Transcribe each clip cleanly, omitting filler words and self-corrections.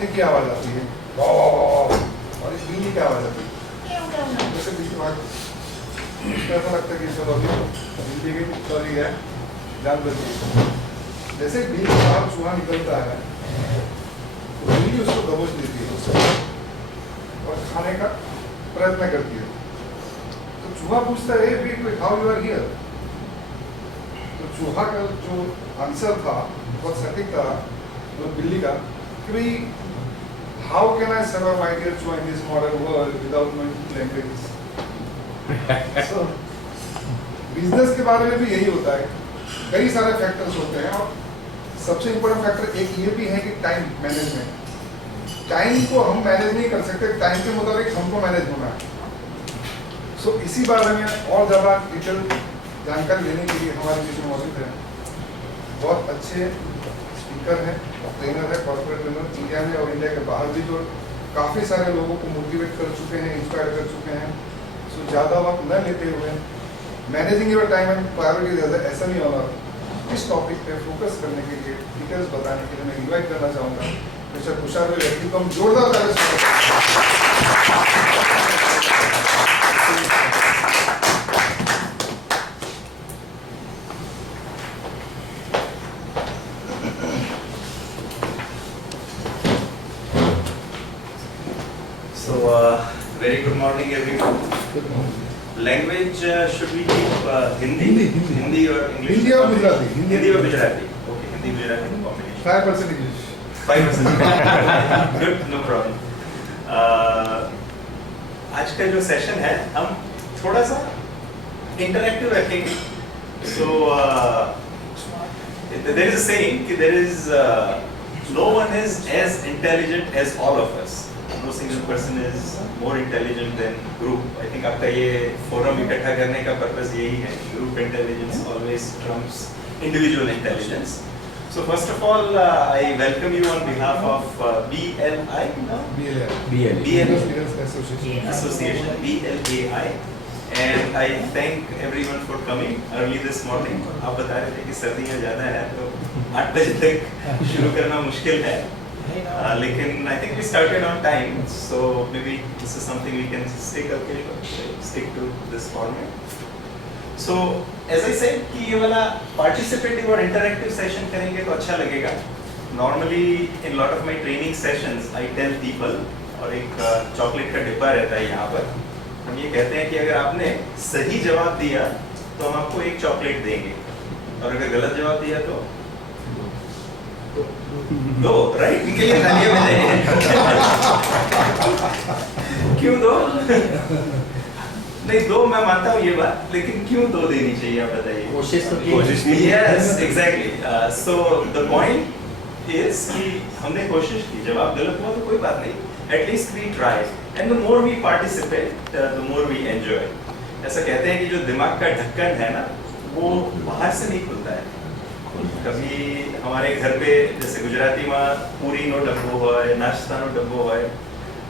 Stick की आवाज आती है, वाह वाह वाह, और एक बिजली की आवाज आती है, जैसे बिजली भाग, ऐसा लगता है कि चलो अभी बिजली की चली है, जान बच गई। जैसे बिजली के बाहर चूहा निकलता है तो बिजली उसको दबोच देती है उससे और खाने का प्रयत्न करती है। तो चूहा पूछता है, कोई हाउ यू आर हियर। तो चूहा का जो आंसर था बहुत सटीक था तो बिल्ली का कि भाई how can I survive my dear चूहा in this modern world without knowing languages. So business के बारे में भी यही होता है, कई सारे फैक्टर्स होते हैं और सबसे इम्पोर्टेंट फैक्टर एक ये भी है कि टाइम मैनेजमेंट। टाइम को हम मैनेज नहीं कर सकते, टाइम के मुताबिक हमको मैनेज होना है। सो इसी बारे में और ज़्यादा डिटेल जानकारी लेने के लिए हमारे बीच में मौजूद है बहुत अच्छे स्पीकर हैं, ट्रेनर है, कॉर्पोरेट ट्रेनर इंडिया में और इंडिया के बाहर भी, जो काफ़ी सारे लोगों को मोटिवेट कर चुके हैं, इंस्पायर कर चुके हैं। सो ज़्यादा वक्त न लेते हुए managing your time and priorities as a SME owner इस टॉपिक पे फोकस करने के लिए, डिटेल्स बताने के लिए मैं इन्वाइट करना चाहूँगा मिस्टर तुषार व्यक्ति को। हम जोरदार ताली से Very good morning, everyone. Language should we keep Hindi or English? Hindi or Gujarati? Hindi or Gujarati. Okay, Hindi Gujarati combination. 5% English. 5%. Good, no problem. आज का जो सेशन है हम थोड़ा सा इंटरैक्टिव रखेंगे. So there is a saying कि there is no one is as intelligent as all of us. No single person is more intelligent than group. I think आपका ये फोरम इकट्ठा करने का पर्पस यही है. Group intelligence always trumps individual intelligence. So first of all, I welcome you on behalf of BLI, no? BLI Association, BLAI, and I thank everyone for coming early this morning. आप बता रहे थे कि सर्दियाँ ज़्यादा है तो 8 बजे तक शुरू करना मुश्किल है. लेकिन I think we started on time, so maybe this is something we can stick to this format. So as I said कि ये वाला participative और interactive session करेंगे तो अच्छा लगेगा. Normally in lot of my training sessions I tell people, और एक चॉकलेट का डिब्बा रहता है यहाँ पर, हम ये कहते हैं कि अगर आपने सही जवाब दिया तो हम आपको एक चॉकलेट देंगे और अगर गलत जवाब दिया तो दो, राइट? इनके लिए तालियां बजाइए. क्यों दो? नहीं, दो मैं मानता हूँ ये बात, लेकिन क्यों दो देनी चाहिए आप बताइए. कोशिश की. Yes, exactly. So the point is कि हमने कोशिश की, जवाब गलत हुआ तो कोई बात नहीं. At least we tried, and the more we participate, the more we enjoy. ऐसा कहते हैं कि जो दिमाग का ढक्कन है ना, वो बाहर से नहीं खुलता है. कभी हमारे घर पे जैसे गुजराती में पूरी नो डब्बो હોય, નાસ્તાનો ડબ્બો હોય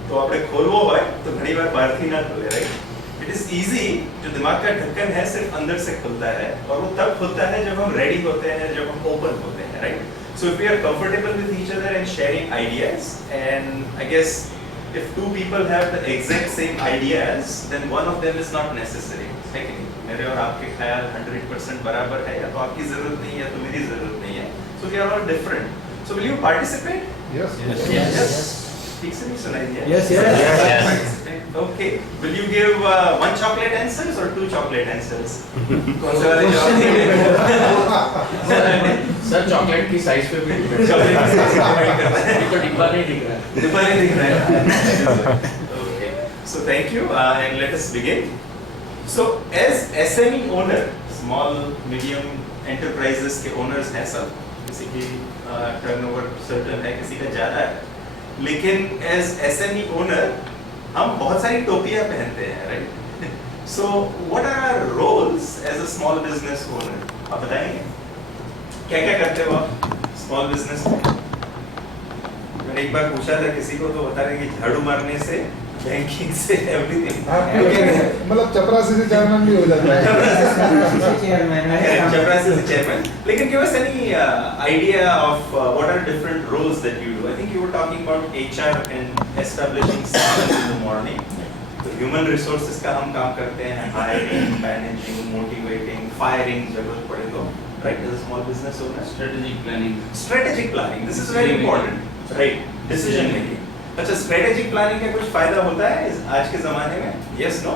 તો આપણે ખોલવો હોય તો ઘણી વાર બહારથી ના ખુલે, રાઈટ? It is easy. जो दिमाग का ढक्कन है सिर्फ अंदर से खुलता है और वो तब खुलता है जब हम रेडी होते हैं, जब हम ओपन होते हैं, right? So if we are comfortable with each other and sharing ideas, and I guess if two people have the exact same ideas, then one of them is not necessary. है कि नहीं? मेरे और आपके ख्याल 100% बराबर है, या तो आपकी जरूरत नहीं है या तो मेरी जरूरत नहीं है. So we are all different. So will you participate? Yes. ठीक से नहीं सुनाई दिया? Yes. Okay. Will you give one chocolate answers or two chocolate answers? कौन से वाले जवाब देंगे? सर चॉकलेट की साइज पे भी डिपेंड चॉकलेट की size पे depend करता है. तो डिब्बा नहीं दिख रहा है. डिब्बा नहीं दिख रहा है. Okay. So thank you and let us begin. So as SME owner, small medium enterprises के owners हैं सब. किसी की turnover certain है, किसी का ज़्यादा है. लेकिन as SME owner हम बहुत सारी टोपियाँ पहनते हैं, right? So what are our roles as a small business owner? आप बताएंगे क्या क्या करते हो आप स्मॉल बिजनेस में? मैंने एक बार पूछा था किसी को तो बता रहे कि झाड़ू मारने से बैंकिंग से एवरीथिंग। मतलब चपरासी से चेयरमैन भी हो जाता है। चपरासी से चेयरमैन। लेकिन give us any idea of what are different roles that you do? I think you were talking about HR and establishing systems in the morning. तो ह्यूमन रिसोर्सेज का हम काम करते हैं, हायरिंग, मैनेजिंग, मोटिवेटिंग, फायरिंग जरूरत पड़े तो, right, as a small business owner. Strategic planning. Strategic planning, this is very important, right, decision making. अच्छा, स्ट्रेटेजिक प्लानिंग का कुछ फायदा होता है आज के जमाने में? Yes, no?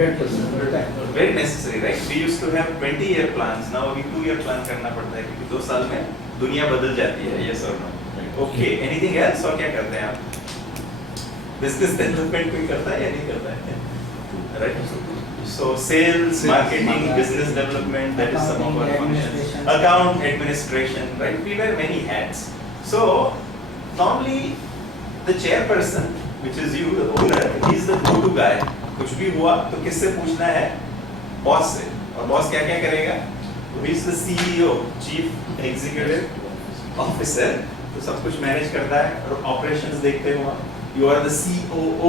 100%. Very necessary, right? We used to have 20-year plans, now अभी 2-year प्लान करना पड़ता है क्योंकि 2 साल में दुनिया बदल जाती है। यस और नो? Okay, anything else? और क्या करते हैं आप? बिजनेस डेवलपमेंट कोई करता है या नहीं करता है? Right, so sales, marketing, business development, that is some of our functions, account administration, right, we wear many hats. So normally the chairperson, which is you, the owner, he is the go-to guy. कुछ भी हुआ तो किससे पूछना है? Boss से। और boss क्या क्या करेगा? He is the CEO, chief executive officer, तो सब कुछ मैनेज करता है और ऑपरेशंस देखते हुआ। You are the COO,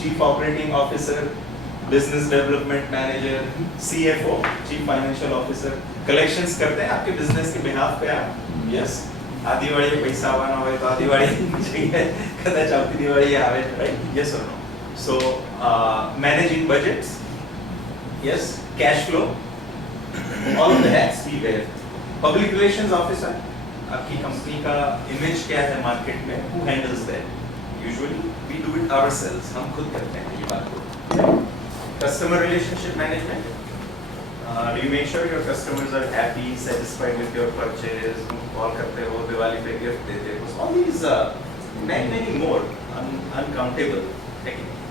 Chief Operating Officer, Business Development Manager, CFO, Chief Financial Officer, collections करते हैं आपके business के behalf पे आप, yes, आधी वाली पैसा आवाना होए तो आधी वाली चाहिए, कदा चाहती दिवाली आवे, right, yes or no? So managing budgets, yes, cash flow, all of the hats we wear. Public Relations Officer, आपकी कंपनी का image क्या है मार्केट में, who handles that? Usually we do it ourselves, हम खुद करते हैं ये बात को। Customer relationship management, do you make sure your customers are happy, satisfied with your purchase? तुम कॉल करते हो, दिवाली पे गिफ्ट देते हो, all these many more uncountable techniques.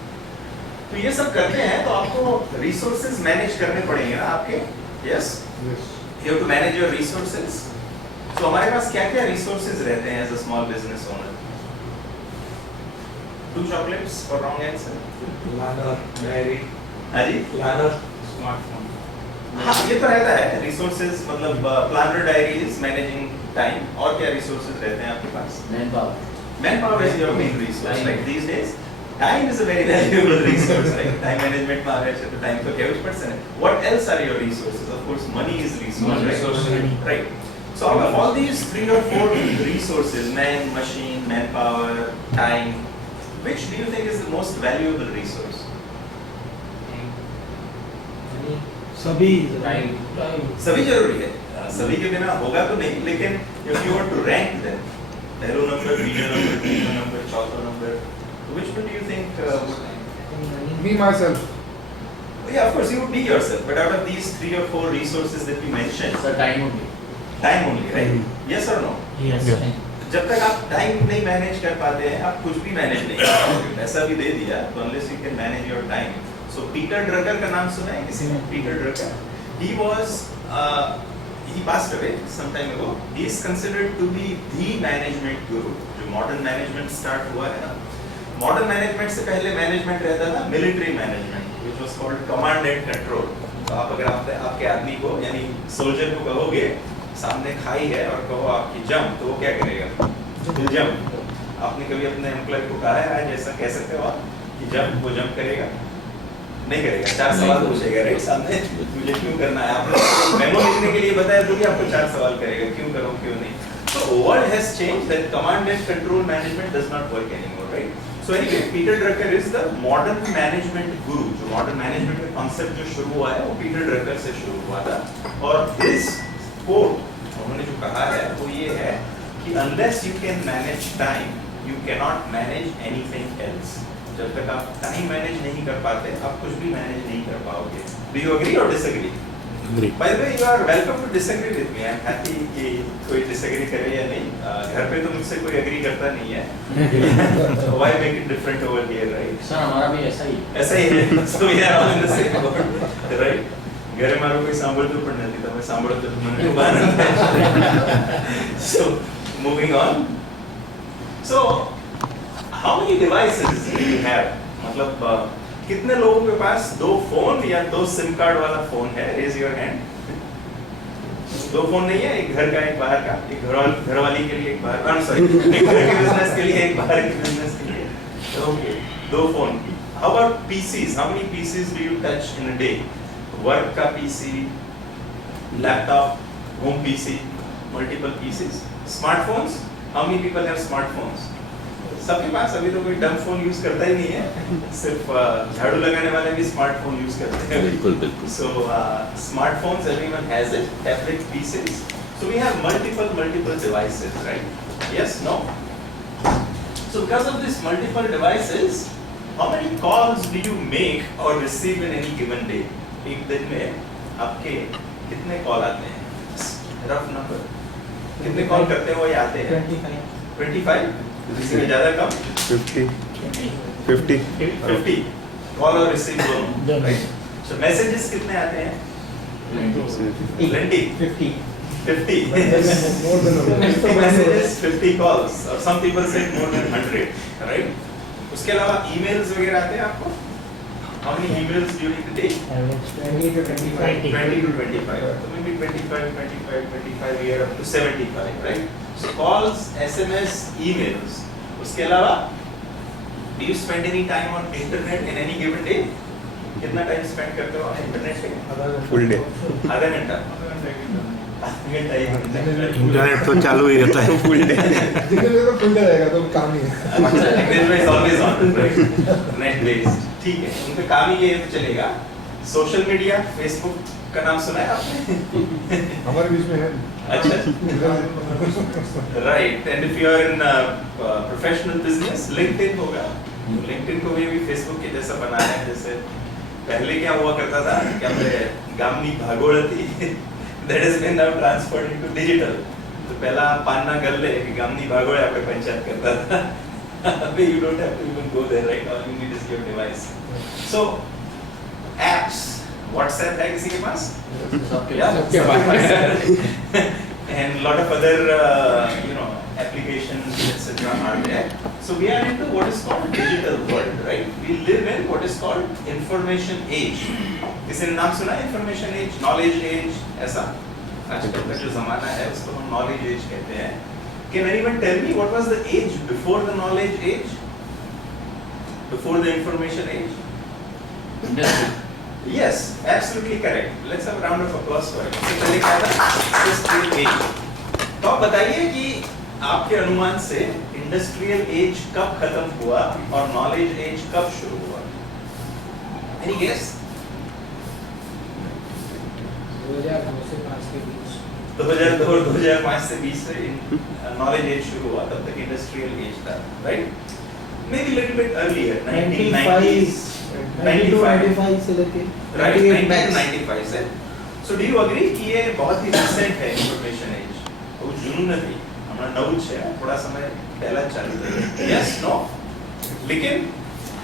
तो ये सब करते हैं तो आपको resources manage करने पड़ेंगे ना आपके, yes? Yes. You have to manage your resources. So हमारे पास क्या क्या resources रहते हैं as a small business owner? 2 chocolates for wrong answer. Planner, diary. हाँ जी? Planner, smartphone. हाँ, ये तो रहता है resources, मतलब planner, diaries, managing time, और क्या resources रहते हैं आपके पास? Manpower. Manpower is your main resource, like these days. Time is a very valuable resource, right? Time management में आ गए तो time तो huge person है. What else are your resources? Of course, money is resource, Money, right? resource. Right. So out of all these 3 or 4 resources, man, machine, manpower, time, which do you think is the most valuable resource? सभी time. सभी जरूरी है, सभी के बिना होगा तो नहीं, लेकिन if you were to rank them, पहला नंबर, बीजा नंबर, तीसरा नंबर, चौथा number, which one do you think would? Me myself. Yeah, of course you would be yourself, but out of these 3 or 4 resources that we mentioned, So time only. time only, right? Yes or no? Yes. जब तक आप time नहीं manage कर पाते हैं, आप कुछ भी मैनेज नहीं कर पाओगे। पैसा भी दे दिया, तो unless you can manage your time. So Peter Drucker का नाम सुना है किसी ने? Peter Drucker, he passed away some time ago. He is considered to be the management guru. जो modern management start हुआ है ना, modern management से पहले management रहता था military management, which was called command and control. तो आप अगर आपके आदमी को यानी सोल्जर को कहोगे सामने खाई है और कहो आपकी जंप, तो वो क्या करेगा? जंप। आपने कभी अपने एम्प्लॉय को कहा है आज ऐसा कह सकते हो आप कि जंप, वो जंप करेगा? नहीं करेगा, 4 सवाल पूछेगा, राइट? सामने मुझे क्यों करना है, आपने मेमो लिखने के लिए बताया तो भी आपको 4 सवाल करेगा, क्यों करो क्यों नहीं। So world has changed, that command and control management does not work anymore, right? So anyway, Peter Drucker is the modern management guru. जो modern management का concept जो शुरू हुआ है वो Peter Drucker से शुरू हुआ था, और his quote उन्होंने जो कहा है वो ये है कि unless you can manage time, you cannot manage anything else. जब तक आप टाइम मैनेज नहीं कर पाते, आप कुछ भी मैनेज नहीं कर पाओगे। Do you agree or disagree? Agree. By the way, you are welcome to disagree with me. I'm happy कि कोई disagree करे या नहीं। घर पे तो मुझसे कोई agree करता नहीं है। Why make it different over here, right? Sir हमारा भी ऐसा ही। ऐसा ही है। So we are all in the same boat, right? घरे मारो कोई सांभळतो पण नाही, तर मैं सांभळतो म्हणून बाहेर. So moving on. So how many devices do you have? मतलब कितने लोगों के पास 2 फोन या 2 सिम कार्ड वाला फोन है? Raise your hand. 2 फोन नहीं है, एक घर का एक बाहर का, एक घर वाली के लिए एक बाहर, सॉरी, एक घर के बिजनेस के लिए एक बाहर के बिजनेस के लिए। Okay, 2 phone. How about PCs? How many PCs do you touch in a day? Work का PC, laptop, home PC, multiple PCs. Smartphones? How many people have smartphones? सबके पास अभी तो कोई डम फोन यूज करता ही नहीं है, सिर्फ झाड़ू लगाने वाले भी स्मार्टफोन यूज करते हैं। बिल्कुल बिल्कुल। So smartphones, everyone has it. Tablet, PCs. So we have multiple devices, right? Yes, no. So because of these multiple devices, how many calls do you make or receive in any given day? एक दिन में आपके कितने call आते हैं? Rough number. कितने call करते हो या आते हैं? 25? किसी में ज़्यादा कम? 50 कॉल और रिसीव दोनों, right? So messages कितने आते हैं? 50. More than 50 messages, 50 calls, or some people say more than 100, right? उसके अलावा emails वगैरह आते हैं आपको? How many emails during the day? 20 to 25. 20 to 25. So maybe 25 year up to 75, right? So calls, SMS, emails. उसके अलावा do you spend any time on internet in any given day? कितना time spend करते हो आप internet पे? Full day. आधा घंटा internet तो चालू ही रहता है फुल डे। जितने देर तो खुलता रहेगा तो काम ही है। अच्छा, इंग्लिश में always on, right? Net based, ठीक है, उनका काम ही ये चलेगा। सोशल मीडिया, फेसबुक का नाम सुना है आपने? हमारे बीच में है। अच्छा, right. And if you are in professional business, LinkedIn होगा। लिंक्डइन को भी फेसबुक के जैसा बनाया है। जैसे पहले क्या हुआ करता था, क्या बोले, गामनी भागोड़ती, that is been now transferred into digital. तो पहला पान्ना गल्ले कि गामनी भागोड़े आपके पंचायत करता था। अभी you don't have to even go there, right? All you need is your device. So apps, WhatsApp है किसी के पास? सबके पास। And lot of other applications etc. are there. So we are into what is called digital world, right? We live in what is called information age. किसी ने नाम सुना है information age, knowledge age, ऐसा? आजकल का जो ज़माना है उसको हम knowledge age कहते हैं। Can anyone tell me what was the age before the knowledge age? Before the information age? Yes, absolutely correct. Let's have a round of applause for it. इससे पहले क्या था? Industrial age. तो आप बताइए कि आपके अनुमान से इंडस्ट्रियल एज कब खत्म हुआ और नॉलेज एज कब शुरू हुआ? Any guess? 2002 से 5 के बीच। 2002 और 2005 से 20 से नॉलेज एज शुरू हुआ, तब तक इंडस्ट्रियल एज था, right? Maybe little bit earlier, 1990s, 95 से लेके right? 1995 से। So do you agree कि ये बहुत ही recent है information age? वो जुनून नहीं, हमारा नौच है, थोड़ा समय पहला चालू है। Yes, no? लेकिन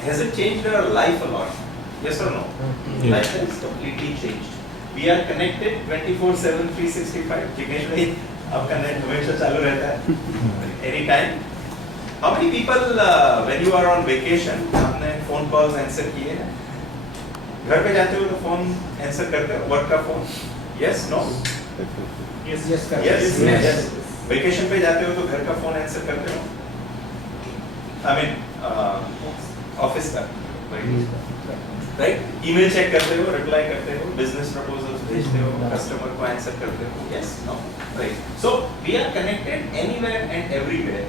has it changed our life a lot? Yes or no? Yes. Life has completely changed. We are connected 24/7, 365. Jignesh भाई, आपका नेट हमेशा चालू रहता है, any time. How many people when you are on vacation आपने phone calls answer किए हैं? घर पे जाते हो तो phone answer करते हो, work का phone? Yes, no? yes Yes. Vacation पे जाते हो तो घर का phone answer करते हो? I mean office का, right? Email check करते हो, reply करते हो, business proposals भेजते हो, customer को answer करते हो? Yes, no? Right. So we are connected anywhere and everywhere.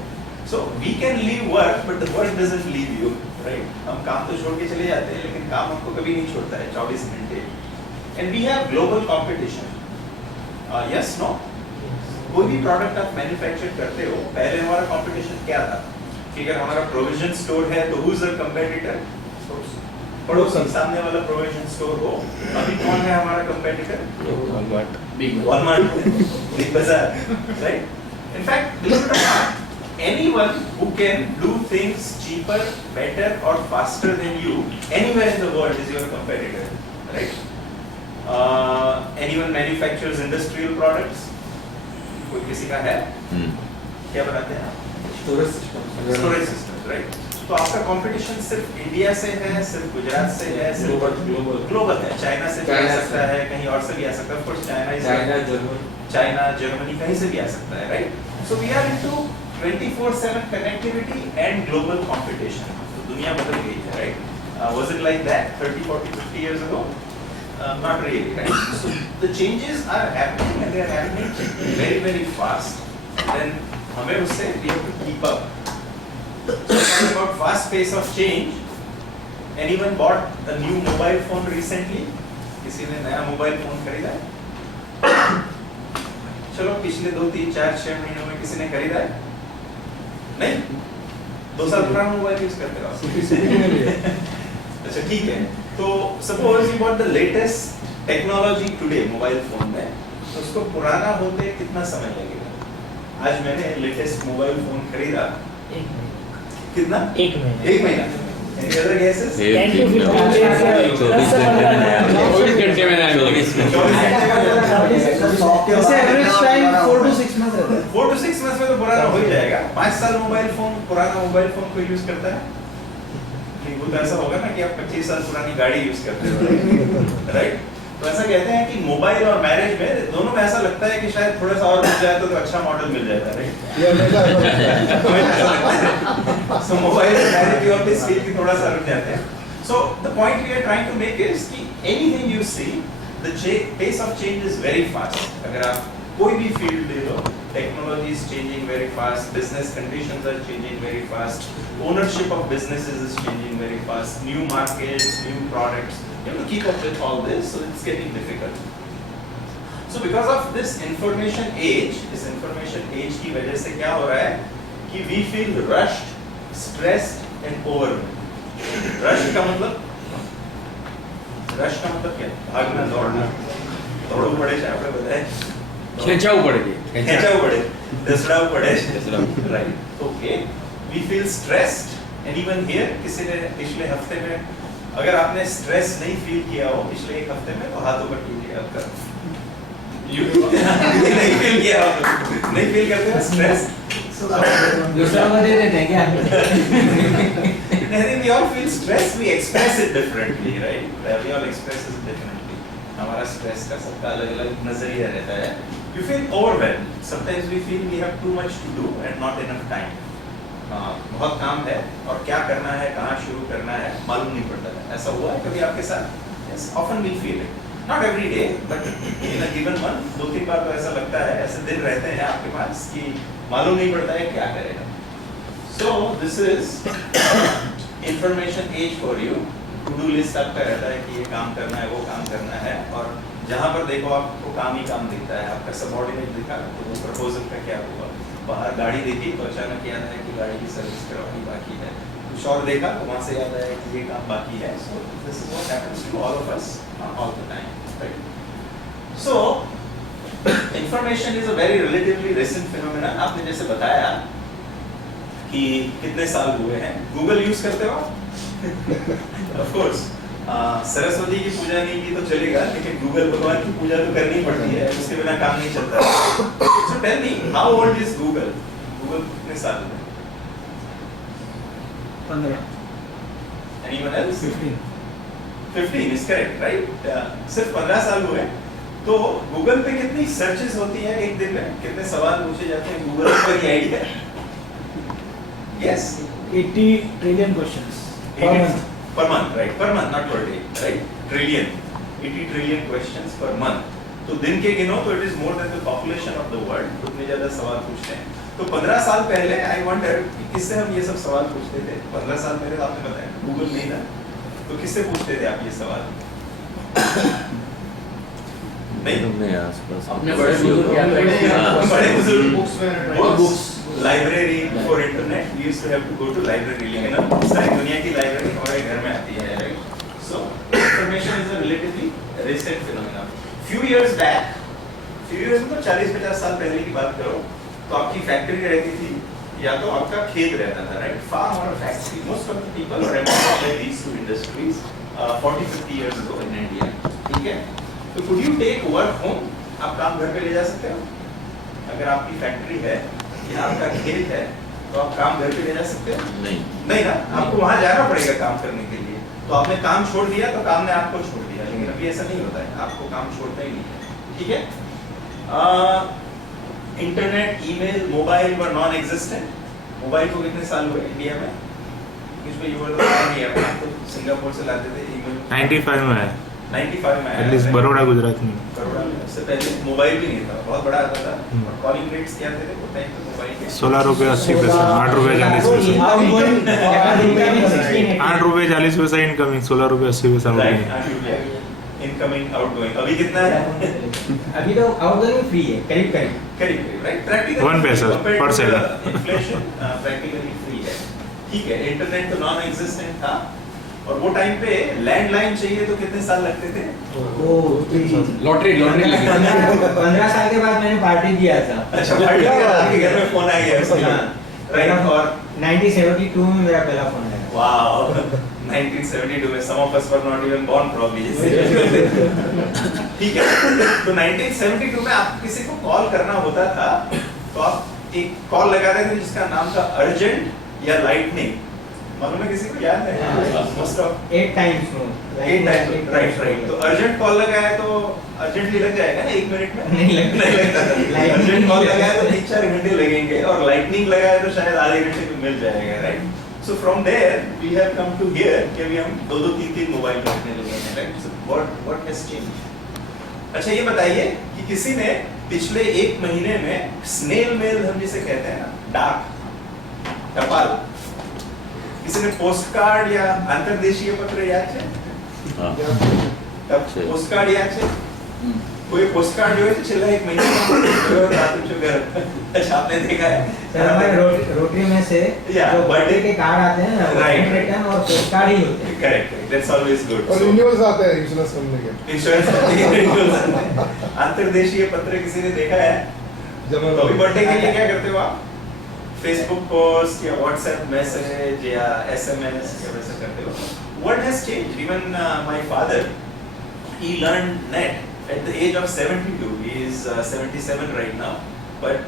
So we can leave work, but the work doesn't leave you, right? हम काम तो छोड़ के चले जाते हैं, लेकिन काम हमको कभी नहीं छोड़ता है 24 घंटे। And we have global competition. Yes, no? कोई भी प्रोडक्ट आप मैन्युफैक्चर करते हो, पहले हमारा कंपटीशन क्या था? कि अगर हमारा प्रोविजन स्टोर है तो who is our competitor? पड़ोसी सामने वाला प्रोविजन स्टोर हो। अभी कौन है हमारा competitor? Walmart, Big Bazaar, right? In fact, believe it or not, anyone who can do things cheaper, better or faster than you anywhere in the world is your competitor, right? Anyone manufactures industrial products? कोई किसी का है? क्या बनाते हैं आप? Storage systems, right? तो आपका कंपटीशन सिर्फ इंडिया से है, सिर्फ गुजरात से है, सिर्फ ग्लोबल है। चाइना से भी आ सकता है, कहीं और से भी आ सकता है। Of course, चाइना, जर्मनी कहीं से भी आ सकता है, right? So we are into 24/7 connectivity and global competition. तो दुनिया बदल गई है, right? Was it like that 30, 40, 50 years ago? Not really, right? So the changes are happening and they are happening very, very fast. Then हमें उससे we have to keep up. Talking about fast pace of change. Anyone bought a new mobile phone recently? किसी ने नया mobile phone खरीदा है? चलो पिछले 2, 3, 4, 6 महीनों में किसी ने खरीदा है? नहीं? 2 साल पुराना मोबाइल यूज करते रहो। अच्छा ठीक है, तो suppose you bought the latest technology today mobile phone में, तो उसको पुराना होते कितना समय लगेगा? आज मैंने लेटेस्ट मोबाइल फोन खरीदा, कितना? 1 महीना। Any other guesses? 10 to 15 days 24 घंटे में नया मिलेगा। 24 घंटे में ऐसे एवरेज टाइम 4 to 6 मंथ रहता है। 4 to 6 months में तो पुराना हो ही जाएगा। 5 साल मोबाइल फोन, पुराना मोबाइल फोन कोई यूज करता है? नहीं, वो तो ऐसा होगा ना कि आप 25 साल पुरानी गाड़ी यूज करते हो, राइट? तो ऐसा कहते हैं कि मोबाइल और मैरिज में दोनों में ऐसा लगता है कि शायद थोड़ा सा और मिल जाए तो अच्छा मॉडल मिल जाएगा, राइट? So मोबाइल और मैरिज की ऑलवेज फील कि थोड़ा सा रुक जाते हैं। So the point we are trying to make is कि anything you see, the pace of change is very fast. अगर आप कोई भी फील्ड ले लो, technology is changing very fast, business conditions are changing very fast, ownership of businesses is changing very fast, new markets, new products, you have to keep up with all this, so it's getting difficult. So because of this information age, इस information age की वजह से क्या हो रहा है कि we feel rushed, stressed and overwhelmed. Rush का मतलब क्या? भागना, दौड़ना, दौड़ो पड़े चाहे आपने बताया, खेचाऊ पड़ेगी। खेचाऊ पड़े, दसड़ाऊ पड़े, right? Okay. We feel stressed, and even here किसी ने पिछले हफ्ते में अगर आपने स्ट्रेस नहीं फील किया हो पिछले 1 हफ्ते में तो हाथों पर टूट गया आपका। नहीं फील किया हो, नहीं फील करते हो स्ट्रेस? दूसरा को दे देते हैं क्या? I think we all feel stress, we express it differently, right? We all express it differently. हमारा स्ट्रेस का सबका अलग-अलग नजरिया रहता है। You feel overwhelmed. Sometimes we feel we have too much to do and not enough time. बहुत काम है और क्या करना है, कहाँ शुरू करना है, मालूम नहीं पड़ता है। ऐसा हुआ है कभी आपके साथ? Yes, often we feel it. Not every day, but in a given month, 2-3 बार तो ऐसा लगता है, ऐसे दिन रहते हैं आपके पास कि मालूम नहीं पड़ता है क्या करेगा। So this is information age for you. To-do list आपका रहता है कि ये काम करना है, वो काम करना है, और जहाँ पर देखो आपको काम ही काम दिखता है। आपका सबऑर्डिनेट दिखा तो वो प्रपोजल का क्या हुआ, बाहर गाड़ी देखी तो अचानक याद आया कि गाड़ी की सर्विस करवानी बाकी है, कुछ और देखा तो वहाँ से याद आया कि ये काम बाकी है। So this is what happens to all of us all the time, right? So information is a very relatively recent phenomenon. आपने जैसे बताया कि कितने साल हुए हैं, गूगल यूज करते हो? Of course. सरस्वती की पूजा नहीं की तो चलेगा, लेकिन गूगल भगवान की पूजा तो करनी पड़ती है, उसके बिना काम नहीं चलता। So tell me, how old is Google? Google कितने साल में? 15. Anyone else? 15. 15 is correct, right? सिर्फ 15 साल हुए। तो गूगल पे कितनी सर्चेस होती है एक दिन में, कितने सवाल पूछे जाते हैं गूगल पर, ये idea? Yes. 80 trillion questions per month. Per month, right? Per month, not per day, right? Trillion. 80 trillion questions per month. तो दिन के गिनो तो it is more than the population of the world. उतने ज़्यादा सवाल पूछते हैं। तो 15 साल पहले I wonder कि किससे हम ये सब सवाल पूछते थे? 15 साल पहले तो आपने बताया गूगल नहीं था, तो किससे पूछते थे आप ये सवाल? नहीं, अपने बड़े बुजुर्ग क्या करते बड़े बुजुर्ग books library for internet, we used to have to go to library, लेकिन अब सारी दुनिया की लाइब्रेरी हमारे घर में आती है, right? So information is a relatively recent phenomenon. Few years back, few years मतलब 40-50 साल पहले की बात करो तो आपकी फैक्ट्री रहती थी या तो आपका खेत रहता था, राइट? फार्म और फैक्ट्री, most of the people are employed by these two industries 40-50 years ago in India, ठीक है? तो could you take work home? आप काम घर पे ले जा सकते हो? अगर आपकी फैक्ट्री है या आपका खेत है तो आप काम घर पे ले जा सकते हो? नहीं ना, आपको वहां जाना पड़ेगा काम करने के लिए। तो आपने काम छोड़ दिया तो काम ने आपको छोड़ दिया, लेकिन अभी ऐसा नहीं होता है, आपको काम छोड़ना ही नहीं है, ठीक है? Internet, email, mobile were non existent. Mobile को कितने साल हुए इंडिया में? कुछ भी ये वाला नहीं है, अपना तो सिंगापुर से लाते थे ईमेल 95 में है 95 में आया एटलीस्ट था। बड़ौदा गुजरात में। बड़ौदा में उससे पहले मोबाइल भी नहीं था, बहुत बड़ा आता था। हम्म। और कॉलिंग रेट्स क्या थे वो टाइम पे मोबाइल के 16 रुपये 80 पैसे, 8 रुपये 40 पैसे, 8 रुपये 40 पैसे इनकमिंग, 16 रुपये 80 पैसा आउटगोइंग। इनकमिंग आउटगोइंग अभी कितना है? अभी तो आउटगोइंग फ्री है, करीब करीब। करीब राइट, प्रैक्टिकली 1 पैसा per second। Inflation practically free है। ठीक है, इंटरनेट तो नॉन एग्जिस्टेंट था और वो टाइम पे लैंडलाइन चाहिए तो कितने साल लगते थे? लॉटरी लगी थी। 15 साल के बाद मैंने पार्टी दिया था। अच्छा, पार्टी के बाद आपके घर में फोन आ गया उसके लिए, राइट? और 1972 में मेरा पहला फोन आया। वाओ, 1972 में some of us were not even born probably। ठीक है, तो 1972 में आप किसी को कॉल करना होता था तो आप एक कॉल लगाते थे जिसका नाम था अर्जेंट या लाइटनिंग। मालूम है किसी को? याद है? Most of 8 times right. तो अर्जेंट कॉल लगाया तो अर्जेंटली लग जाएगा ना 1 मिनट में? नहीं लगता। अर्जेंट कॉल लगाया तो 3-4 घंटे लगेंगे और लाइटनिंग लगाया तो शायद आधे घंटे में मिल जाएगा, right? So from there we have come to here कि अभी हम 2-3 मोबाइल रखने लगे हैं, right? So what has changed? अच्छा ये बताइए कि किसी ने पिछले 1 महीने में स्नेल मेल, हम जिसे कहते हैं ना, डाक टपाल, किसी ने पोस्ट कार्ड या अंतर्देशीय पत्र याद है? तब पोस्ट कार्ड याद है? कोई पोस्ट कार्ड जो है पिछले 1 महीने में रात जो घर अच्छा आपने देखा है? सर हमारे रोटरी में से जो बर्थडे के कार्ड आते हैं ना, Right. रिटर्न और पोस्ट कार्ड ही होते हैं। Correct, that's always good. और रिन्यूअल्स आते हैं इंश्योरेंस कंपनी के। इंश्योरेंस अंतर्देशीय पत्र किसी ने देखा है? जमा तो अभी बर्थडे के लिए क्या करते हो आप? फेसबुक पोस्ट या व्हाट्सएप मैसेज या एसएमएस या वैसा करते हो? What has changed? Even my father, he learned net at the age of 72. He is 77 right now. But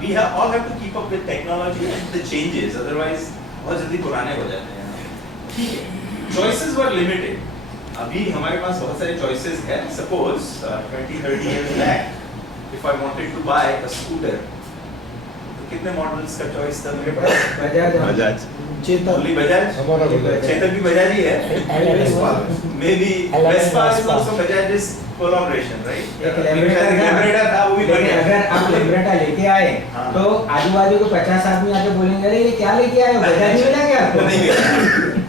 we all have to keep up with technology and the changes. Otherwise, बहुत जल्दी पुराने हो जाते हैं। ठीक है, choices were limited. अभी हमारे पास बहुत सारे choices हैं. Suppose 20-30 years back, if I wanted to buy a scooter, कितने मॉडल्स का चॉइस था मेरे पास? बजाज ओनली बजाज। हमारा बजाज। चेतन भी बजाज ही है। May be Vespa is also Bajaj collaboration, right? एक लेब्रेटा था, वो भी लेकिन अगर आप लेब्रेटा लेके आए हाँ। तो आजू बाजू के 50 आदमी आके बोलेंगे अरे ये क्या लेके आए हो, बजाज मिला क्या आपको? नहीं मिला।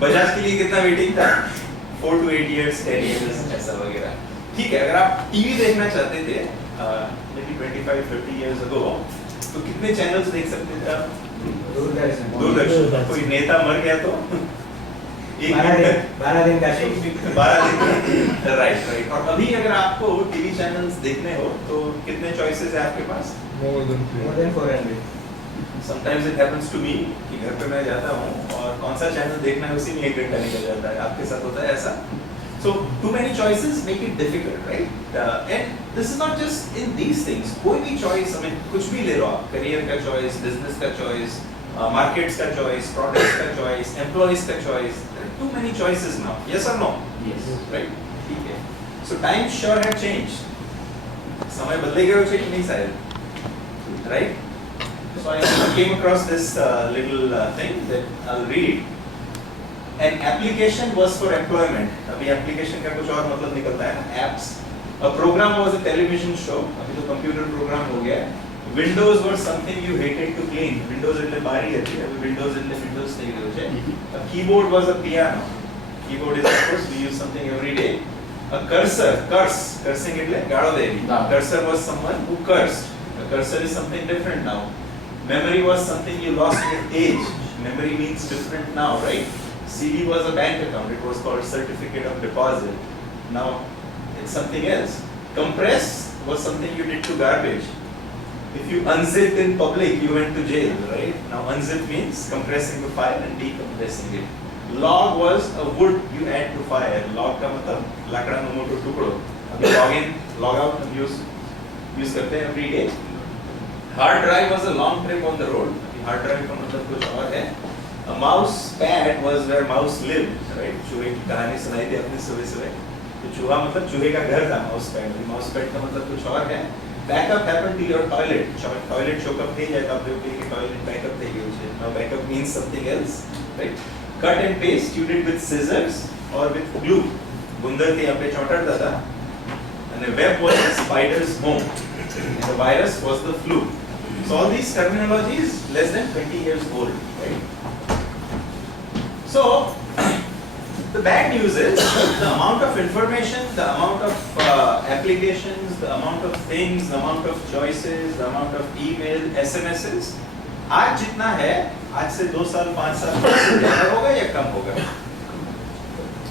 बजाज के लिए कितना वेटिंग था? 4 to 8 years, 10 years ऐसा वगैरह। ठीक है, अगर आप टीवी देखना चाहते थे मे बी 25-30 years ago, तो कितने चैनल्स देख सकते थे आप? दूरदर्शन। कोई नेता मर गया तो 12 दिन का शो। 12 दिन, राइट। और अभी अगर आपको टीवी चैनल्स देखने हो तो कितने चॉइसेस है आपके पास? More than More than 400। Sometimes it happens to me कि घर पे मैं जाता हूँ और कौन सा चैनल देखना है उसी में 1 घंटा निकल जाता है। आपके साथ होता है ऐसा? So too many choices make it difficult, right? And this is not just in these things. कोई भी choice, I mean कुछ भी ले लो आप, career का choice, business का choice, markets का choice, products का choice, employees का choice. There are too many choices now. Yes or no? Yes. Right? ठीक है. So times sure have changed. समय बदले गए हो कि नहीं शायद? Right? So I came across this little thing that I'll read. An application was for employment. अभी application का कुछ और मतलब निकलता है ना, apps. A program was a television show. अभी तो computer program हो गया है. Windows were something you hated to clean. Windows એટલે બારી હતી. અભી Windows એટલે Windows થઈ ગયું છે. A keyboard was a piano. Keyboard is of course we use something every day. A cursor, cursing એટલે ગાળો દેવી. Cursor was someone who cursed. A cursor is something different now. Memory was something you lost with age. Memory means different now, right? CD was a bank account. It was called certificate of deposit. Now it's something else. Compress was something you did to garbage. If you unzipped in public, you went to jail, right? Now unzip means compressing the file and decompressing it. Log was a wood you add to fire. Log का मतलब लकड़ा no मोटो टुकड़ो. अभी log in, log out हम use करते हैं every day. Hard drive was a long trip on the road. Hard drive का मतलब कुछ और है. A mouse pad was where mouse lived, right? चूहे की कहानी सुनाई थी अपने सुबह-सुबह. तो चूहा मतलब चूहे का घर था mouse pad. Mouse pad का मतलब कुछ और है. Backup happened to your toilet. Toilet chokeup થઈ જાય તો આપણે કહીએ કે toilet backup થઈ ગયું છે. Now backup means something else, right? cut and paste you did with scissors or with glue. गुंदर के यहाँ पे चौंटाता था. And the web was the spider's home. And the virus was the flu. So all these terminologies less than 20 years old, right? So the bad news is the amount of information, the amount of applications, the amount of things, the amount of choices, the amount of email, SMSs, आज जितना है, आज से 2 साल, 5 साल ज़्यादा होगा या कम होगा?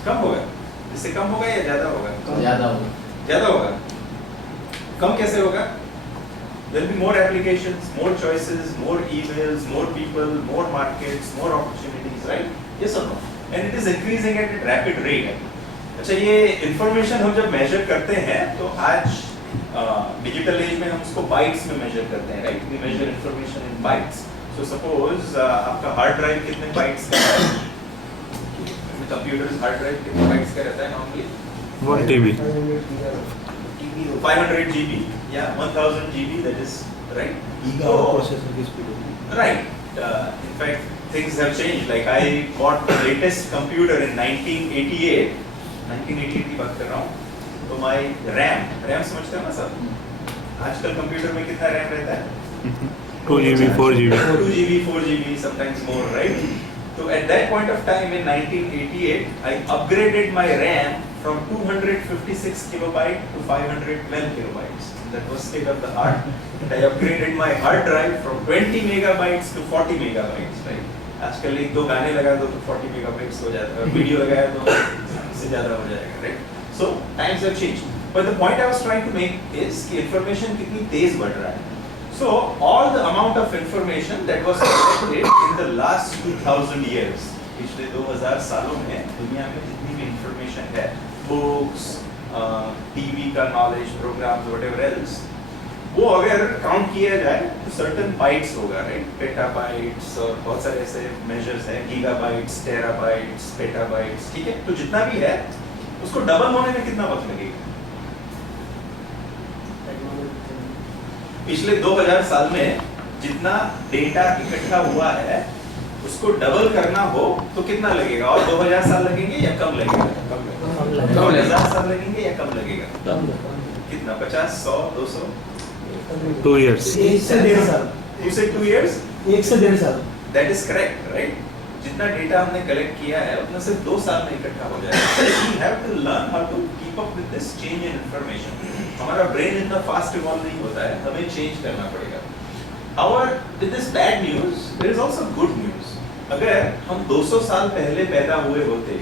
कम होगा? इससे कम होगा या ज़्यादा होगा? ज़्यादा होगा. ज़्यादा होगा. कम कैसे होगा? There will be more applications, more choices, more emails, more people, more markets, more opportunities, right? Yes or no? And it is increasing at a rapid rate. अच्छा ये information हम जब measure करते हैं तो आज digital age में हम उसको bytes में measure करते हैं, right? We measure information in bytes. So suppose आपका hard drive कितने bytes का है? Computer's hard drive कितने bytes का रहता है normally? 1 TB. 500 GB, yeah, 1000 GB, that is right. processor की speed. Right. In fact, things have changed. Like I bought the latest computer in 1988. 1988 की बात कर रहा हूँ. तो my RAM समझते हो ना सब? आजकल कंप्यूटर में कितना RAM रहता है? 2 GB, 4 GB. 2 GB, 4 GB, sometimes more, right? So at that point of time in 1988, I upgraded my RAM from 256 kilobyte to 512 kilobytes. That was state of the art. And I upgraded my hard drive from 20 megabytes to 40 megabytes, right? आजकल एक दो गाने लगा दो तो 40 megabytes हो जाता है और वीडियो लगाया तो इससे ज़्यादा हो जाएगा, right? So times have changed. But the point I was trying to make is कि information कितनी तेज बढ़ रहा है. So all the amount of information that was collected in the last 2000 years, पिछले 2000 सालों में दुनिया में जितनी भी information है, books, TV का knowledge, programs, whatever else, वो अगर काउंट किया जाए तो certain bytes होगा, right? Petabytes और बहुत सारे ऐसे measures हैं, gigabytes, terabytes, petabytes, ठीक है? तो जितना भी है, उसको डबल होने में कितना वक्त लगेगा? पिछले 2000 साल में जितना डेटा इकट्ठा हुआ है उसको डबल करना हो तो कितना लगेगा? और 2000 साल लगेंगे या कम लगेगा? 2000 साल लगेंगे या कम लगेगा? कितना? 50, 100, 200? 2 years. 1 से 1.5 साल. You said 2 years? 1 से 1.5 साल. That is correct, right? जितना डेटा हमने कलेक्ट किया है उतना सिर्फ 2 साल में इकट्ठा हो जाएगा. We have to learn how to keep up with this change in information. हमारा ब्रेन इतना फास्ट इवॉल्व नहीं होता है, हमें चेंज करना पड़ेगा. However, with this bad news, there is also good news. अगर हम 200 साल पहले पैदा हुए होते,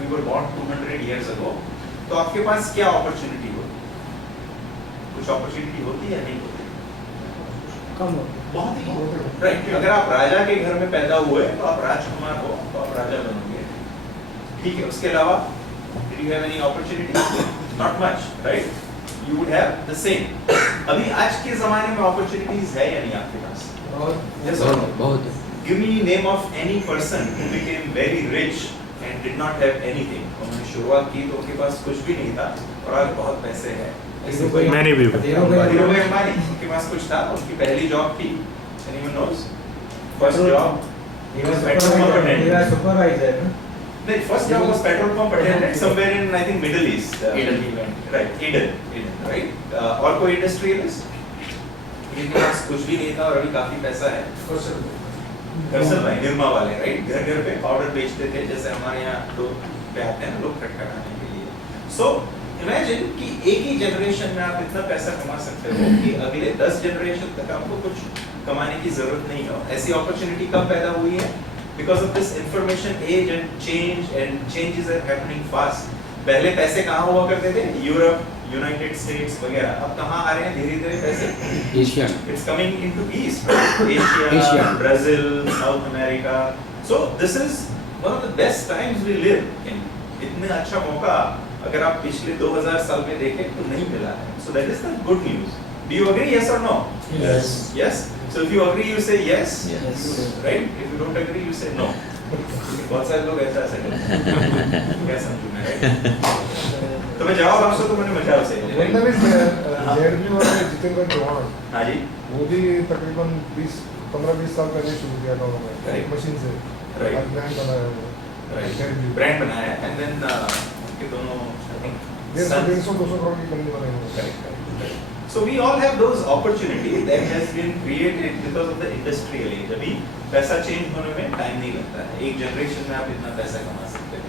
we were born 200 years ago, तो आपके पास क्या अपॉर्चुनिटी होती? कुछ अपॉर्चुनिटी होती या नहीं होती? कम हो. बहुत ही राइट. अगर आप राजा के घर में पैदा हुए तो आप राजकुमार हो तो आप राजा बनोगे, ठीक है. उसके अलावा did you have any opportunity? Not much, right? You would have the same. अभी आज के ज़माने में opportunities है या नहीं आपके पास? Yes or no? बहुत. Give me name of any person who became very rich and did not have anything. उन्होंने शुरुआत की तो उनके पास कुछ भी नहीं था और आज बहुत पैसे हैं. ऐसे कोई Many people. धीरूभाई अंबानी, उनके पास कुछ था, उनकी पहली जॉब थी. Anyone knows? First job. He was petrol pump attendant. Supervisor. The first job was petrol pump attendant somewhere in I think Middle East. Eden. Right, Eden, right? और कोई industrialist? जिनके पास कुछ भी नहीं था और अभी काफी पैसा है. दरअसल भाई निर्मा वाले, right? घर घर पे पाउडर बेचते थे जैसे हमारे यहाँ लोग पे आते हैं लोग खटखटाने के लिए. So imagine कि एक ही जनरेशन में आप इतना पैसा कमा सकते हो कि अगले 10 जनरेशन तक आपको कुछ कमाने की जरूरत नहीं हो. ऐसी अपॉर्चुनिटी कब पैदा हुई है? Because of this information age and changes are happening fast. पहले पैसे कहाँ हुआ करते थे? यूरोप, यूनाइटेड स्टेट्स वगैरह. अब कहाँ आ रहे हैं धीरे-धीरे पैसे? Asia. It's coming into east, Asia, Brazil, South America. So this is one of the best times we live in. इतने अच्छा मौका अगर आप पिछले 2000 साल में देखें तो नहीं मिला है. So that is the good news. Do you agree? Yes or no? Yes. Yes. So if you agree, you say yes. Yes. Right? If you don't agree, you say no. बहुत सारे लोग ऐसा करते हैं. क्या समझूं मैं? Right? तो मैं जवाब आपसे तो मैंने मजाक से. वरना भी जेडपी वाले जितेंद्र चौहान, हाँ जी. वो भी तकरीबन 15-20 साल पहले शुरू किया था उन्होंने Correct. मशीन से. Right. आज ब्रांड बनाया हुआ. ब्रांड बनाया है एंड देन उनके दोनों आई थिंक 150-200 करोड़ की कंपनी बनाई होगी। correct. So we all have those opportunities that has been created because of the industrial age. अभी पैसा चेंज होने में टाइम नहीं लगता है, एक जनरेशन में आप इतना पैसा कमा सकते हैं।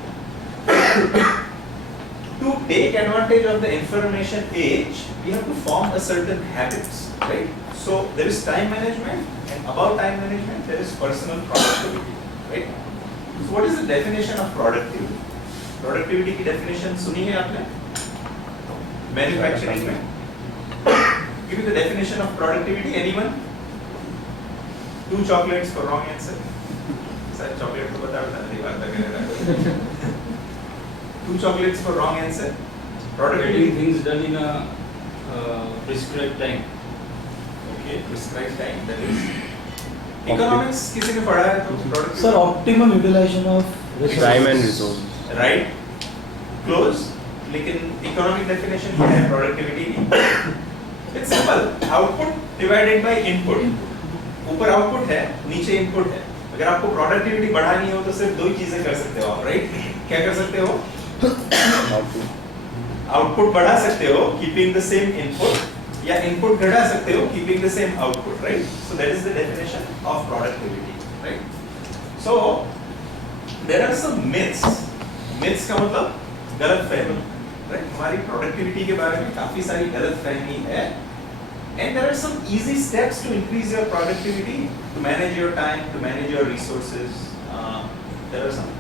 To take advantage of the information age, we have to form a certain habits, right? So there is time management, and about time management, there is personal productivity, right? So what is the definition of productivity? Productivity की definition सुनी है आपने? Manufacturing में? Give me the definition of productivity. Anyone? 2 chocolates for wrong answer. Sir, chocolate को बता नहीं बात करेगा. 2 chocolates for wrong answer. Getting Productivity. things done in a prescribed time. Okay, prescribed time. That is. Economics किसी ने पढ़ा है तो productivity. Sir, optimum utilization of resources. Time and resource. Right. Close. लेकिन economic definition क्या है productivity की? It's simple. Output divided by input. ऊपर आउटपुट है, नीचे इनपुट है. अगर आपको प्रोडक्टिविटी बढ़ानी हो तो सिर्फ 2 ही चीजें कर सकते हो आप, राइट? क्या कर सकते हो? आउटपुट बढ़ा सकते हो कीपिंग द सेम इनपुट, या इनपुट घटा सकते हो keeping the same output, right? So that is the definition of productivity, right? So there are some myths. Myths का मतलब गलतफहमी, राइट? हमारी प्रोडक्टिविटी के बारे में काफी सारी गलतफहमी है. And there are some easy steps to increase your productivity, to manage your time, to manage your resources. There are some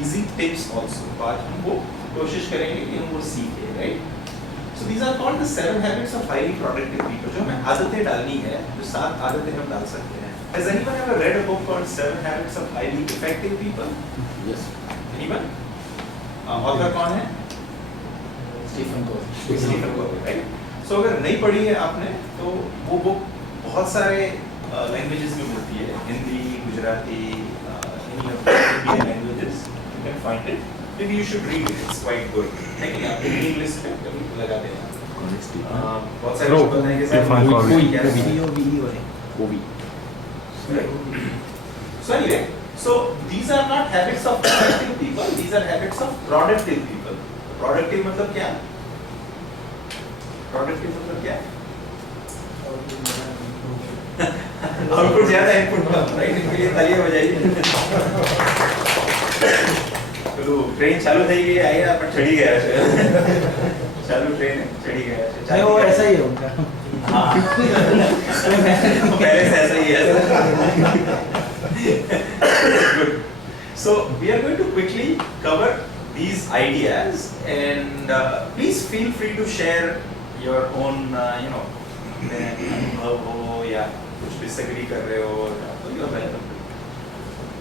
easy tips also. तो आज हम वो कोशिश करेंगे कि हम वो सीखें, right? So these are called the 7 habits of highly productive people. जो हमें आदतें डालनी है, जो 7 आदतें हम डाल सकते हैं. Has anyone ever read a book called 7 Habits of Highly Effective People? Yes. Anyone? Author कौन है? Stephen Covey. Stephen Covey, right? So अगर नहीं पढ़ी है आपने तो वो बुक बहुत सारे लैंग्वेजेस में मिलती है, Hindi, Gujarati, any of the Indian languages. You can find it. Maybe you should read it. It's quite good. लेकिन आप reading list में कभी लगा देना. बहुत सारे शब्द हैं जैसे Stephen Covey. क्या है? Covey. So anyway, so these are not habits of productive people. These are habits of productive people. Productive मतलब क्या? Productive मतलब क्या? आउटपुट ज्यादा इनपुट कम, राइट? इनके लिए तालियां बजाइए. चलो ट्रेन चालू થઈ ગઈ, આયા પણ ચડી ગયા છે. ચાલુ ટ્રેન ચડી ગયા છે. नहीं वो ऐसा ही है उनका. हाँ. पहले से ऐसा ही है. Good. So we are going to quickly cover these ideas, and please feel free to share your own, अनुभव हो या कुछ डिसएग्री कर रहे हो तो यू आर वेलकम.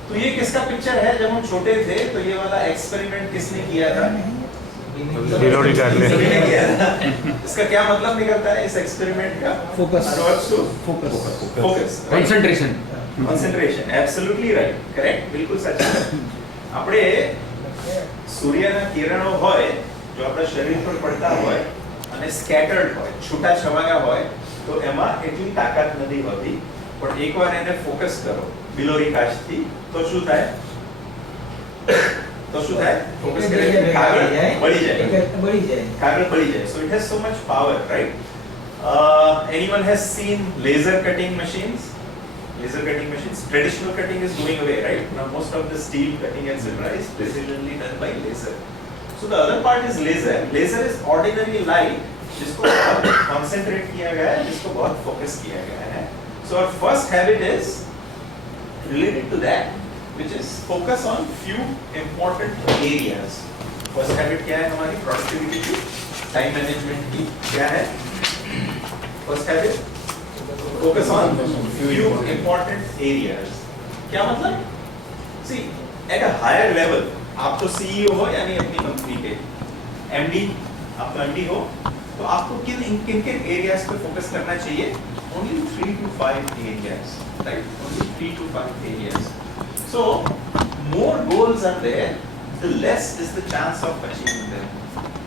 तो ये किसका पिक्चर है? जब हम छोटे थे तो ये वाला एक्सपेरिमेंट किसने किया था? हिलोरी गार्डले. सभी ने किया था. इसका क्या मतलब निकलता है इस एक्सपेरिमेंट का? Focus. Focus. Concentration. Concentration. Absolutely right. Correct. बिल्कुल सच है. આપણે સૂર્યના કિરણો હોય જો આપણા શરીર પર પડતા હોય અને સ્કેટર્ડ હોય, છૂટા છવાયા હોય તો એમાં એટલી તાકાત નથી હોતી, પણ એકવાર એને ફોકસ કરો બિલોરી કાચથી તો શું થાય? ફોકસ કરે કાગળ બળી જાય. बढ़ी जाए. कागज बड़ी जाए. So it has so much power, right? Anyone has seen laser cutting machines? Laser cutting machines. Traditional cutting is going away, right? Now most of the steel cutting etc. is precisionally done by laser. So the other part is laser. Laser is ordinary light जिसको बहुत concentrate किया गया है, जिसको बहुत focus किया गया है. So our first habit is related to that, which is focus on few important areas. First habit क्या है हमारी productivity की? Time management की क्या है? First habit focus on few important areas. क्या मतलब? See, at a higher level, आप तो CEO हो यानी अपनी कंपनी के MD, आप तो MD हो, तो आपको किन एरियाज पे फोकस करना चाहिए? Only 3 to 5 areas, right? Only 3 to 5 areas. So, more goals are there, the less is the chance of achieving them.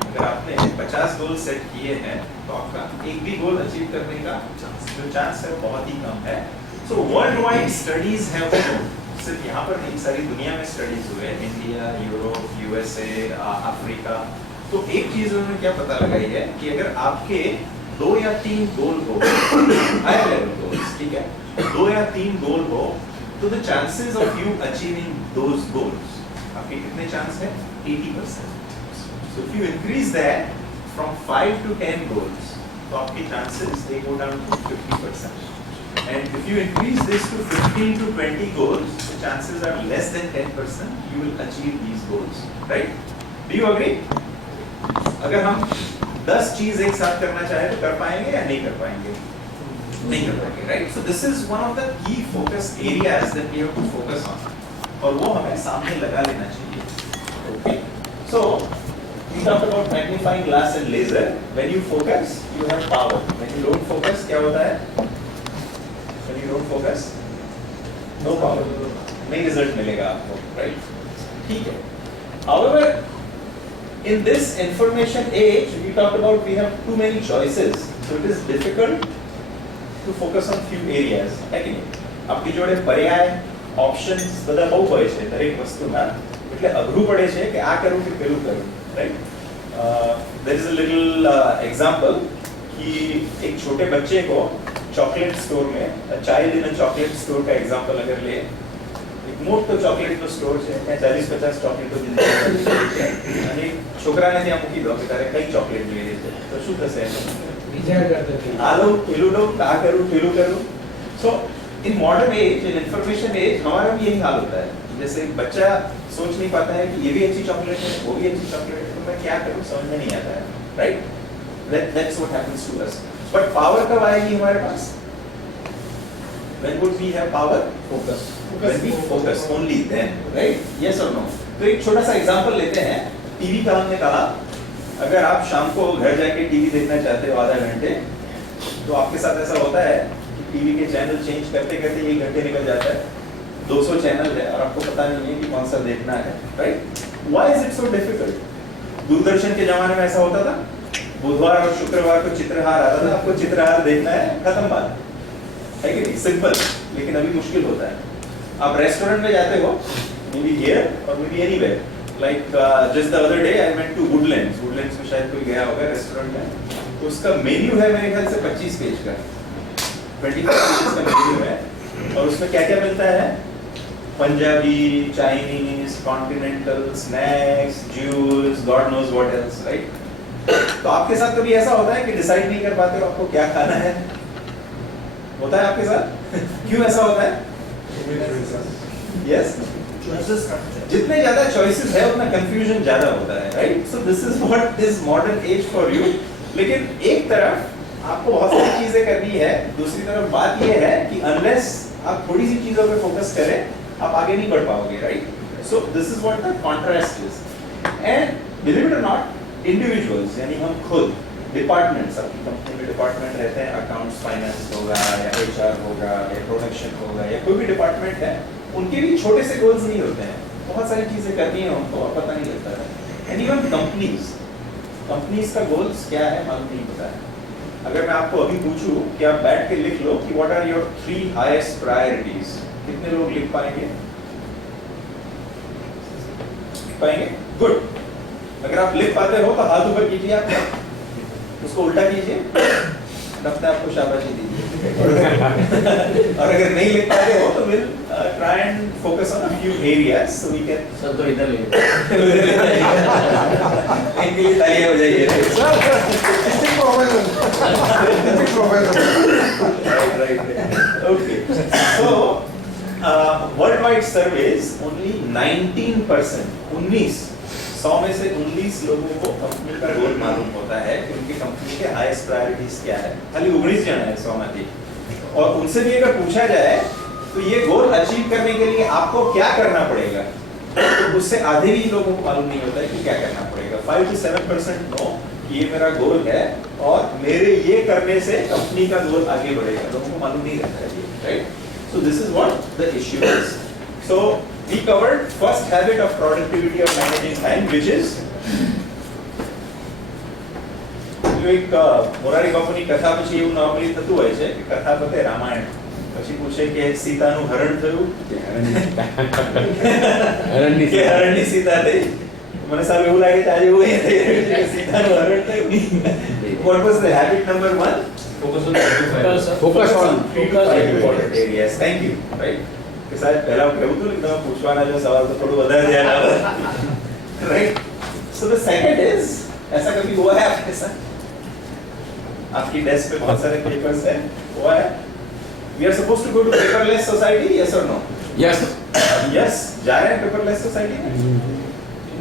अगर आपने 50 गोल सेट किए हैं तो आपका एक भी गोल अचीव करने का जो चांस है बहुत ही कम है. So worldwide studies have shown, सिर्फ यहाँ पर नहीं, सारी दुनिया में स्टडीज हुए, इंडिया, यूरोप, यूएसए, अफ्रीका। तो एक चीज उन्होंने क्या पता लगाई है कि अगर आपके 2 या 3 गोल हो, हायर लेवल गोल्स, ठीक है, 2 या 3 गोल हो, तो the chances of you achieving those goals, आपके कितने चांस है? 80%। So if you increase that from 5 to 10 goals, तो आपके chances they go down to 50%। And if you increase this to 15 to 20 goals, the chances are less than 10% you will achieve these goals, right? Do you agree? अगर हम 10 चीज एक साथ करना चाहे तो कर पाएंगे या नहीं कर पाएंगे? नहीं कर पाएंगे, right? So this is one of the key focus areas that we have to focus on, और वो हमें सामने लगा लेना चाहिए. Okay. So we talked about magnifying glass and laser. When you focus, you have power. When you don't focus, क्या होता है? When you don't focus, no power. नहीं रिजल्ट मिलेगा आपको, right? ठीक है. However, in this information age, we talked about we have too many choices, so it is difficult to focus on few areas. है कि नहीं? આપણી જોડે પર્યાય, options બધા બહુ હોય છે દરેક વસ્તુના, એટલે અઘરું પડે છે કે આ કરું કે પેલું કરું, right? There is a little example कि एक छोटे बच्चे को चॉकलेट स्टोर में, child in a chocolate store का एग्जांपल अगर ले, एक મોટો ચોકલેટનો સ્ટોર છે, ત્યાં 40-50 ચોકલેટો છે અને છોકરાને ત્યાં મૂકી દો કે તારે કઈ ચોકલેટ જોઈએ છે, તો શું થશે? विचार करते थे આ લો, પેલું લો, આ કરું, પેલું કરું. So in modern age, in information age, हमारा भी यही हाल होता है. जैसे एक बच्चा सोच नहीं पाता है कि ये भी अच्छी चॉकलेट है, वो भी अच्छी चॉकलेट है, तो मैं क्या करूं, समझ में नहीं आता है, right? That's what happens to us. But power कब आएगी हमारे पास? When would we have power? Focus. When we focus only then, right? Yes or no? तो एक छोटा सा एग्जांपल लेते हैं. टीवी का हमने कहा, अगर आप शाम को घर जाके टीवी देखना चाहते हो आधा घंटे, तो आपके साथ ऐसा होता है कि टीवी के चैनल चेंज करते करते 1 घंटे निकल जाता है. 200 चैनल है और आपको पता नहीं है कि कौन सा देखना है, right? Why is it so difficult? Doordarshan के जमाने में ऐसा होता था, बुधवार और शुक्रवार को चित्रहार आता था, आपको चित्रहार देखना है, खत्म बात है कि नहीं? सिंपल. लेकिन अभी मुश्किल होता है. आप रेस्टोरेंट में जाते हो, मे बी हियर और maybe anywhere, like just the other day I went to Woodlands में शायद कोई गया होगा रेस्टोरेंट में, तो उसका मेन्यू है मेरे ख्याल से 25 पेज का, 25 पेज का मेन्यू है, और उसमें क्या क्या मिलता है? Punjabi, Chinese, continental, snacks, juice, God knows what else, right? तो आपके साथ कभी ऐसा होता है कि डिसाइड नहीं कर पाते हो आपको क्या खाना है? होता है आपके साथ? क्यों ऐसा होता है? यस, जितने ज्यादा चॉइसेस है उतना कंफ्यूजन ज्यादा होता है, right? So this is what is modern age for you. लेकिन एक तरफ आपको बहुत सारी चीजें करनी है, दूसरी तरफ बात यह है कि अनलेस आप थोड़ी सी चीजों पे फोकस करें, आप आगे नहीं बढ़ पाओगे, right? So this is what the contrast is. And believe it और नॉट, इंडिविजुअल्स यानी हम खुद, डिपार्टमेंट्स, आपकी कंपनी में डिपार्टमेंट रहते हैं, अकाउंट्स, फाइनेंस होगा या एचआर होगा या प्रोडक्शन होगा या कोई भी डिपार्टमेंट है, उनके भी छोटे से गोल्स नहीं होते हैं, बहुत सारी चीजें करनी है उनको और पता नहीं लगता है. एंड इवन कंपनीज का गोल्स क्या है मालूम नहीं पता है. अगर मैं आपको अभी पूछूं कि आप बैठ के लिख लो कि what are your 3 highest priorities, कितने लोग लिख पाएंगे? गुड. अगर आप लिख पाते हो तो हाथ ऊपर कीजिए, आप उसको उल्टा कीजिए, अपने आपको शाबाशी दीजिए. और अगर नहीं लिख पाते हो तो will try and focus on a few areas so we can. Sir तो इधर ले इनके लिए तालियां हो जाइए. Right. Okay. So, worldwide surveys, only 19%, 100 में से 19 लोगों को कंपनी का गोल मालूम होता है कि उनकी कंपनी के हाईएस्ट प्रायोरिटीज क्या है. खाली 19 जन है 100 में से. और उनसे भी अगर पूछा जाए तो ये गोल अचीव करने के लिए आपको क्या करना पड़ेगा, तो उससे आधे भी लोगों को मालूम नहीं होता है कि क्या करना पड़ेगा. 5 to 7% नो कि ये मेरा गोल है और मेरे ये करने से कंपनी का गोल आगे बढ़ेगा, लोगों को मालूम नहीं रहता है ये, right? So this is what the issue is. So we covered first habit of productivity of managing time, which is जो एक મોરારી બાપુની કથા પછી એવું નોર્મલી થતું હોય છે કે કથા પતે રામાયણ પછી પૂછે કે સીતાનું હરણ થયું હરણની કે હરણની સીતા થઈ. મને સારું એવું લાગે છે આજે એવું એ થઈ રહ્યું છે કે સીતાનું હરણ થયું. What was the habit number 1? Focus on the Focus on important areas. Thank you. Right. કે સાહેબ પહેલા હું કહેવું હતું ને કે તમે પૂછવાના જો સવાલ તો થોડું વધારે ધ્યાન આવે. Right. So the second is ऐसा कभी हुआ है आपके साथ? आपकी डेस्क पे बहुत सारे पेपर्स हैं. हुआ है? We are supposed to go to paperless society, yes or no? Yes. Yes. जा रहे हैं paperless society में?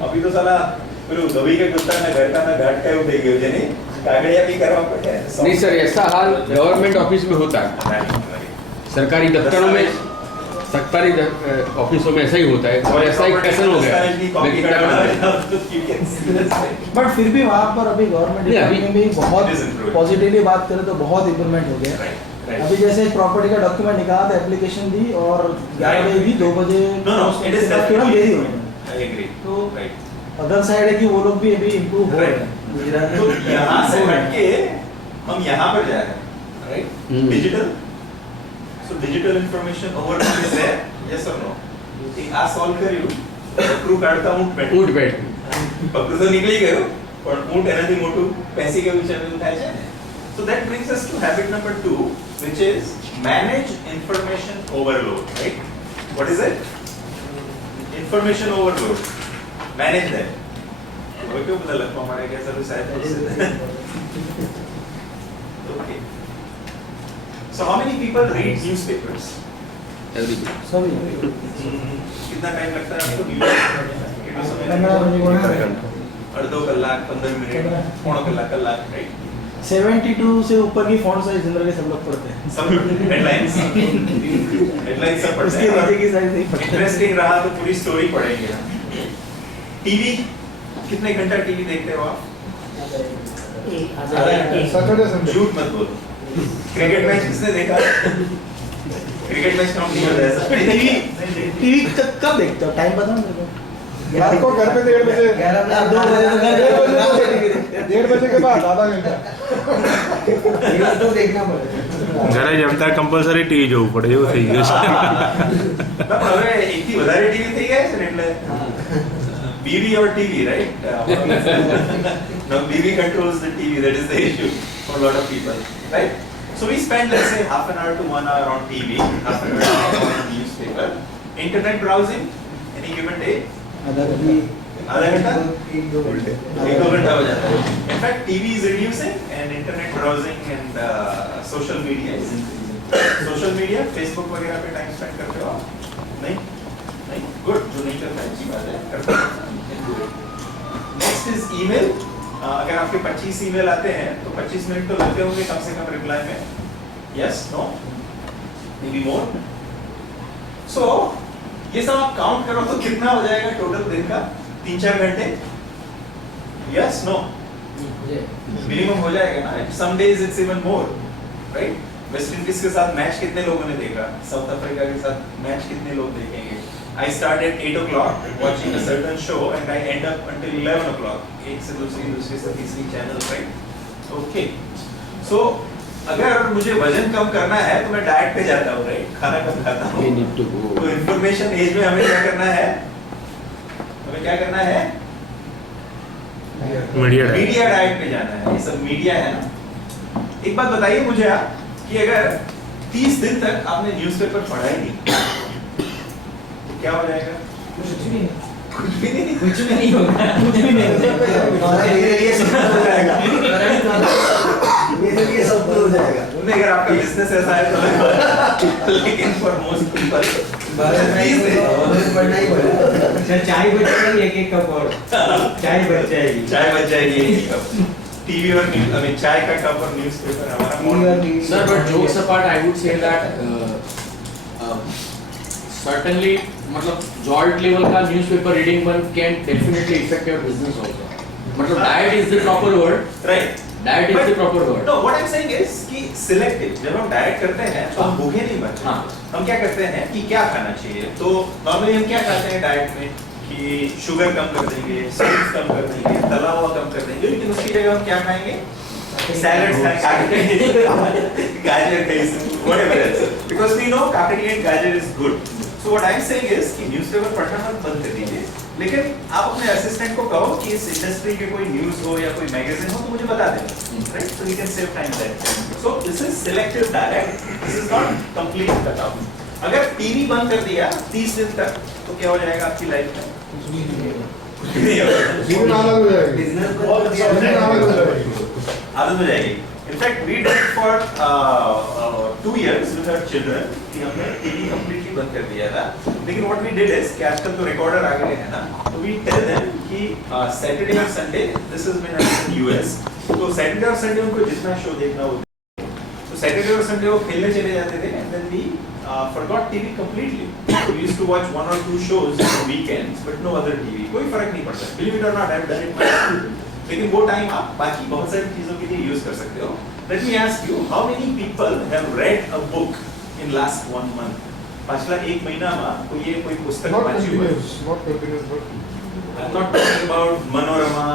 अभी तो साला પેલું દવી કે ગુસ્તા ના ઘર का ना घाट का એવું થઈ ગયું છે નહીં કાગળિયા भी करवा पड़े. नहीं सर, ऐसा हाल गवर्नमेंट ऑफिस में होता है, सरकारी दफ्तरों में, सरकारी ऑफिसों में ऐसा ही होता है और ऐसा एक फैशन हो गया है. लेकिन क्या करना है? बट फिर भी वहाँ पर अभी गवर्नमेंट नहीं, अभी- डिपार्टमेंट में भी बहुत It is improved. पॉजिटिवली बात करें तो बहुत इम्प्रूवमेंट हो गया है. अभी जैसे प्रॉपर्टी का डॉक्यूमेंट निकाला था, एप्लीकेशन दी और 11 बजे दी, 2 बजे No, no, it is document दे दी उन्होंने. I agree. तो Right. अदर साइड है कि वो लोग भी अभी इम्प्रूव हो रहे हैं. तो यहाँ से हटके हम यहाँ पर जा रहे हैं, right? Digital. So digital information overload is there, yes or no? एक आ solve કર્યું, પકડું કાઢતા ઊંટ બેઠું. ऊँट बैठ પકડું તો નીકળી ગયું, પણ ઊંટ એનાથી મોટું પેસી કેવું છે એવું થાય છે ને. So that brings us to habit number 2, which is manage information overload, right? What is it? Information overload. Manage that. હવે કેવું બધા લખવા માંડે કે સર સાહેબ Okay. So how many people read newspapers? Everything. सभी कितना टाइम लगता है आपको न्यूज़? कितना समय लगता 15 है? अर्धो कलाक, 15 मिनट, पौना कलाक, राइट? 72 से ऊपर की फॉन्ट साइज जनरल के सब लोग पढ़ते हैं. सब हेडलाइंस सब पढ़ते उसके हैं. नीचे की साइज नहीं पढ़ते. इंटरेस्टिंग रहा तो पूरी स्टोरी पढ़ेंगे. टीवी कितने घंटा टीवी देखते हो आप? सैटरडे संडे झूठ मत बोलो. क्रिकेट मैच किसने देखा? क्रिकेट मैच काउंट नहीं होता है ऐसा. टीवी कब देखते हो? टाइम बताओ मेरे को. रात को घर पे 1:30 बजे 2 बजे तक 1:30 बजे के बाद आधा घंटा तो देखना पड़ेगा. ઘરે જમતા કમ્પલસરી ટીવી જોવું પડે એવું થઈ ગયું છે. હવે એકથી વધારે ટીવી થઈ ગયા છે ને એટલે BV or TV, right? Now BV controls the TV. That is the issue for a lot of people, right? So we spend, let's say, half an hour to 1 hour on TV, half an hour to 1 hour on newspaper, internet browsing, any given day. आधा घंटा? 1-2 घंटा हो जाता है. In fact, TV is reducing and internet browsing and social media is increasing. Social media, Facebook वगैरह पे time spend करते हो आप? नहीं? नहीं? Good. जो नहीं करता है अच्छी बात है. करते हैं. Next is email. अगर आपके 25 ईमेल आते हैं तो 25 मिनट तो लगते होंगे कम से कम रिप्लाई में. Yes? No? Maybe more? So ये सब आप काउंट करो तो कितना हो जाएगा टोटल दिन का? 3-4 घंटे? Yes? No? मिनिमम हो जाएगा ना. Some days it's even more, right? West Indies के साथ मैच कितने लोगों ने देखा? साउथ अफ्रीका के साथ मैच कितने लोग देखेंगे? I start at 8 o'clock watching a certain show and I end up until 11 o'clock. एक से दूसरी से तीसरी चैनल, right? Okay. So अगर मुझे वजन कम करना है तो मैं डाइट पे जाता हूँ, राइट? खाना कम खाता हूँ. We need to go. तो इंफॉर्मेशन एज में हमें क्या करना है? हमें क्या करना है? Media diet. मीडिया डाइट पे जाना है. ये सब मीडिया है ना. एक बात बताइए मुझे आप कि अगर 30 दिन तक आपने न्यूज़पेपर पढ़ा ही नहीं तो क्या हो जाएगा? कुछ भी नहीं. कुछ भी नहीं. कुछ भी नहीं होगा. कुछ भी नहीं ये सब हो जाएगा. ये सब हो जाएगा. नहीं, अगर आपका बिजनेस ऐसा है तो लेकिन फॉर मोस्ट पीपल पढ़ना ही पड़ेगा. चाय बच जाएगी एक कप और चाय बच जाएगी. चाय बच जाएगी एक कप. टीवी और न्यूज़, आई मीन चाय का कप और न्यूज़पेपर हमारा Sir, but jokes apart, I would say that certainly, मतलब jolt level का newspaper reading one can definitely affect your business also. मतलब diet is the proper word. Right. Diet is the proper word. No, what I'm saying is कि selective. जब हम diet करते हैं तो हम भूखे नहीं मरते. हाँ. हम क्या करते हैं कि क्या खाना चाहिए. तो नॉर्मली हम क्या खाते हैं डाइट में कि शुगर कम कर देंगे, स्वीट्स कम कर देंगे, तला हुआ कम कर देंगे, लेकिन उसकी जगह हम क्या खाएंगे? सैलड खाएंगे, गाजर खाइए, whatever else. Because we know Cafeteria Gadget is good. So what I am saying is कि न्यूज़पेपर पढ़ना मत बंद कर दीजिए, लेकिन आप अपने असिस्टेंट को कहो कि इस इंडस्ट्री के कोई न्यूज़ हो या कोई मैगजीन हो तो मुझे बता देना, right? So you can save time there. So this is selective direct. This is not complete cut out. अगर टीवी बंद कर दिया 30 दिन तक तो क्या हो जाएगा आपकी लाइफ में? जीवन अलग हो जाएगी, जीवन अलग हो जाएगी, आदत हो जाएगी. In fact, we did it for 2 years with our children कि हमने टीवी completely बंद कर दिया था. लेकिन what we did is कि आजकल तो रिकॉर्डर आ गए हैं ना, तो we tell them कि Saturday और Sunday, this is when I was in US, तो Saturday और Sunday उनको जितना शो देखना हो, तो Saturday और Sunday वो खेलने चले जाते थे, and then we forgot TV completely. We used to watch 1 or 2 shows on weekends, but no other TV. कोई फर्क नहीं पड़ता. Believe it or not, I've done it myself. लेकिन वो टाइम आप बाकी बहुत सारी चीजों के लिए यूज कर सकते हो. Let me ask you, how many people have read a book in last 1 month? पिछला 1 महीना में कोई पुस्तक not पढ़ी हुई है? continuous, not continuous, but I'm not talking about Manorama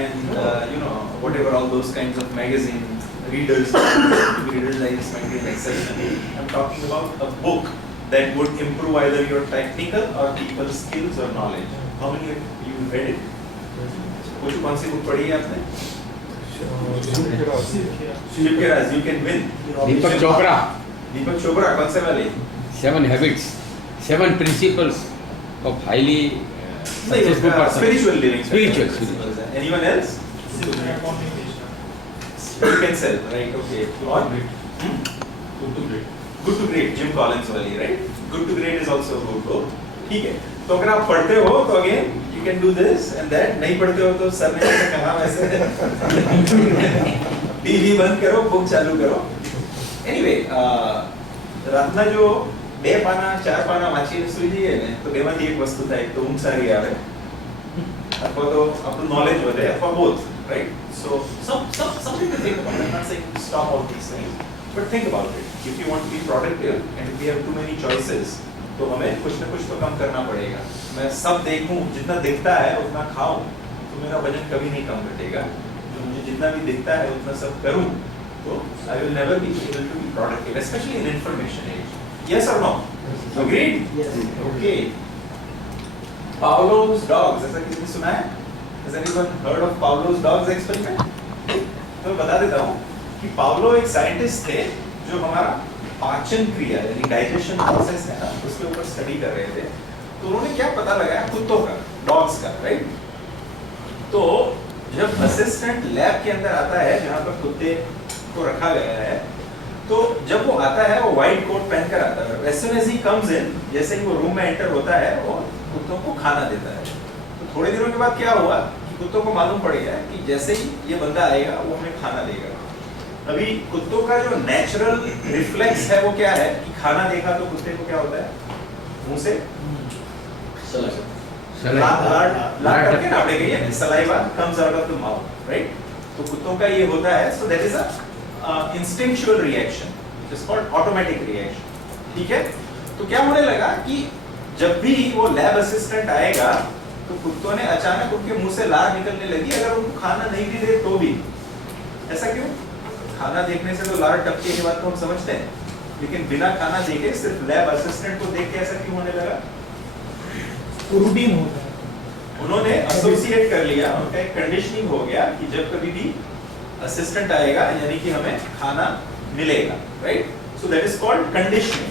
and you know whatever all those kinds of magazine readers. Readers I just make an exception. I'm talking about a book that would improve either your technical or people skills or knowledge. How many of you read it? कुछ कौन सी book पढ़ी है आपने? शिव के राज, You Can Win. दीपक चोपड़ा, दीपक चोपड़ा कौन से वाले? 7 Habits, 7 Principles of Highly Successful Person. Spiritual living. Spiritual. Anyone else? You can sell, right? Okay. Or Good to Great, Jim Collins वाली, right? Good to Great is also a good book. ठीक है. तो अगर आप पढ़ते हो तो again you can do this and that. नहीं पढ़ते हो तो सर ने ऐसे कहा वैसे टीवी बंद करो, बुक चालू करो. Anyway, રાતના જો 2 પાના 4 પાના વાંચીને સૂઈ જઈએ ને તો બેમાંથી એક વસ્તુ થાય, એક તો ઊંઘ સારી આવે અથવા તો આપણું નોલેજ વધે અથવા both, right? So something to think about. I'm not saying stop all these things, but think about it. If you want to be productive and if we have too many choices, तो हमें कुछ ना कुछ तो कम करना पड़ेगा. मैं सब देखूं, जितना दिखता है उतना खाऊं, तो मेरा वजन कभी नहीं कम घटेगा. जो मुझे जितना भी दिखता है उतना सब करूं, तो I will never be able to be productive, especially in information age. Yes or no? Agreed? Yes. Okay. Pavlov's dogs, ऐसा किसी ने सुना है? Has anyone heard of Pavlov's dogs experiment? तो मैं बता देता हूँ कि पावलो एक साइंटिस्ट थे जो हमारा पाचन क्रिया यानी डाइजेशन प्रोसेस है ना उसके ऊपर स्टडी कर रहे थे. तो उन्होंने क्या पता लगाया कुत्तों का, डॉग्स का, राइट? तो जब असिस्टेंट लैब के अंदर आता है जहाँ पर कुत्ते को रखा गया है, तो जब वो आता है वो व्हाइट कोट पहनकर आता है. As soon as he comes in, जैसे ही वो रूम में एंटर होता है वो कुत्तों को खाना देता है. तो थोड़े दिनों के बाद क्या हुआ कि कुत्तों को मालूम पड़ गया कि जैसे ही ये बंदा आएगा वो हमें खाना देगा. अभी कुत्तों का जो नेचुरल रिफ्लेक्स है वो क्या है कि खाना देखा तो कुत्ते को क्या होता है, मुंह से लार करके ना आपने कही saliva comes out of the mouth, right? तो कुत्तों का ये होता है. सो that is a instinctual reaction, it is called automatic reaction. ठीक है. तो क्या होने लगा कि जब भी वो लैब असिस्टेंट आएगा तो कुत्तों ने अचानक उनके मुंह से लार निकलने लगी, अगर उनको खाना नहीं भी दे तो भी. ऐसा क्यों? खाना देखने से तो लार टपके की बात को हम समझते हैं, लेकिन बिना खाना देखे सिर्फ लैब असिस्टेंट को देख के ऐसा क्यों होने लगा? रूटीन होता है. उन्होंने एसोसिएट कर लिया, उनका एक कंडीशनिंग हो गया कि जब कभी भी असिस्टेंट आएगा यानी कि हमें खाना मिलेगा, right? So that is called conditioning.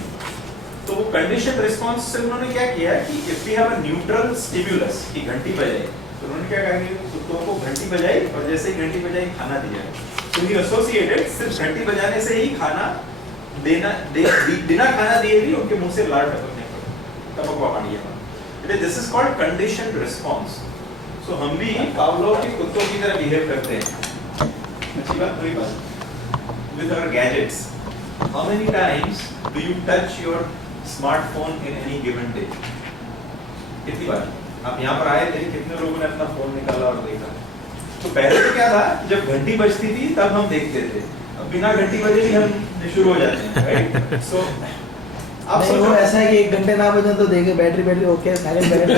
तो वो कंडीशन रिस्पांस से उन्होंने क्या किया कि if we have a neutral stimulus की घंटी बजाई, तो उन्होंने क्या कहा, कुत्तों को घंटी बजाई और जैसे ही घंटी बजाई खाना दिया. तो ये एसोसिएटेड सिर्फ घंटी बजाने से ही खाना देना बिना खाना दिए भी उनके मुंह से लार टपकवा पानी है. This is called condition response. So हम भी पावलोव के कुत्तों की तरह बिहेव करते हैं. अच्छी बात, बुरी बात. With our gadgets, how many times do you touch your smartphone in any given day? कितनी बार? आप यहाँ पर आए थे, कितने लोगों ने अपना फोन निकाला और देखा? तो पहले तो क्या था, जब घंटी बजती थी तब हम देखते थे, अब बिना घंटी बजे भी हम शुरू हो जाते हैं, राइट? सो आप नहीं, वो ऐसा है कि 1 घंटे ना बजे तो देखे battery okay silent battery.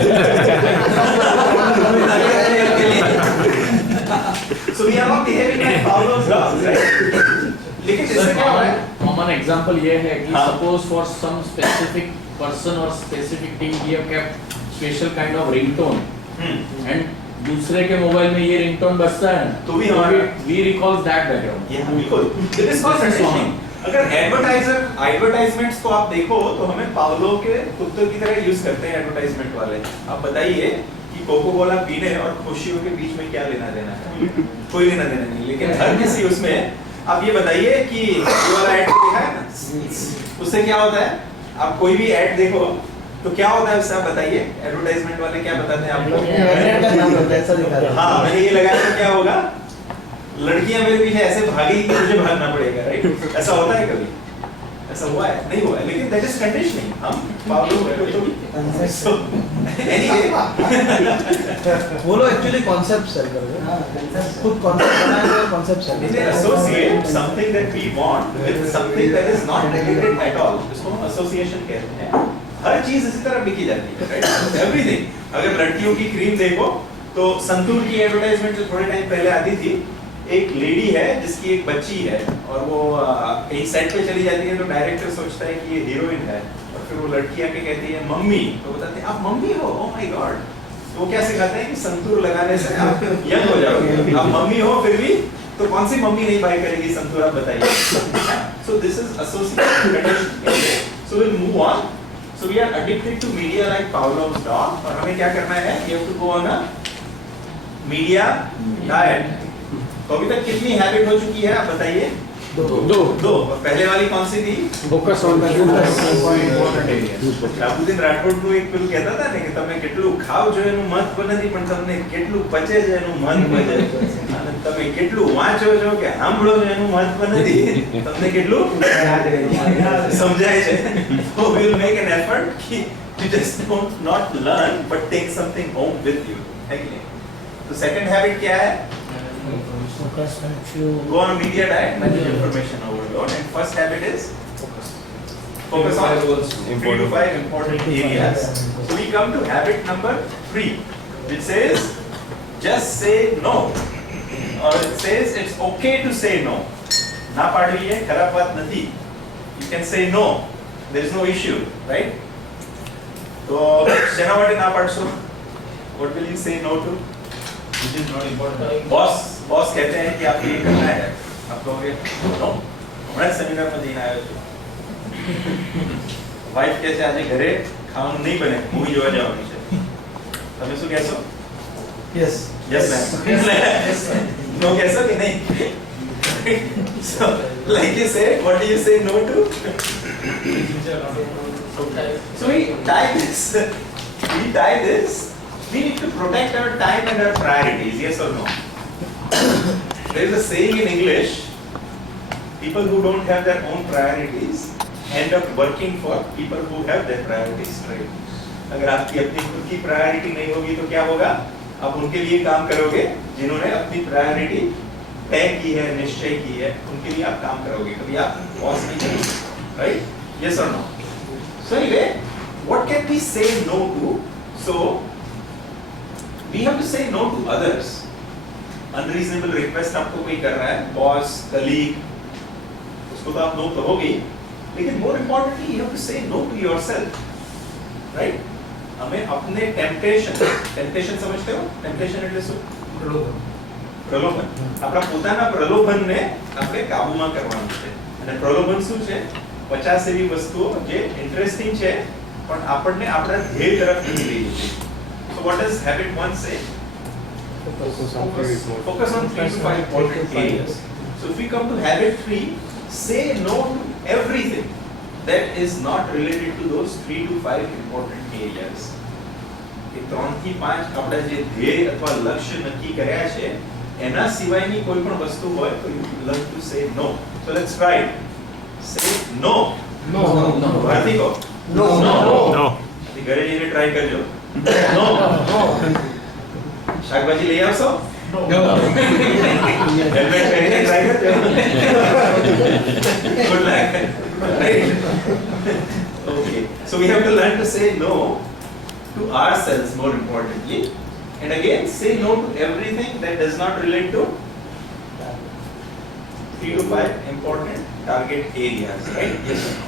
So we are not behaving like Pavlov's dogs, right? लेकिन इससे क्या हो रहा है? one example ये है कि हाँ. suppose for some specific person or specific team we have kept special kind of ringtone and दूसरे के मोबाइल में ये रिंगटोन बजता है तो भी हमारा we recall that background. ये बिल्कुल दिस इज कॉल्ड कंडीशनिंग। अगर एडवर्टाइजमेंट्स को आप देखो तो हमें पावलो के कुत्तों की तरह यूज करते हैं एडवर्टाइजमेंट वाले। आप बताइए कि कोको कोला पीने और खुशियों के बीच में क्या लेना देना है? कोई लेना देना नहीं, लेकिन हर किसी उसमें आप ये बताइए कि ये वाला ऐड देखा है ना, उससे क्या होता है? आप कोई भी ऐड देखो तो क्या होता है उससे आप बताइए, एडवर्टाइजमेंट वाले क्या बताते हैं आपको? हाँ, मैंने ये लगाया तो क्या होगा? लड़कियां मेरे पीछे ऐसे भागेगी कि मुझे भागना पड़ेगा, राइट? ऐसा होता है कभी? ऐसा हुआ है? नहीं हुआ है, लेकिन दैट इज कंडीशनिंग। हम पावलो को तो वो लोग एक्चुअली कॉन्सेप्ट सेल कर रहे हैं, खुद कॉन्सेप्ट बनाए और concept sell They associate something that we want with something that is not related at all. इसको हम association कहते हैं। हर चीज इसी तरह बिकी जाती है, राइट? एवरीथिंग। अगर लड़कियों की क्रीम देखो तो संतूर की एडवर्टाइजमेंट जो थोड़े टाइम पहले आती थी, एक लेडी है जिसकी एक बच्ची है और वो कहीं सेट पे चली जाती है तो डायरेक्टर सोचता है कि ये हीरोइन है और फिर वो लड़की आके कहती है मम्मी, तो बताते हैं आप मम्मी हो, ओह माय गॉड। तो वो क्या सिखाते हैं कि संतूर लगाने से आप यंग हो जाओगे। आप मम्मी हो फिर भी तो कौन सी मम्मी नहीं बाय करेगी संतूर, आप बताइए। सो this is associated. So will move on. So we are addicted to media like Pavlov's dog और हमें क्या करना है? We have to go on a media diet। तो अभी तक कितनी हैबिट हो चुकी है आप बताइए? दो। और पहले वाली कौन सी थी? Focus on important area. Rabuddin Rathore को एक पेલું કહેતા હતા ને કે તમે કેટલું ખાવ છો એનું મહત્વ નથી, પણ તમને કેટલું પચે છે એનું મહત્વ છે, અને તમે કેટલું વાંચો છો કે સાંભળો છો એનું મહત્વ નથી, તમને કેટલું સમજાય છે। So we will make an effort कि you just don't not learn but take something home with you, है कि नहीं? तो सेकंड हैबिट क्या है? Go on a media diet, manage information overload, and first habit is focus on 3 to 5 important areas. So we come to habit number 3, which says just say no, or it says it's okay to say no. ना पाड़वी है, खराब बात नहीं। You can say no. There is no issue, right? तो शेना वाटे ना पाड़शो, what will you say no to? Which is not important. Boss कहते हैं कि आपको ये करना है, आप कहोगे नो, हमारे सेमिनार में जઈને આવ્યો છું। વાઇફ કહે છે આજે ઘરે ખાવાનું નહીં બને, મૂવી જોવા જવાનું છે, તમે શું કહેશો? Yes yes ma'am. નો કહેશો કે નહીં? So like you say, what do you say no to? So we tie this, we need to protect our time and our priorities, yes or no? There is a saying in English, people who don't have their own priorities end up working for people who have their priorities straight। अगर आपकी अपनी खुद की priority नहीं होगी तो क्या होगा? आप उनके लिए काम करोगे जिन्होंने अपनी प्रायोरिटी तय की है, निश्चय की है, उनके लिए आप काम करोगे, कभी आप बॉस नहीं करोगे, right? Yes or no? So anyway, what can we say no to? So we have to say no to others। Unreasonable request आपको कोई कर रहा है, बॉस, कलीग, उसको तो आप नो कहोगे, लेकिन more importantly you have to say no to yourself, right? हमें अपने टेम्पटेशन समझते हो? टेम्पटेशन એટલે શું? પ્રલોભન। આપણા પોતાના પ્રલોભનને આપણે કાબૂમાં કરવાનું છે, અને પ્રલોભન શું છે? 50 એવી વસ્તુઓ જે ઇન્ટરેસ્ટિંગ છે પણ આપણને આપણા ધ્યેય તરફ નહીં લઈ જતી। So what does habit 1 say? Focus on 3 to 5 important areas. So if we come to habit 3, say no to everything that is not related to those 3 to 5 important areas. એ 3 થી 5 આપણે જે ધ્યેય અથવા લક્ષ્ય નક્કી કર્યા છે એના સિવાયની કોઈ પણ વસ્તુ હોય તો you learn to say no. So let's try it. Say no. No. Bharati કહો No. No. ઘરે જઈને ટ્રાય કરજો। No. શાકભાજી લઈ આવશો? હેલ્મેટ પહેરીને ટ્રાય કરજો। Good luck. Okay. So we have to learn to say no to ourselves, more importantly, and again say no to everything that does not relate to 3 to 5 important target areas, right? Yes or no?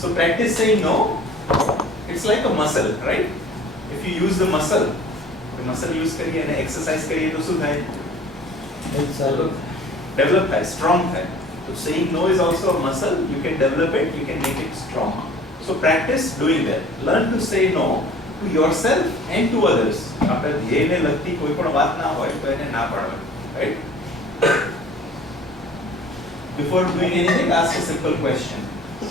So practice saying no. It's like a muscle, right? If you use the muscle use करिए ना exercise करिए तो શું થાય? Develop થાય, strong થાય. So saying no is also a muscle. You can develop it, you can make it strong. So practice doing that. Learn to say no to yourself and to others. આપણે ધ્યેયને લગતી કોઈ પણ વાત ના હોય તો એને ના પાડવાની, right? Before doing anything, ask a simple question.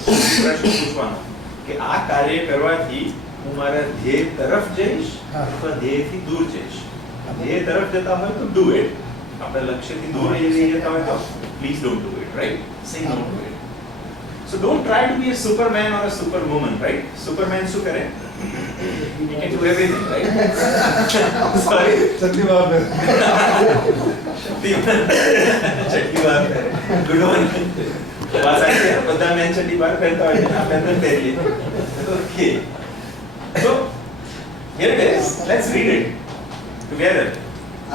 પ્રશ્ન પૂછવાનો કે આ કાર્ય કરવાથી હું મારા ધ્યેય તરફ જઈશ અથવા ધ્યેયથી દૂર જઈશ. ધ્યેય તરફ જતા હોય તો do it. આપણે લક્ષ્યથી દૂર જઈ જતા હોય તો please don't do it, right? Say no to it. So don't try to be a superman or a superwoman, right? Superman શું કરે? He can do everything, right? Sorry. શક્તિવાન શક્તિવાન good one. વાત આવી છે બધા મેન ચડ્ડી બહાર પહેરતા હોય છે આપણે અંદર પહેરીએ. Okay. So here it is. Let's read it together.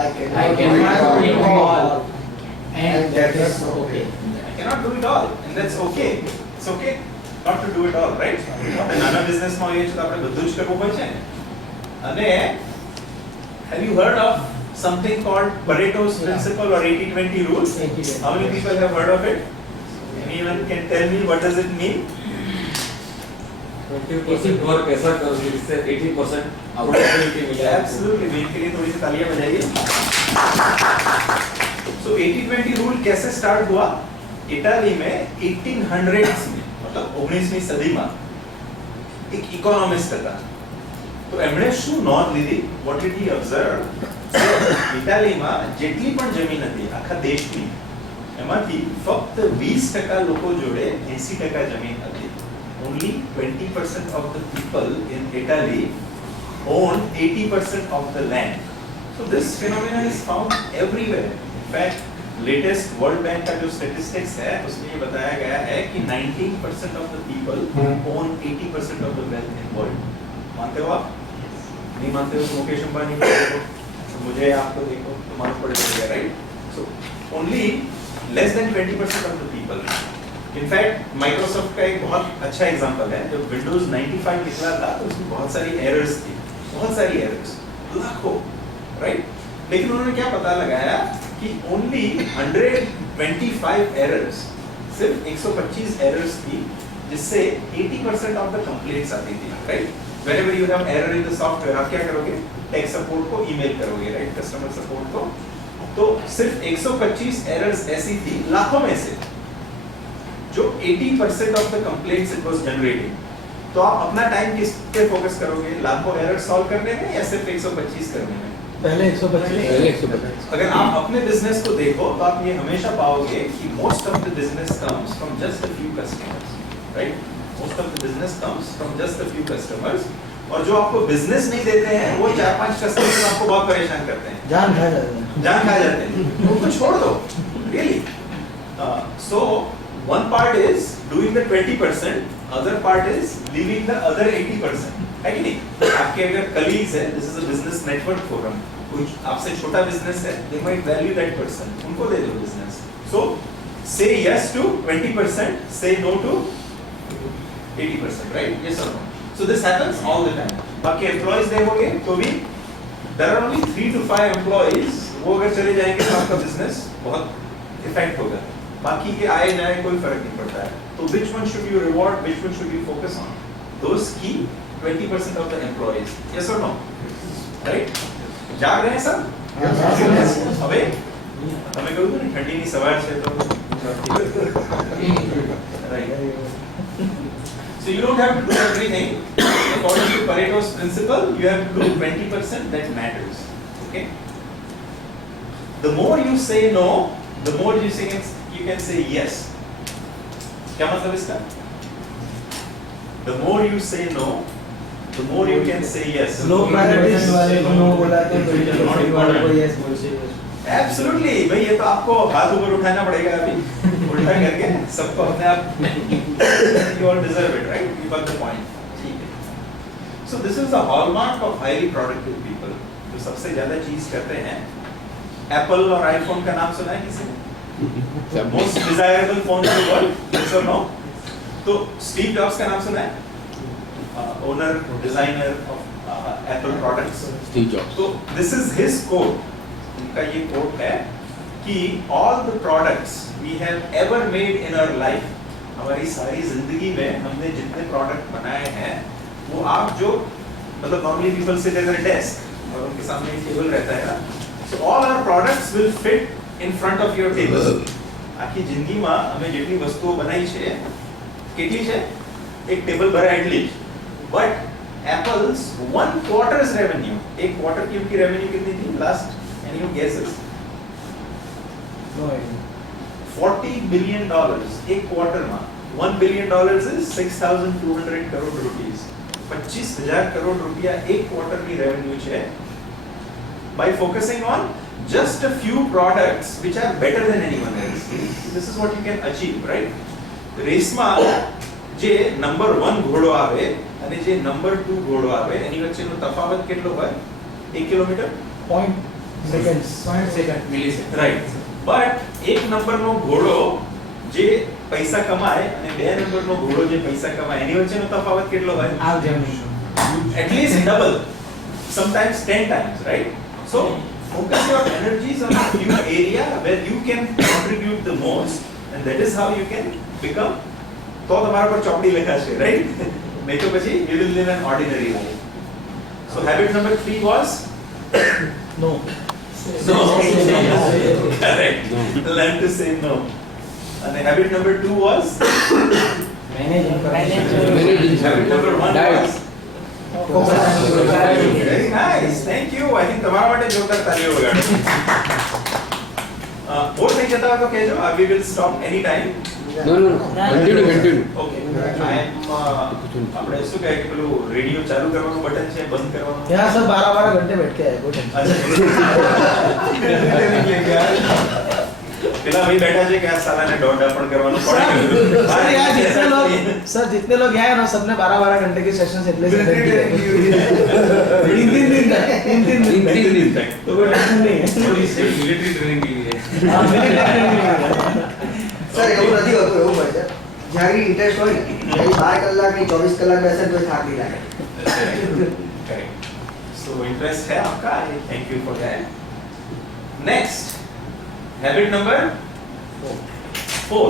I cannot do it all, and that is okay. I cannot do it all, and that's okay. It's okay not to do it all, right? આપણે નાના બિઝનેસમાં હોઈએ છીએ તો આપણે બધું જ કરવું હોય છે. અને have you heard of something called Pareto's principle or 80-20 rule? 80-20. How many people have heard of it? Anyone can tell me what does it mean? 20% work ऐसा करो जिससे 80% प्रोडक्टिविटी मिल जाए. Absolutely. मैं इनके लिए थोड़ी सी तालियां बजाइए. So 80-20 रूल कैसे स्टार्ट हुआ? इटाली में 1800s में मतलब 19મી સદીમાં એક ઇકોનોમિસ્ટ હતા. તો એમણે શું નોંધ લીધી? What did he observe? ઇટાલીમાં જેટલી પણ જમીન હતી આખા દેશની એમાંથી ફક્ત 20% લોકો જોડે 80% જમીન હતી. Only 20% of the people in Italy own 80% of the land. So this phenomenon is found everywhere. In fact, latest World Bank का जो statistics है उसमें ये बताया गया है कि 19% of the people own 80% of the wealth in world. मानते हो आप? नहीं मानते हो तो मुकेश अंबानी को देखो, तो मुझे आपको देखो तो मालूम पड़ जाएगा, right? So only less than 20% of the people. In fact, Microsoft का एक बहुत अच्छा एग्जांपल है. जब Windows 95 निकला था तो उसमें बहुत सारी एरर्स थी, बहुत सारी एरर्स, लाखों, राइट? लेकिन उन्होंने क्या पता लगाया कि ओनली 125 एरर्स, सिर्फ 125 एरर्स थी जिससे 80% ऑफ द कंप्लेंट्स आती थी, right? Whenever you have error in the software, आप क्या करोगे? टेक सपोर्ट को ईमेल करोगे, राइट? कस्टमर सपोर्ट को. तो सिर्फ 125 एरर्स ऐसी थी लाखों में से जो 80% of the complaints it was generating. तो आप अपना टाइम किस पे फोकस करोगे? लाखों एरर सॉल्व करने में या सिर्फ 125 करने में? पहले 125. अगर आप अपने बिजनेस को देखो तो आप ये हमेशा पाओगे कि most of the business comes from just a few customers, right? Most of the business comes from just a few customers. और जो आपको बिजनेस नहीं देते हैं वो 4-5 कस्टमर्स आपको बहुत परेशान करते हैं, जान खा जाते हैं. जान खा जाते हैं. उनको छोड़ दो, really. So one part is doing the 20%, other part is leaving the other 80%. है कि नहीं? आपके अगर कलीग्स हैं, this is a business network forum, कोई आपसे छोटा बिजनेस है, they might value that person, उनको दे दो business. So say yes to 20%, say no to 80%, right? Yes or no? So this happens all the time. बाकी employees देखोगे तो भी there are only 3 to 5 employees, वो अगर चले जाएंगे तो आपका बिजनेस बहुत इफेक्ट होगा. बाकी के आए जाए कोई फर्क नहीं पड़ता है. तो which one should you reward, which one should you focus on? Those key 20% of the employees. Yes or no? Right? जाग रहे हैं सब? अबे તમે કહ્યું ને ઠંડીની સવાર છે તો right. So you don't have to do everything. According to Pareto's principle, you have to do 20% that matters. Okay? The more you say no, the more you can say yes. क्या मतलब इसका? The more you say no, the more you can say yes. Low priorities वाले को no बोला तो 20% वाले को yes बोलते हैं. Absolutely. भाई ये तो आपको हाथ ऊपर उठाना पड़ेगा अभी, उल्टा करके सबको अपने आप. You all deserve it, right? You got the point. ठीक है. So this is the hallmark of highly productive people. जो सबसे ज़्यादा चीज करते हैं. Apple और iPhone का नाम सुना है किसी ने? Most desirable phone in the world, yes और नो? तो स्टीव जॉब्स का नाम सुना है? Owner designer of Apple products, Steve Jobs. तो दिस इज हिज कोट, उनका ये कोट है कि all the products we have ever made in our life, हमारी सारी जिंदगी में हमने जितने प्रोडक्ट बनाए हैं वो आप जो मतलब normally people sit at a desk और उनके सामने एक टेबल रहता है ना, so all our products will fit in front of your table. આખી જિંદગીમાં અમે જેટલી વસ્તુઓ બનાવી છે કેટલી છે? એક ટેબલ ભરા એટલી જ, બટ એપલ્સ 1/4 રેવન્યू, એક ક્વાર્ટર की उनकी रेवेन्यू कितनी थी last? Any you guesses? No idea. $40 billion एक क्वार्टर में। $1 billion is 6,200 crore rupees, 25,000 crore रुपया एक क्वार्टर की रेवेन्यू है। By focusing on just a few products which are better than anyone else, this is what you can achieve, right? રેસમાં જે number 1 ઘોડો આવે અને જે નંબર 2 ઘોડો આવે એની વચ્ચેનો તફાવત કેટલો હોય? 1 kilometre? Point seconds. Millisecond, right, but એક નંબરનો ઘોડો જે પૈસા કમાય અને બે નંબરનો ઘોડો જે પૈસા કમાય એની વચ્ચેનો તફાવત કેટલો હોય? આવ જેમ At least double, sometimes 10 times, right? So focus your energies on a few area where you can contribute the most, and that is how you can become, तो તમારા પર ચોપડી લખાશે, right? નહીં તો પછી you will live an ordinary life. So habit number 3 was no. no. Correct. Learn to say no. And habit number 2 was managing Managing habit number 1 diet. was very nice. Thank you. I think તમારા માટે જોરદાર તાળીઓ વગાડો. બોર નહીં જતા હોય તો કહેજો. We will stop any time. No, no, no. Continue. Okay. I am આપણે શું કહે કે પેલું રેડિયો ચાલુ કરવાનું બટન છે, બંધ કરવાનું. यहाँ सब 12-12 घंटे बैठ के आए, कोई टेंशन પેલા ભાઈ બેઠા છે કે આ સાલાને દોડા પણ કરવાનું પડે. सर यार जितने लोग यहाँ हैं ना सबने 12-12 घंटे के सेशंस એટલે से अटेंड किए। 3 दिन तक तो कोई टेंशन नहीं है। મિલિટરી ટ્રેનિંગ લી है। हाँ, मिलिटरी સર એવું નથી હોતું, એવું હોય છે જ્યારે ઇન્ટરેસ્ટ હોય ને ત્યારે 12 કલાક નહીં 24 કલાક બેસે તો થાક નહીં લાગે। Correct. So interest है आपका. Thank you for that. Next, habit number 4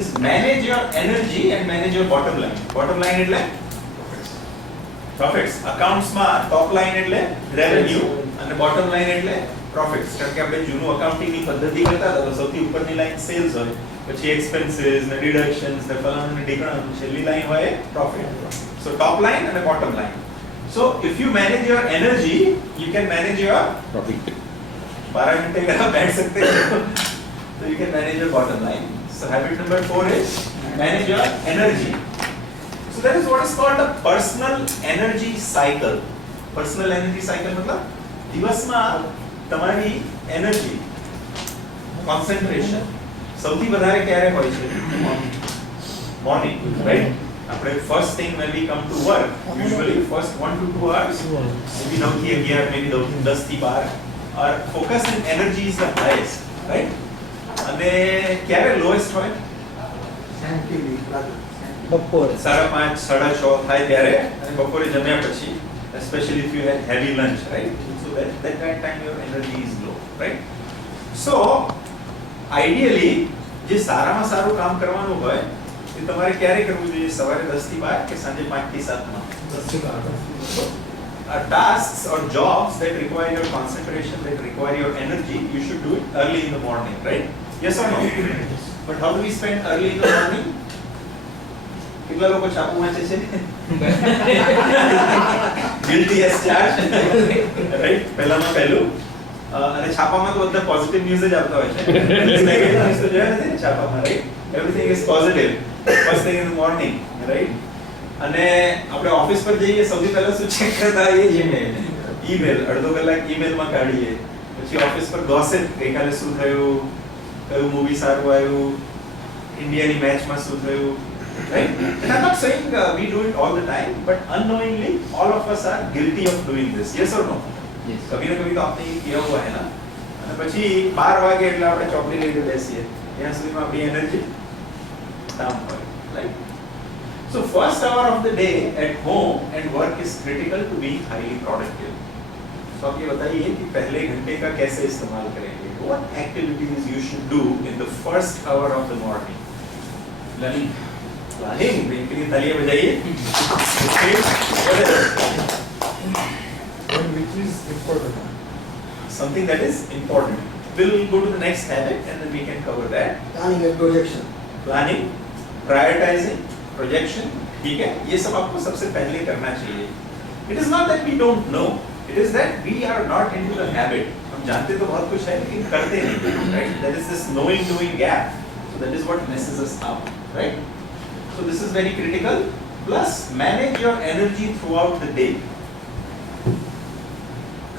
is manage your energy and manage your bottom line. Bottom line એટલે profits. Accounts માં top line એટલે revenue અને bottom line એટલે profits. કારણ કે આપણે જૂનું accounting ની પદ્ધતિ કરતા હતા તો સૌથી ઉપરની લાઈન sales હોય, પછી expenses ને deductions ને ફલાણું ને ઢીકણું, છેલ્લી લાઈન હોય profit. So top line and bottom line. So if you manage your energy, you can manage your Profit. 12 घंटे का बैठ सकते हो, so you can manage your bottom line. So habit number 4 is manage your energy. So that is what is called a personal energy cycle. Personal energy cycle मतलब દિવસમાં તમારી energy concentration સૌથી વધારે ક્યારે હોય છે? Morning, right? આપણે first thing when we come to work, usually first 1 to 2 hours, maybe 9 થી 11, maybe 10 થી 12, our focus and energy is the highest, right? અને ક્યારે લોએસ્ટ હોય? બપોરે 5:30, 6:30 થાય ત્યારે, અને બપોરે જમ્યા પછી, especially if you had heavy lunch, right? So that time your energy is low, right? So ideally જે સારામાં સારું કામ કરવાનું હોય એ તમારે ક્યારે કરવું જોઈએ? સવારે 10 થી 12 કે સાંજે 5 થી 7 માં? 10 થી 12. Tasks or jobs that require your concentration, that require your energy, you should do it early in the morning, right? Yes or no? But how do we spend early in the morning? કેટલા લોકો છાપું વાંચે છે? Guilty as charged. Right? પહેલામાં પહેલું. અને છાપામાં તો બધા પોઝિટિવ ન્યૂઝ જ આવતા હોય છે. નેગેટિવ ન્યૂઝ તો જોયા નથી ને છાપામાં, right? Everything is positive. First thing in the morning, right? અને આપણે ઓફિસ પર જઈએ સૌથી પહેલા શું ચેક કરતા હોઈએ? ઈમેલ. અડધો કલાક ઈમેલમાં કાઢીએ. પછી ઓફિસ પર ગોસિપ, ગઈકાલે શું થયું, કયું મૂવી સારું આવ્યું, ઇન્ડિયાની મેચમાં શું થયું, right? And I'm not saying we do it all the time, but unknowingly all of us are guilty of doing this. Yes or no? Yes. कभी ना कभी तो आपने ये किया हुआ है ना, અને પછી 12 વાગે એટલે આપણે ચોકડી લઈને બેસીએ ત્યાં સુધીમાં આપણી એનર્જી ડાઉન હોય, right? So first hour of the day at home and work is critical to be highly productive. So आप ये बताइए कि पहले घंटे का कैसे इस्तेमाल करेंगे? What activities you should do in the first hour of the morning? Learning. Planning. इनके लिए तालियां बजाइए. Okay. What else? And which is important. Something that is important. We'll go to the next habit and then we can cover that. Planning and projection. Planning, prioritizing, projection. ठीक है? ये सब आपको सबसे पहले करना चाहिए. It is not that we don't know. It is that we are not into the habit. हम जानते तो बहुत कुछ है लेकिन करते नहीं, right? That is this knowing doing gap. So that is what messes us up, right? So this is very critical. Plus manage your energy throughout the day.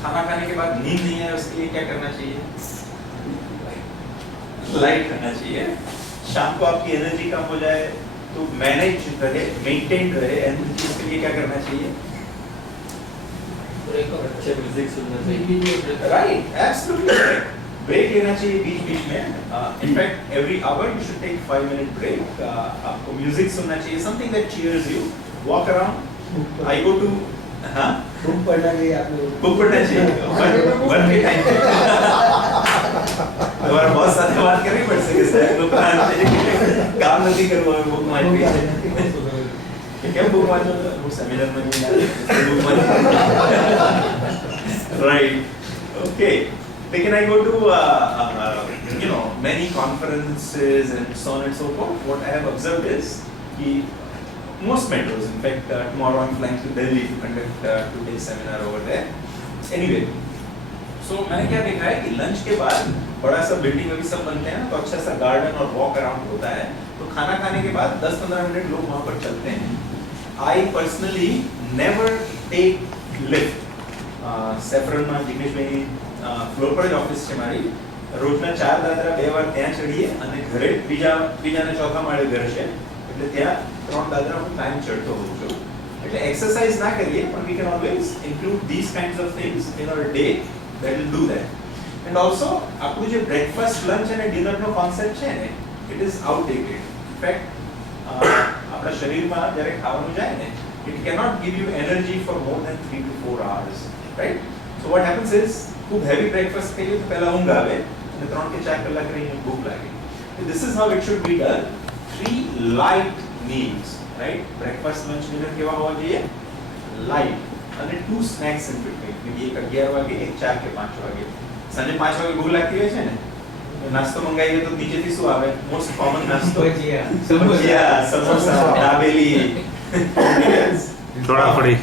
खाना खाने के बाद नींद नहीं है उसके लिए क्या करना चाहिए? लाइट करना चाहिए. शाम को आपकी एनर्जी कम हो जाए तो मैनेज रहे, मेंटेन रहे एनर्जी, उसके लिए क्या करना चाहिए? अच्छे म्यूजिक सुनना चाहिए. Right, absolutely right. ब्रेक लेना चाहिए बीच बीच में. In fact every hour you should take 5-minute break. आपको म्यूजिक सुनना चाहिए, something that cheers you. Walk around. I go to book पढ़ना चाहिए आपको. बुक पढ़ना चाहिए. वन के टाइम हमारा बहुत सारे बात करनी पड़ सके सर. दुकान पे काम नहीं करो बुक मार क्या बुक वाचो वो सेमिनार में बुक वाचो. Right, okay. लेकिन I go to many conferences and so on and so forth. What I have observed is कि most metros, in fact tomorrow I'm flying to Delhi to conduct today's seminar over there. Anyway, so मैंने क्या देखा है कि lunch के बाद बड़ा सा बिल्डिंग में भी सब बनते हैं तो अच्छा सा गार्डन और वॉक अराउंड होता है. तो खाना खाने के बाद 10-15 मिनट लोग वहाँ पर चलते हैं. I personally never take lift. સેફરનમાં જિગ્નેશભાઈ ફ્લોર પર જ ઓફિસ છે મારી. રોજના 4 દાદરા 2 વાર ત્યાં ચડીએ અને ઘરે ત્રીજાને ચોથા માળે ઘર છે એટલે ત્યાં 3 દાદરા હું ટાઈમ ચડતો હોઉં છું. એટલે એક્સરસાઇઝ ના કરીએ પણ we can always include these kinds of things in our day that will do that. And also આપણું જે બ્રેકફાસ્ટ લંચ અને ડિનરનો કોન્સેપ્ટ છે ને it is outdated. In fact આપણા શરીરમાં જ્યારે ખાવાનું જાય ને it cannot give you energy for more than 3 to 4 hours, right? So what happens is खूब heavy breakfast ખાઈએ તો પહેલા ઊંઘ આવે અને 3 કે 4 કલાક રહીને ભૂખ લાગે. So this is how it should be done. 3 light meals, right? Breakfast, lunch, dinner કેવા હોવા જોઈએ? Light. અને 2 snacks in between. maybe એક 11 વાગે, એક 4 કે 5 વાગે. સાંજે 5 વાગે ભૂખ લાગતી હોય છે ને નાસ્તો મંગાવીએ તો નીચેથી શું આવે? મોસ્ટ કોમન નાસ્તો ભજીયા, સમોસા, દાબેલી, थोड़ा पड़ी.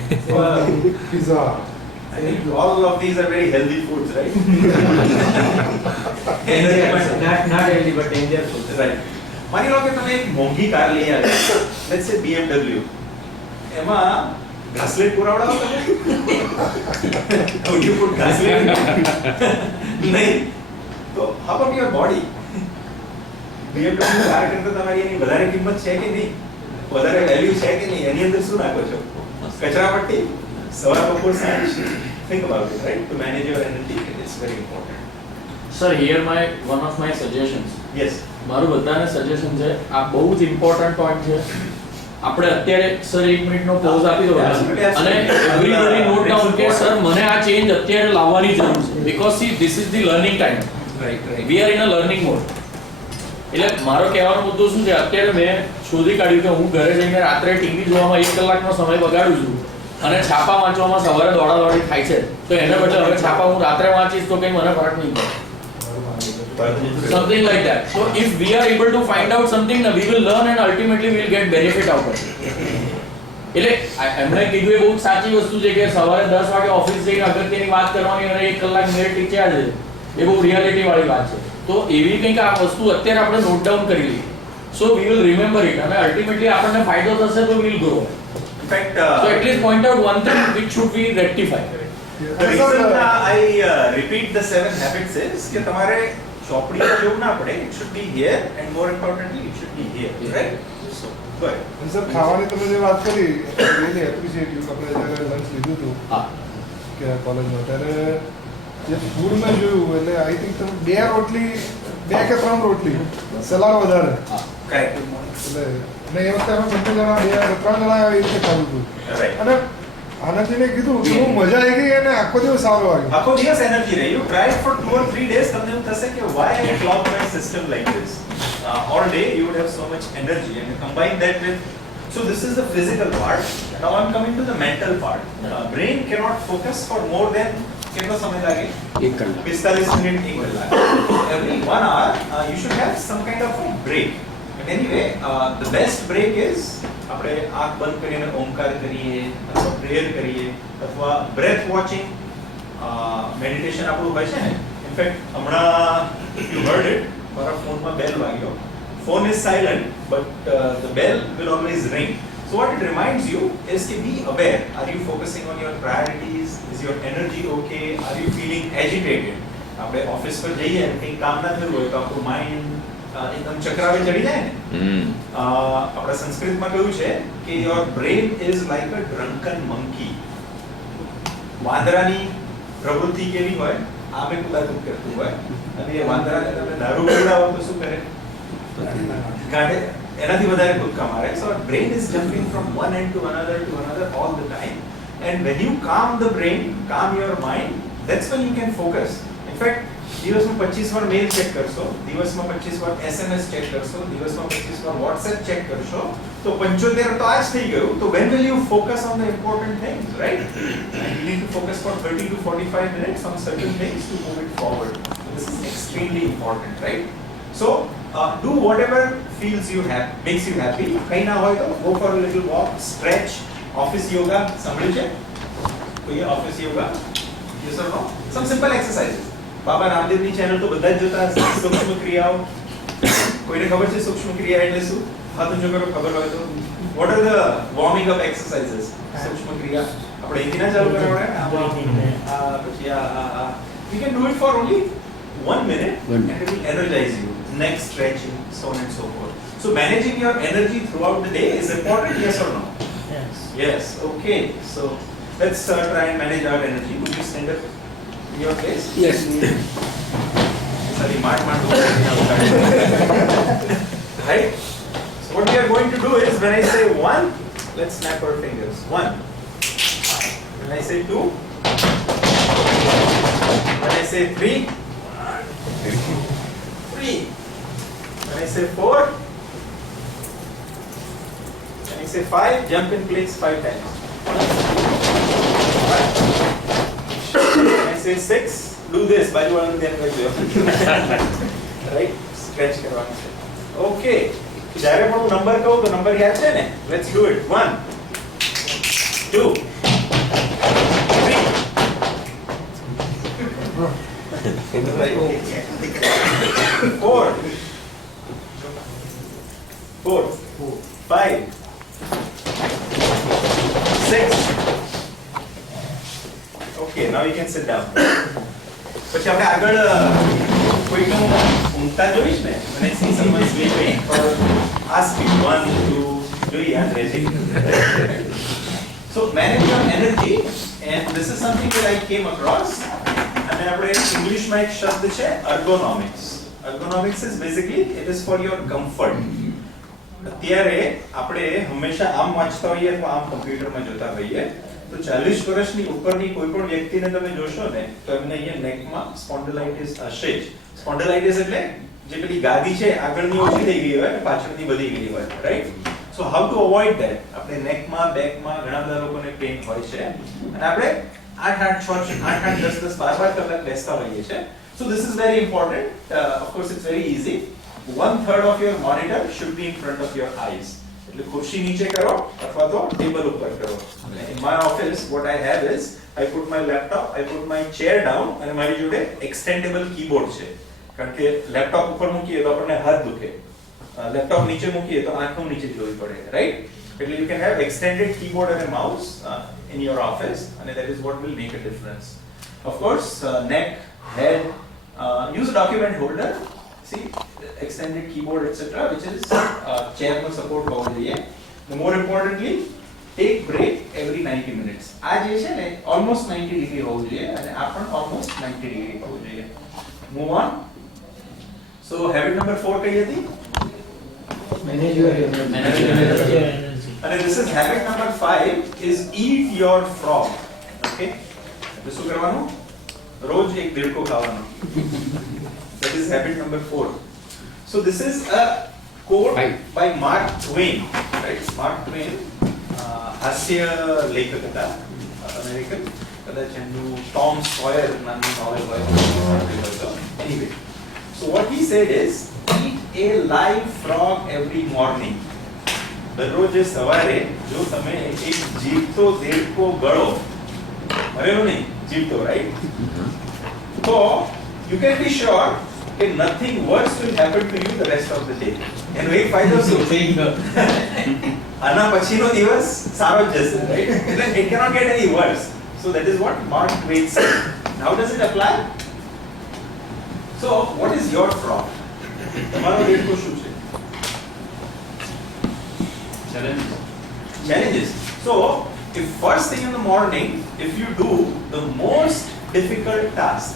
Pizza. I think all of these are very healthy foods, right? not healthy but dangerous. Right. માની લો કે તમે એક મોંઘી કાર લઈ આવ્યા, let's say BMW. એમાં ઘાસલેટ પુરાવડાવો તમે? Would you put ઘાસલેટ? નહીં. તો how about your body? BMW car કરતા તમારી એની વધારે કિંમત છે કે નહીં? વધારે વેલ્યુ છે કે નહીં? એની અંદર શું નાખો છો? કચરા પટ્ટી, સવાર બપોર સાંજ. Think about it, right? To manage your energy, it's very important. Sir, here one of my suggestions. Yes. મારું બધાને સજેશન છે, આ બહુ જ ઇમ્પોર્ટન્ટ પોઈન્ટ છે. આપણે અત્યારે સર 1 મિનિટનો પોઝ આપી દો અને એવરીબડી નોટ ડાઉન કે સર મને આ ચેન્જ અત્યારે લાવવાની જરૂર છે because see this is the learning time. We are in a learning mode. એટલે મારો કહેવાનો મુદ્દો શું છે, અત્યારે મેં શોધી કાઢ્યું કે હું ઘરે જઈને રાત્રે ટીવી જોવામાં 1 કલાકનો સમય બગાડું છું અને છાપા વાંચવામાં સવારે દોડાદોડી થાય છે. તો એના બદલે હવે છાપા હું રાત્રે વાંચીશ તો કંઈ મને ફરક નહીં પડે. Something like that. So if we are able to find out something, we will learn and ultimately we will get benefit out of it. એટલે એમણે કીધું એ બહુ સાચી વસ્તુ છે કે સવારે 10 વાગે ઓફિસ જઈને અગત્યની વાત કરવાની અને 1 કલાક મેળ ટીચ્યા છે એ બહુ રિયાલિટી વાળી વાત છે. તો એવી કંઈક આ વસ્તુ અત્યારે આપણે નોટ ડાઉન કરી લઈએ. સો વી વિલ રિમેમ્બર ઇટ અને અલ્ટિમેટલી આપણને ફાયદો થશે તો we will grow. In fact, so at least point out one thing which should be rectified. The reason I repeat the 7 habits is કે તમારે ચોપડીમાં જવું ના પડે. It should be here and more importantly it should be here, right? So go ahead. અને sir ખાવાની તમે જે વાત કરી રિયલી એપ્રિશિએટ યુ. આપણે જ્યારે લંચ લીધું હતું હા કે કોલેજમાં ત્યારે જે ફૂડમાં જોયું એટલે આઈ થિંક તમે 2 રોટલી 2 કે 3 રોટલી સલાડ વધારે કરેક્ટ એટલે અને એ વખતે અમે બંને જણા 2 કે 3 જણા એ રીતે ખાધું હતું રાઈટ અને આનંદજીને કીધું કે બહુ મજા આવી ગઈ અને આખો દિવસ સારો આવ્યો આખો દિવસ એનર્જી રહી. You try it for 2 or 3 days, તમને એવું થશે કે why I clock my system like this. All day you would have so much energy and you combine that with, so this is the physical part. Now I'm coming to the mental part. Brain cannot focus for more than કેટલો સમય લાગે? 1 કલાક 45 minute 1 કલાક. Every 1 hour you should have some kind of a break. But anyway, the best break is આપણે આંખ બંધ કરીને ઓમકાર કરીએ અથવા પ્રેયર કરીએ અથવા બ્રેથ વોચિંગ મેડિટેશન આપણું હોય છે ને. ઇનફેક્ટ હમણાં યુ હર્ડ ઇટ, મારા ફોનમાં બેલ વાગ્યો. Phone is silent but the bell will always ring. So what it reminds you is to be aware. Are you focusing on your priorities? Is your energy okay? Are you feeling agitated? આપણે office પર જઈએ અને કંઈ કામ ના થયું હોય તો આપણું માઇન્ડ એકદમ ચક્રાવે ચડી જાય ને. આપણા સંસ્કૃતમાં કહ્યું છે કે your brain is like a drunken monkey. વાંદરાની પ્રવૃત્તિ કેવી હોય? આમે કુદાકુદ કરતું હોય અને એ વાંદરાને તમે દારૂ પીવડાવો તો શું કરે? ગાડે એનાથી વધારે કૂદકા મારે. So our brain is jumping from one end to another all the time. And when you calm the brain, calm your mind, that's when you can focus. In fact, દિવસમાં 25 વાર મેલ ચેક કરશો, દિવસમાં 25 વાર SMS ચેક કરશો, દિવસમાં 25 વાર WhatsApp check કરશો તો 75 તો આ જ થઈ ગયું. તો when will you focus on the important things, right? And you need to focus for 30 to 45 minutes on certain things to move it forward. So this is extremely important, right? So do whatever feels you happy, makes you happy. કઈ ના હોય તો go for a little walk, stretch, office yoga. સાંભળ્યું છે કોઈ office yoga? Yes or no? Some simple exercises. Baba રામદેવની channel તો બધા જ જોતા હશે. સૂક્ષ્મ ક્રિયાઓ કોઈને ખબર છે સૂક્ષ્મ ક્રિયા એટલે શું? હાથ ઊંચો કરો ખબર હોય તો. What are the warming up exercises? સૂક્ષ્મ ક્રિયા આપણે અહીંથી ના ચાલુ કરાવડે ને આ પછી આ you can do it for only 1 minute and it will energize you. Neck stretching, so on and so forth. So managing your energy throughout the day is important, yes or no? Yes. Yes, okay. So let's try and manage our energy. Would you stand up in your place? Yes. Sorry, right? So what we are going to do is when I say 1, let's snap our fingers. 1. When I say 2, when I say 3, 3. When I say 4, when I say 5, jump in place 5 times. When I say 6, do this. By one then right? Stretch करवाना है. Okay. જ્યારે પણ હું number કહું તો number યાદ છે ને? Let's do it. 1, 2, 3. 4, 5, 6. Okay, now you can sit down. પછી આપણે આગળ કોઈનું ઊંઘતા જોઈશ ને અને સી સમજ લેવી or ask you 1, 2 જોઈએ યાદ રહેશે. So manage your energy and this is something that I came across અને આપણે ઇંગ્લિશમાં એક શબ્દ છે ergonomics. Ergonomics is basically it is for your comfort. અત્યારે આપણે હંમેશા આમ વાંચતા હોઈએ અથવા આમ કમ્પ્યુટરમાં જોતા હોઈએ તો 40 વર્ષની ઉપરની કોઈ પણ વ્યક્તિને તમે જોશો ને તો એમને અહીંયા નેકમાં સ્પોન્ડિલાઇટિસ હશે જ. સ્પોન્ડિલાઇટિસ એટલે જે પેલી ગાદી છે આગળની ઓછી થઈ ગઈ હોય પાછળની વધી ગઈ હોય, right? So how to avoid that? આપણે નેકમાં બેકમાં ઘણા બધા લોકોને પેઇન હોય છે અને આપણે 8-8 10 12 કલાક બેસતા હોઈએ છે. So this is very important. Of course it's very easy. 1/3 of your monitor should be in front of your eyes. એટલે ખુરશી નીચે કરો અથવા તો ટેબલ ઉપર કરો. In my office what I have is I put my laptop, I put my chair down અને મારી જોડે extendable keyboard છે. કારણ કે લેપટોપ ઉપર મૂકીએ તો આપણને હાથ દુખે. લેપટોપ નીચે મૂકીએ તો આંખો નીચે જોવી પડે, રાઈટ? એટલે you can have extended keyboard and a mouse in your office and that is what will make a difference. Of course, neck, head, use a document holder. See, extended keyboard etc. which is chair no support હોવો જોઈએ. More importantly, take break every 90 minutes. આ જે છે ને almost 90 degree હોવું જોઈએ અને આ પણ ઓલમોસ્ટ 90 ડિગ્રી હોવું જોઈએ. Move on. So habit number 4 કઈ હતી? Manage your energy. અને this is habit number 5 is eat your frog. Okay? તો શું કરવાનું? રોજ એક દેડકો ખાવાનો. That is habit number 4. So this is a quote by Mark Twain, right? Mark Twain, હાસ્ય લેખક હતા, અમેરિકન. કદાચ એમનું ટોમ સોયર નામની નોવેલ હોય. Anyway, so what he said is eat a live frog every morning. દરરોજ સવારે જો તમે એક જીવતો દેડકો ગળો, મરેલો નહીં, જીવતો, રાઈટ? તો you can be sure that nothing worse will happen to you the rest of the day. એનો એક ફાયદો શું? આના પછીનો દિવસ સારો જ જશે, right? એટલે it cannot get any worse. So that is what Mark Twain said. How does it apply? So what is your frog? તમારો દેડકો શું છે? Challenges. So if first thing in the morning, if you do the most difficult task,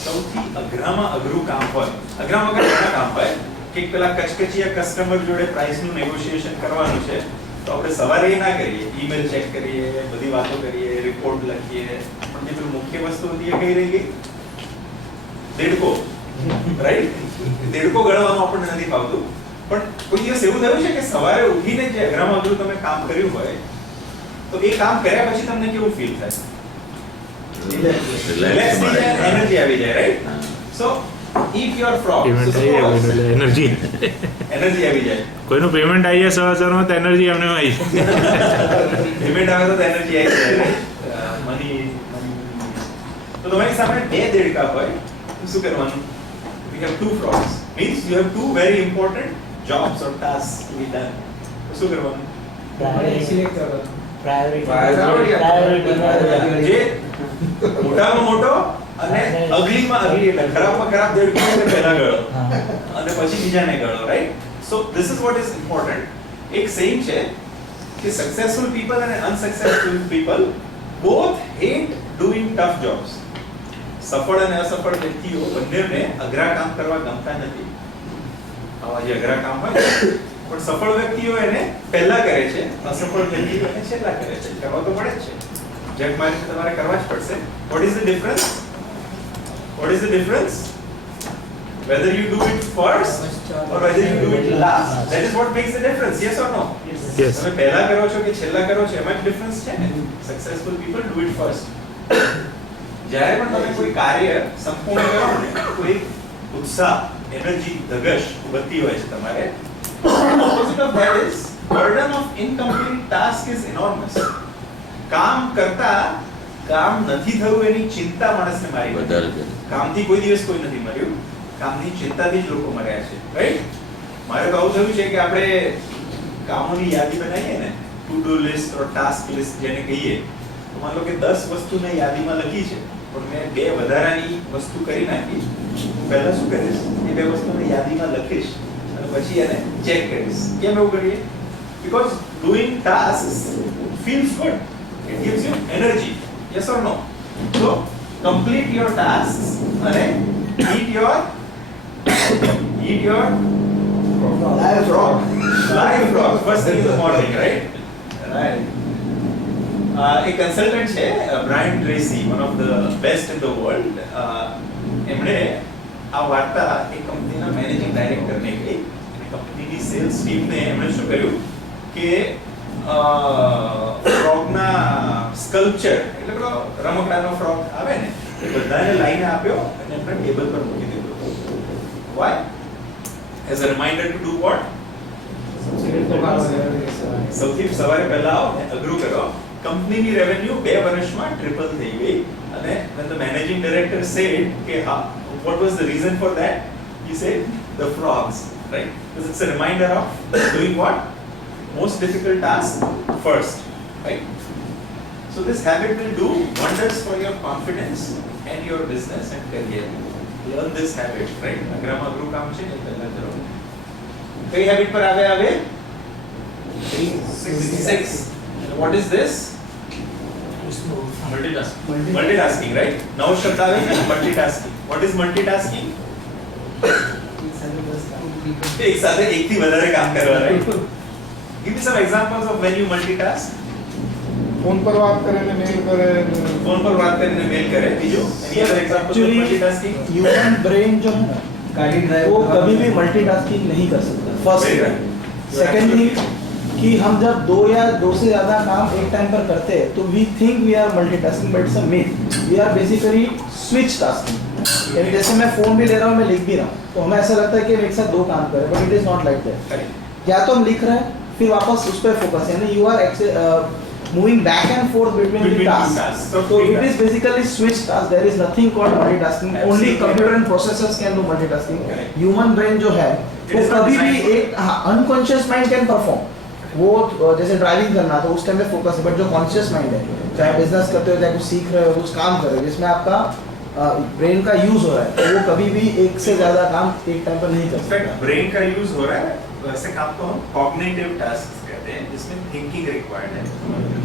સૌથી અઘરામાં અઘરું કામ હોય, અઘરામાં અઘરા ઘણા કામ હોય કે પેલા કચકચિયા કસ્ટમર જોડે પ્રાઇસનું નેગોશિએશન કરવાનું છે, તો આપણે સવારે ના કરીએ, ઈમેલ ચેક કરીએ, બધી વાતો કરીએ, રિપોર્ટ લખીએ, પણ જે પેલું મુખ્ય વસ્તુ હતી એ કઈ રહી ગઈ? દેડકો, રાઈટ? દેડકો ગળવાનું આપણને નથી ફાવતું. પણ કોઈ દિવસ એવું થયું છે કે સવારે ઉઠીને જે અઘરામાં અઘરું તમે કામ કર્યું હોય તો એ કામ કર્યા પછી તમને કેવું ફીલ થાય? રિલેક્સ થઈ જાય, એનર્જી આવી જાય, right? So eat your frog. Payment આવી જાય એનર્જી આવી જાય. કોઈનું પેમેન્ટ આવી જાય સવારમાં તો એનર્જી એમને આવી પેમેન્ટ આવે તો એનર્જી આવી જાય, મની. તો તમારી સામે બે દેડકા હોય તો શું કરવાનું? We have two frogs. Means you have two very important jobs or tasks to be done. તો શું કરવાનું? Select કરવાનું. જે મોટામાં મોટો અને અગલીમાં અગલી, એટલે ખરાબમાં ખરાબ દેડકો પહેલા ગળો અને પછી બીજાને ગળો, right? So this is what is important. એક સેઇંગ છે કે સક્સેસફુલ પીપલ અને unsuccessful people both hate doing tough jobs. સફળ અને અસફળ વ્યક્તિઓ બંનેને અઘરા કામ કરવા ગમતા નથી. આવા જે અઘરા કામ હોય પણ સફળ વ્યક્તિઓ એને પહેલા કરે છે, અસફળ વ્યક્તિઓ એને છેલ્લા કરે છે. કરવા તો પડે જ છે, જેમ મારી તમારે કરવા જ પડશે. What is the difference? What is the difference? Whether you do it first or whether you do it last. That is what makes the difference. Yes or no? Yes. તમે પહેલા કરો છો કે છેલ્લા કરો છો એમાં જ ડિફરન્સ છે ને. Successful people do it first. જ્યારે પણ તમે કોઈ કાર્ય સંપૂર્ણ કરો ને તો એક ઉત્સાહ, એનર્જી, ધગશ વધતી હોય છે તમારે. Opposite of that is burden of incomplete task is enormous. કામ કરતા કામ નથી થયું એની ચિંતા માણસને મારી વધારે છે. કામથી કોઈ દિવસ કોઈ નથી મર્યું, કામની ચિંતાથી જ લોકો મર્યા છે, રાઈટ? મારે તો આવું થયું છે કે આપણે કામોની યાદી બનાવીએ ને, to do list or task list જેને કહીએ, તો માન લો કે 10 વસ્તુ મેં યાદીમાં લખી છે પણ મેં 2 વધારાની વસ્તુ કરી નાખી. હું પહેલા શું કરીશ? એ 2 વસ્તુ મેં યાદીમાં લખીશ અને પછી એને ચેક કરીશ. કેમ એવું કરીએ? Because doing tasks feels good. It gives you energy. Yes or no? So complete your tasks and eat your Live frog. live frog first thing in the morning, right? Right. A consultant છે Brian Tracy, one of the best in the world. એમણે આ વાર્તા એક કંપનીના managing ડાયરેક્ટરને કહી. કંપનીની cells ટીમને એમણે શું કર્યું કે ફ્રોગના સ્કલ્પચર, એટલે પેલો રમકડાનો ફ્રોગ આવે ને, એ બધાને લાઈને આપ્યો અને એમણે ટેબલ પર મૂકી દીધો. Why? As a reminder to do what? સૌથી સવારે પહેલા આવો ને અઘરું કરો. કંપનીની રેવન્યુ 2 વર્ષમાં ટ્રિપલ થઈ ગઈ. અને when the managing director said કે what was the reason for that? He said the frogs, right? Because it's a reminder of doing what? Most difficult task first, right? So this habit will do wonders for your confidence and your business and career. Learn this habit, right? અઘરામાં અઘરું કામ છે ને પહેલા કરો. કઈ habit પર આવે? 66. what is this? Multitasking, right? Now शब्द આવે છે multitasking. What is multitasking? એક સાથે એકથી વધારે કામ કરવા, right? Give me some examples of when you multitask. Phone पर बात करे ने मेल करे फोन पर बात करने मेल करे बीजो any other examples of Actually, multitasking? Human brain जो है ना गाड़ी ड्राइव वो कभी भी मल्टीटास्किंग नहीं कर सकता। First Very thing. right. Second thing कि हम जब दो या दो से ज्यादा काम एक टाइम पर करते हैं तो we think we are multitasking but it's a myth. We are basically switch tasking. यानी जैसे मैं फोन भी ले रहा हूँ मैं लिख भी रहा हूँ तो हमें ऐसा लगता है कि हम एक साथ दो काम कर रहे हैं but it is not like that. या तो हम लिख रहे हैं फिर वापस उस पर फोकस यानी you are moving back and forth between the Between tasks. tasks. So it is basically switch task. There is nothing called multitasking. Only Absolutely. computer and processors can do multitasking. Correct. Human brain जो है It वो is not कभी भी designed for- एक unconscious mind can perform. वो जैसे driving करना तो उस टाइम में फोकस है बट जो कॉन्शियस माइंड है चाहे बिजनेस करते हो चाहे कुछ सीख रहे हो कुछ काम कर रहे हो जिसमें आपका ब्रेन का यूज हो रहा है तो वो कभी भी एक से ज्यादा काम एक टाइम पर नहीं कर इनफैक्ट सकता। ब्रेन का यूज हो रहा है वैसे काम को हम कॉग्निटिव टास्क कहते हैं जिसमें थिंकिंग रिक्वायर्ड है।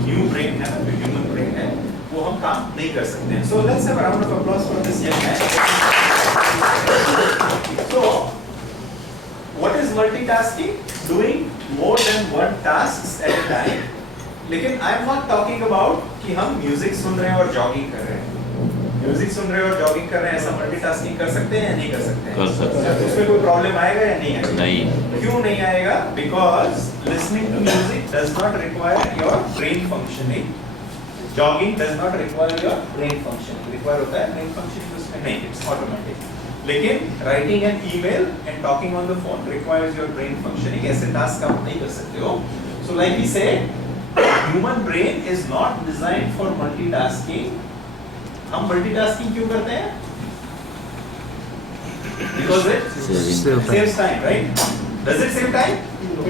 न्यू ब्रेन है जो ह्यूमन ब्रेन है वो हम काम नहीं कर सकते हैं। So let's have a round of applause for this young man. So what is multitasking? Doing more than one task at a time. लेकिन I am not talking about कि हम म्यूजिक सुन रहे हैं और जॉगिंग कर रहे हैं। म्यूजिक सुन रहे हैं और जॉगिंग कर रहे हैं ऐसा मल्टीटास्किंग कर सकते हैं या नहीं कर सकते हैं? कर सकते हैं। उसमें कोई प्रॉब्लम आएगा या नहीं आएगा? नहीं। क्यों नहीं आएगा? Because listening to music does not require your brain functioning. Jogging does not require your brain functioning. Require होता है ब्रेन फंक्शनिंग उसमें नहीं, इट्स ऑटोमेटिक। लेकिन writing an email and talking on the phone requires your brain functioning. ऐसे task आप नहीं कर सकते हो। So like we said human brain is not designed for multitasking. हम मल्टीटास्किंग क्यों करते हैं? Because it saves time, right? Does it save time?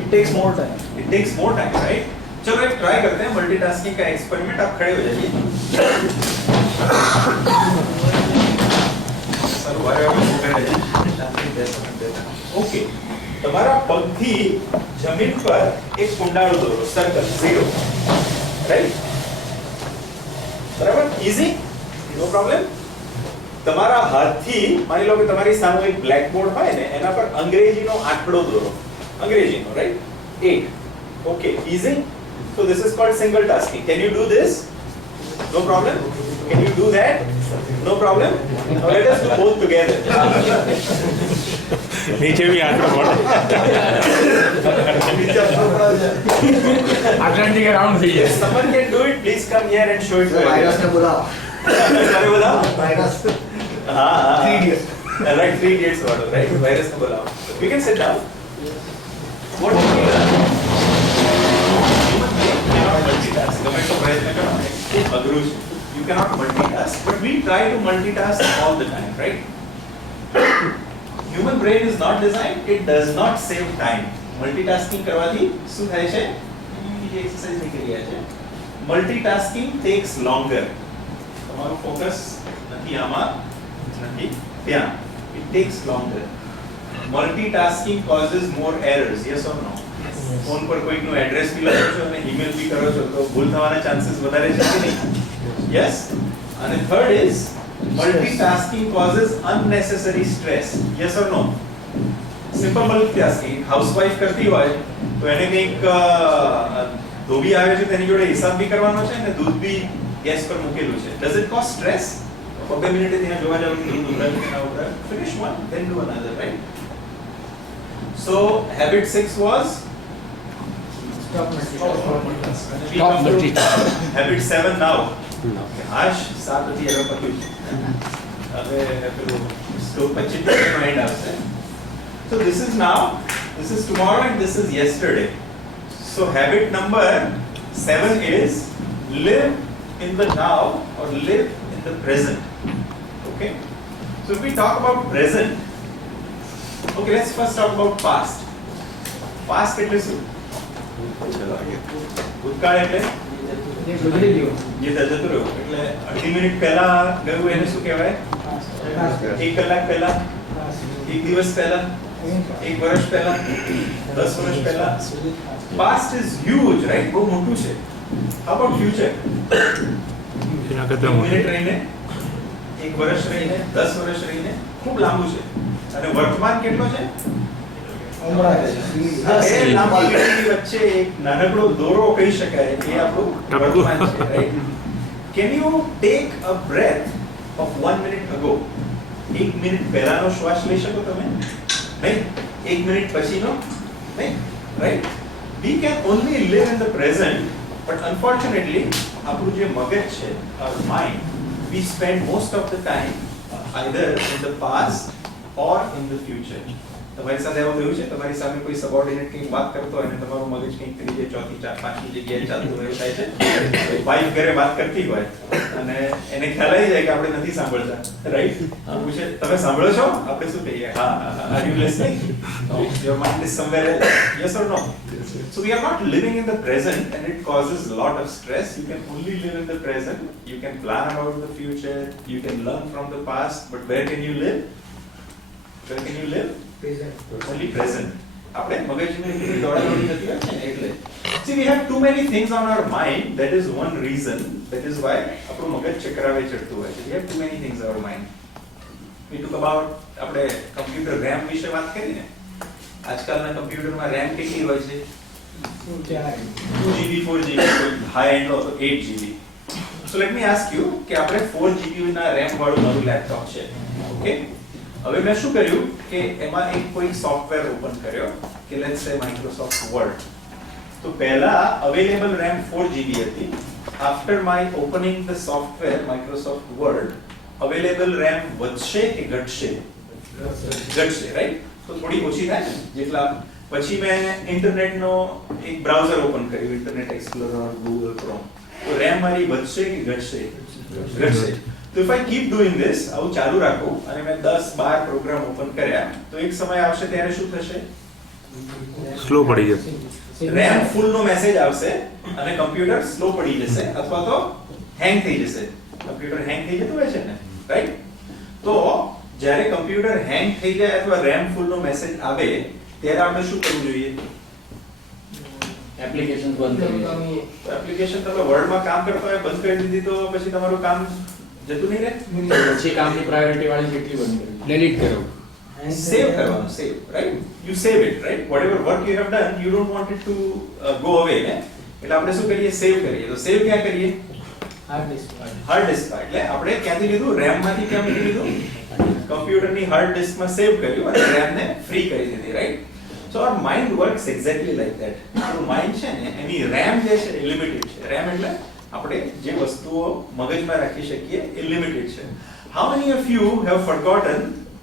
It takes more time. It takes more time, right? चलो एक ट्राई करते हैं multitasking का experiment. आप खड़े हो जाइए। ओके, તમારા પગથી જમીન પર એક કુંડાળું દોરો, સર્કલ, 0, રાઈટ? બરાબર? ઈઝી? નો પ્રોબ્લેમ. તમારા હાથથી માની લો કે તમારી સામે એક બ્લેક બોર્ડ હોય ને એના પર અંગ્રેજીનો આંકડો દોરો, અંગ્રેજીનો, right? 8. Okay, easy? So this is called single tasking. Can you do this? No problem. Can you do that? No problem. Now let us do both together. नीचे भी आंकड़ा पड़ा अटलांटिक राउंड થઈ If someone can do it, please come here and show it to virus ने everyone. बुलाओ क्या बोला? Virus हाँ, 3 idiots right, 3 idiots model, right? Virus ने बुलाओ. We can sit down. What do you need? Human being cannot multitask. તમે તો પ્રયત્ન કરો. અઘરું છે. You cannot multitask, but we try to multitask all the time, right? Human brain is not designed, it does not save time. Multitasking કરવાથી શું થાય છે? એ એક્સરસાઇઝ નહીં કરી રહ્યા છે. Multitasking takes longer. તમારું ફોકસ નથી આમાં, નથી ત્યાં. It takes longer. Multitasking causes more errors, yes or no? Phone પર કોઈકનું એડ્રેસ બી લખો છો અને ઈમેલ બી કરો છો તો ભૂલ થવાના ચાન્સીસ વધારે છે કે નહીં? Yes. And the third is multitasking causes unnecessary stress. Yes or no? Simple multitasking. Housewife કરતી હોય તો એને કંઈક ધોબી આવે છે તેની જોડે હિસાબ બી કરવાનો છે અને દૂધ બી ગેસ પર મૂકેલું છે. Does it cause stress? 2 મિનિટે ત્યાં જોવા જાવ કે દૂધ ઉભરાયું કે ના ઉભરાયું. Finish one, then do another, right? So habit 6 was Stop multitasking. habit 7 now. આશ 7 હતી એનો પત્યું છે. હવે પેલું સ્ટોપ 25 નો એન્ડ આવશે. So this is now, this is tomorrow and this is yesterday. So habit number 7 is live in the now or live in the present. Okay? So if we talk about present, okay, let's first talk about past. Past એટલે શું? ભૂતકાળ એટલે જે જતું રહ્યું એટલે 2 minute પહેલા ગયું એને શું કહેવાય? 1 કલાક પહેલા, 1 દિવસ પહેલા, 1 વર્ષ પહેલા, 10 વર્ષ પહેલા. Past is huge, right? બહુ મોટું છે. How about future? એના કરતા એક મિનિટ રહીને, એક વર્ષ રહીને, 10 વર્ષ રહીને ખૂબ લાંબુ છે. અને વર્તમાન કેટલો છે? આ બે લાંબી ઘડીની વચ્ચે એક નાનકડો દોરો કહી શકાય, એ આપણું વર્તમાન છે, right? Can you take a breath of 1 minute ago? 1 minute પહેલાનો શ્વાસ લઈ શકો તમે? નહીં. 1 મિનિટ પછીનો? નહીં. Right? We can only live in the present, but unfortunately, આપણું જે મગજ છે, our mind, we spend most of the time either in the past or in the future. તમારી સાથે એવું થયું છે, તમારી સામે કોઈ સબઓર્ડિનેટ કંઈક વાત કરતો હોય અને તમારું મગજ કંઈક ત્રીજે, ચોથી, પાંચમી જગ્યાએ ચાલતું હોય, એવું થાય છે. વાઈફ ઘરે વાત કરતી હોય અને એને ખ્યાલ આવી જાય કે આપણે નથી સાંભળતા, રાઈટ? પૂછે તમે સાંભળો છો? આપણે શું કહીએ? હા, are you listening? Your mind is somewhere else. Yes or no? So we are not living in the present and it causes a lot of stress. You can only live in the present. You can plan about the future. You can learn from the past. But where can you live? Where can you live? Present. Only present. આપણે મગજની એટલી દોડાદોડી નથી હોય ને એટલે. See, we have too many things on our mind. That is one reason. That is why આપણું મગજ ચક્રાવે ચડતું હોય છે. We have too many things on our mind. We took about આપણે કમ્પ્યુટર RAM વિશે વાત કરી ને. આજકાલના કમ્પ્યુટરમાં RAM કેટલી હોય છે? 2GB, 4GB, હાઈ એન્ડ લો તો 8GB. So let me ask you કે આપણે 4GB ના RAM વાળું મારું લેપટોપ છે. ઓકે? હવે મેં શું કર્યું કે એમાં એક કોઈ સોફ્ટવેર ઓપન કર્યો કે લેટ્સ સે માઇક્રોસોફ્ટ વર્ડ. તો પહેલા અવેલેબલ RAM 4GB હતી. After my opening the software Microsoft word, available RAM વધશે કે ઘટશે? ઘટશે, રાઈટ? તો થોડી ઓછી થાય ને જેટલા. પછી મેં ઇન્ટરનેટનો એક બ્રાઉઝર ઓપન કર્યું, ઇન્ટરનેટ એક્સપ્લોરર, ગૂગલ ક્રોમ. તો RAM મારી વધશે કે ઘટશે? ઘટશે. તો if I keep doing this, આવું ચાલુ રાખું અને મેં 10-12 પ્રોગ્રામ ઓપન કર્યા, તો એક સમય આવશે ત્યારે શું થશે? સ્લો પડી જશે. RAM ફૂલ નો મેસેજ આવશે અને કમ્પ્યુટર સ્લો પડી જશે અથવા તો હેંગ થઈ જશે. કમ્પ્યુટર હેંગ થઈ જતું હોય છે ને, રાઈટ? તો જ્યારે કમ્પ્યુટર હેંગ થઈ જાય અથવા RAM ફૂલ નો મેસેજ આવે ત્યારે આપણે શું કરવું જોઈએ? એપ્લિકેશન બંધ કરવી. એપ્લિકેશન તમે વર્ડમાં કામ કરતા હોય બંધ કરી દીધી તો પછી તમારું કામ જતું નહીં રહે. પછી કામની પ્રાયોરિટી વાળી જેટલી બંધ કરવી. ડિલીટ કરો. Save કરવાનું, save, right? You save it, right? Whatever work you have done, you don't want it to go away, ને? એટલે આપણે શું કરીએ? સેવ કરીએ. તો સેવ ક્યાં કરીએ? હાર્ડ ડિસ્ક પર. એટલે આપણે ક્યાંથી લીધું? RAM માંથી ક્યાંથી લીધું? કમ્પ્યુટરની હાર્ડ ડિસ્કમાં સેવ કર્યું અને RAM ને ફ્રી કરી દીધી, right? So our mind works exactly like that. આપણું માઇન્ડ છે ને એની RAM જે છે એ લિમિટેડ છે. RAM એટલે આપણે જે વસ્તુઓ મગજમાં રાખી શકીએ એ લિમિટેડ છે. How many of you have forgotten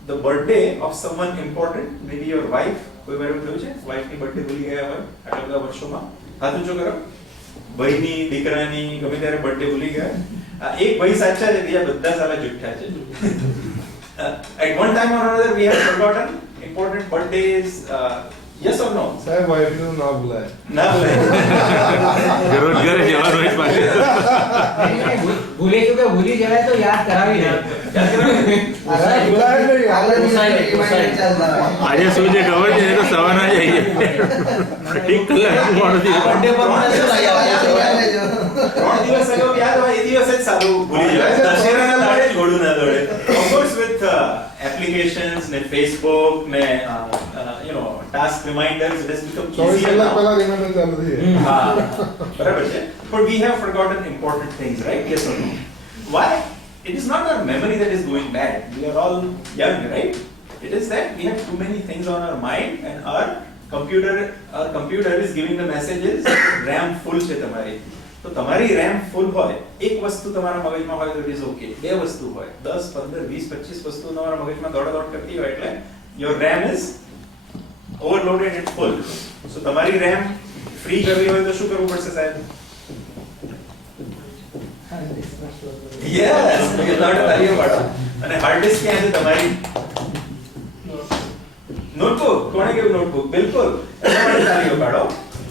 the birthday of someone important? Maybe your wife. કોઈ વાર એવું થયું છે વાઈફની બર્થડે ભૂલી ગયા હોય આટલા બધા વર્ષોમાં? હાથ ઊંચો કરો. ભાઈની, દીકરાની, ગમે ત્યારે બર્થડે ભૂલી ગયા. એક ભાઈ સાચા છે, બીજા બધા સાલા જુઠ્ઠા છે. At one time or another we have forgotten important birthdays. Yes or no? સાહેબ વાઈફનું ના ભૂલાય. ના ભૂલાય. દરરોજ ઘરે જવાનું હોય પાછું. ભૂલી ચૂકે ભૂલી જવાય તો યાદ કરાવી દે. ભૂલાય નહીં. આજે શું છે ખબર છે? એ તો સવારના જ આવી જાય. એક કલાક મોડું બર્થડે પર મને શું લાગ્યા? 3 દિવસ અગાઉ યાદ હોય એ દિવસ જ સારું ભૂલી જવાય. દશેરાના દાડે જ ઘોડું ના દોડે. Of course with applications ને Facebook ને you know task reminders, it has become 24 easier કલાક now. પહેલા રિમાઇન્ડર ચાલુ થઈ જાય. હા, બરાબર છે. But we have forgotten important things, right? Yes or no? Why? It is not our memory that is going bad. We are all young, right? It is that we have too many things on our mind and our computer is giving the messages RAM full છે તમારી. તો તમારી RAM full હોય, એક વસ્તુ તમારા મગજમાં હોય તો it is okay. બે વસ્તુ હોય, 10, 15, 20, 25 વસ્તુ તમારા મગજમાં દોડાદોડ કરતી હોય એટલે your RAM is overloaded and full. So તમારી RAM ફ્રી કરવી હોય તો શું કરવું પડશે સાહેબ? Yes, you not તાલીઓ પાડો. અને હાર્ડ ડિસ્ક ક્યાં છે તમારી? નોટબુક. કોણે કહ્યું નોટબુક? બિલકુલ. એના માટે તાલીઓ પાડો.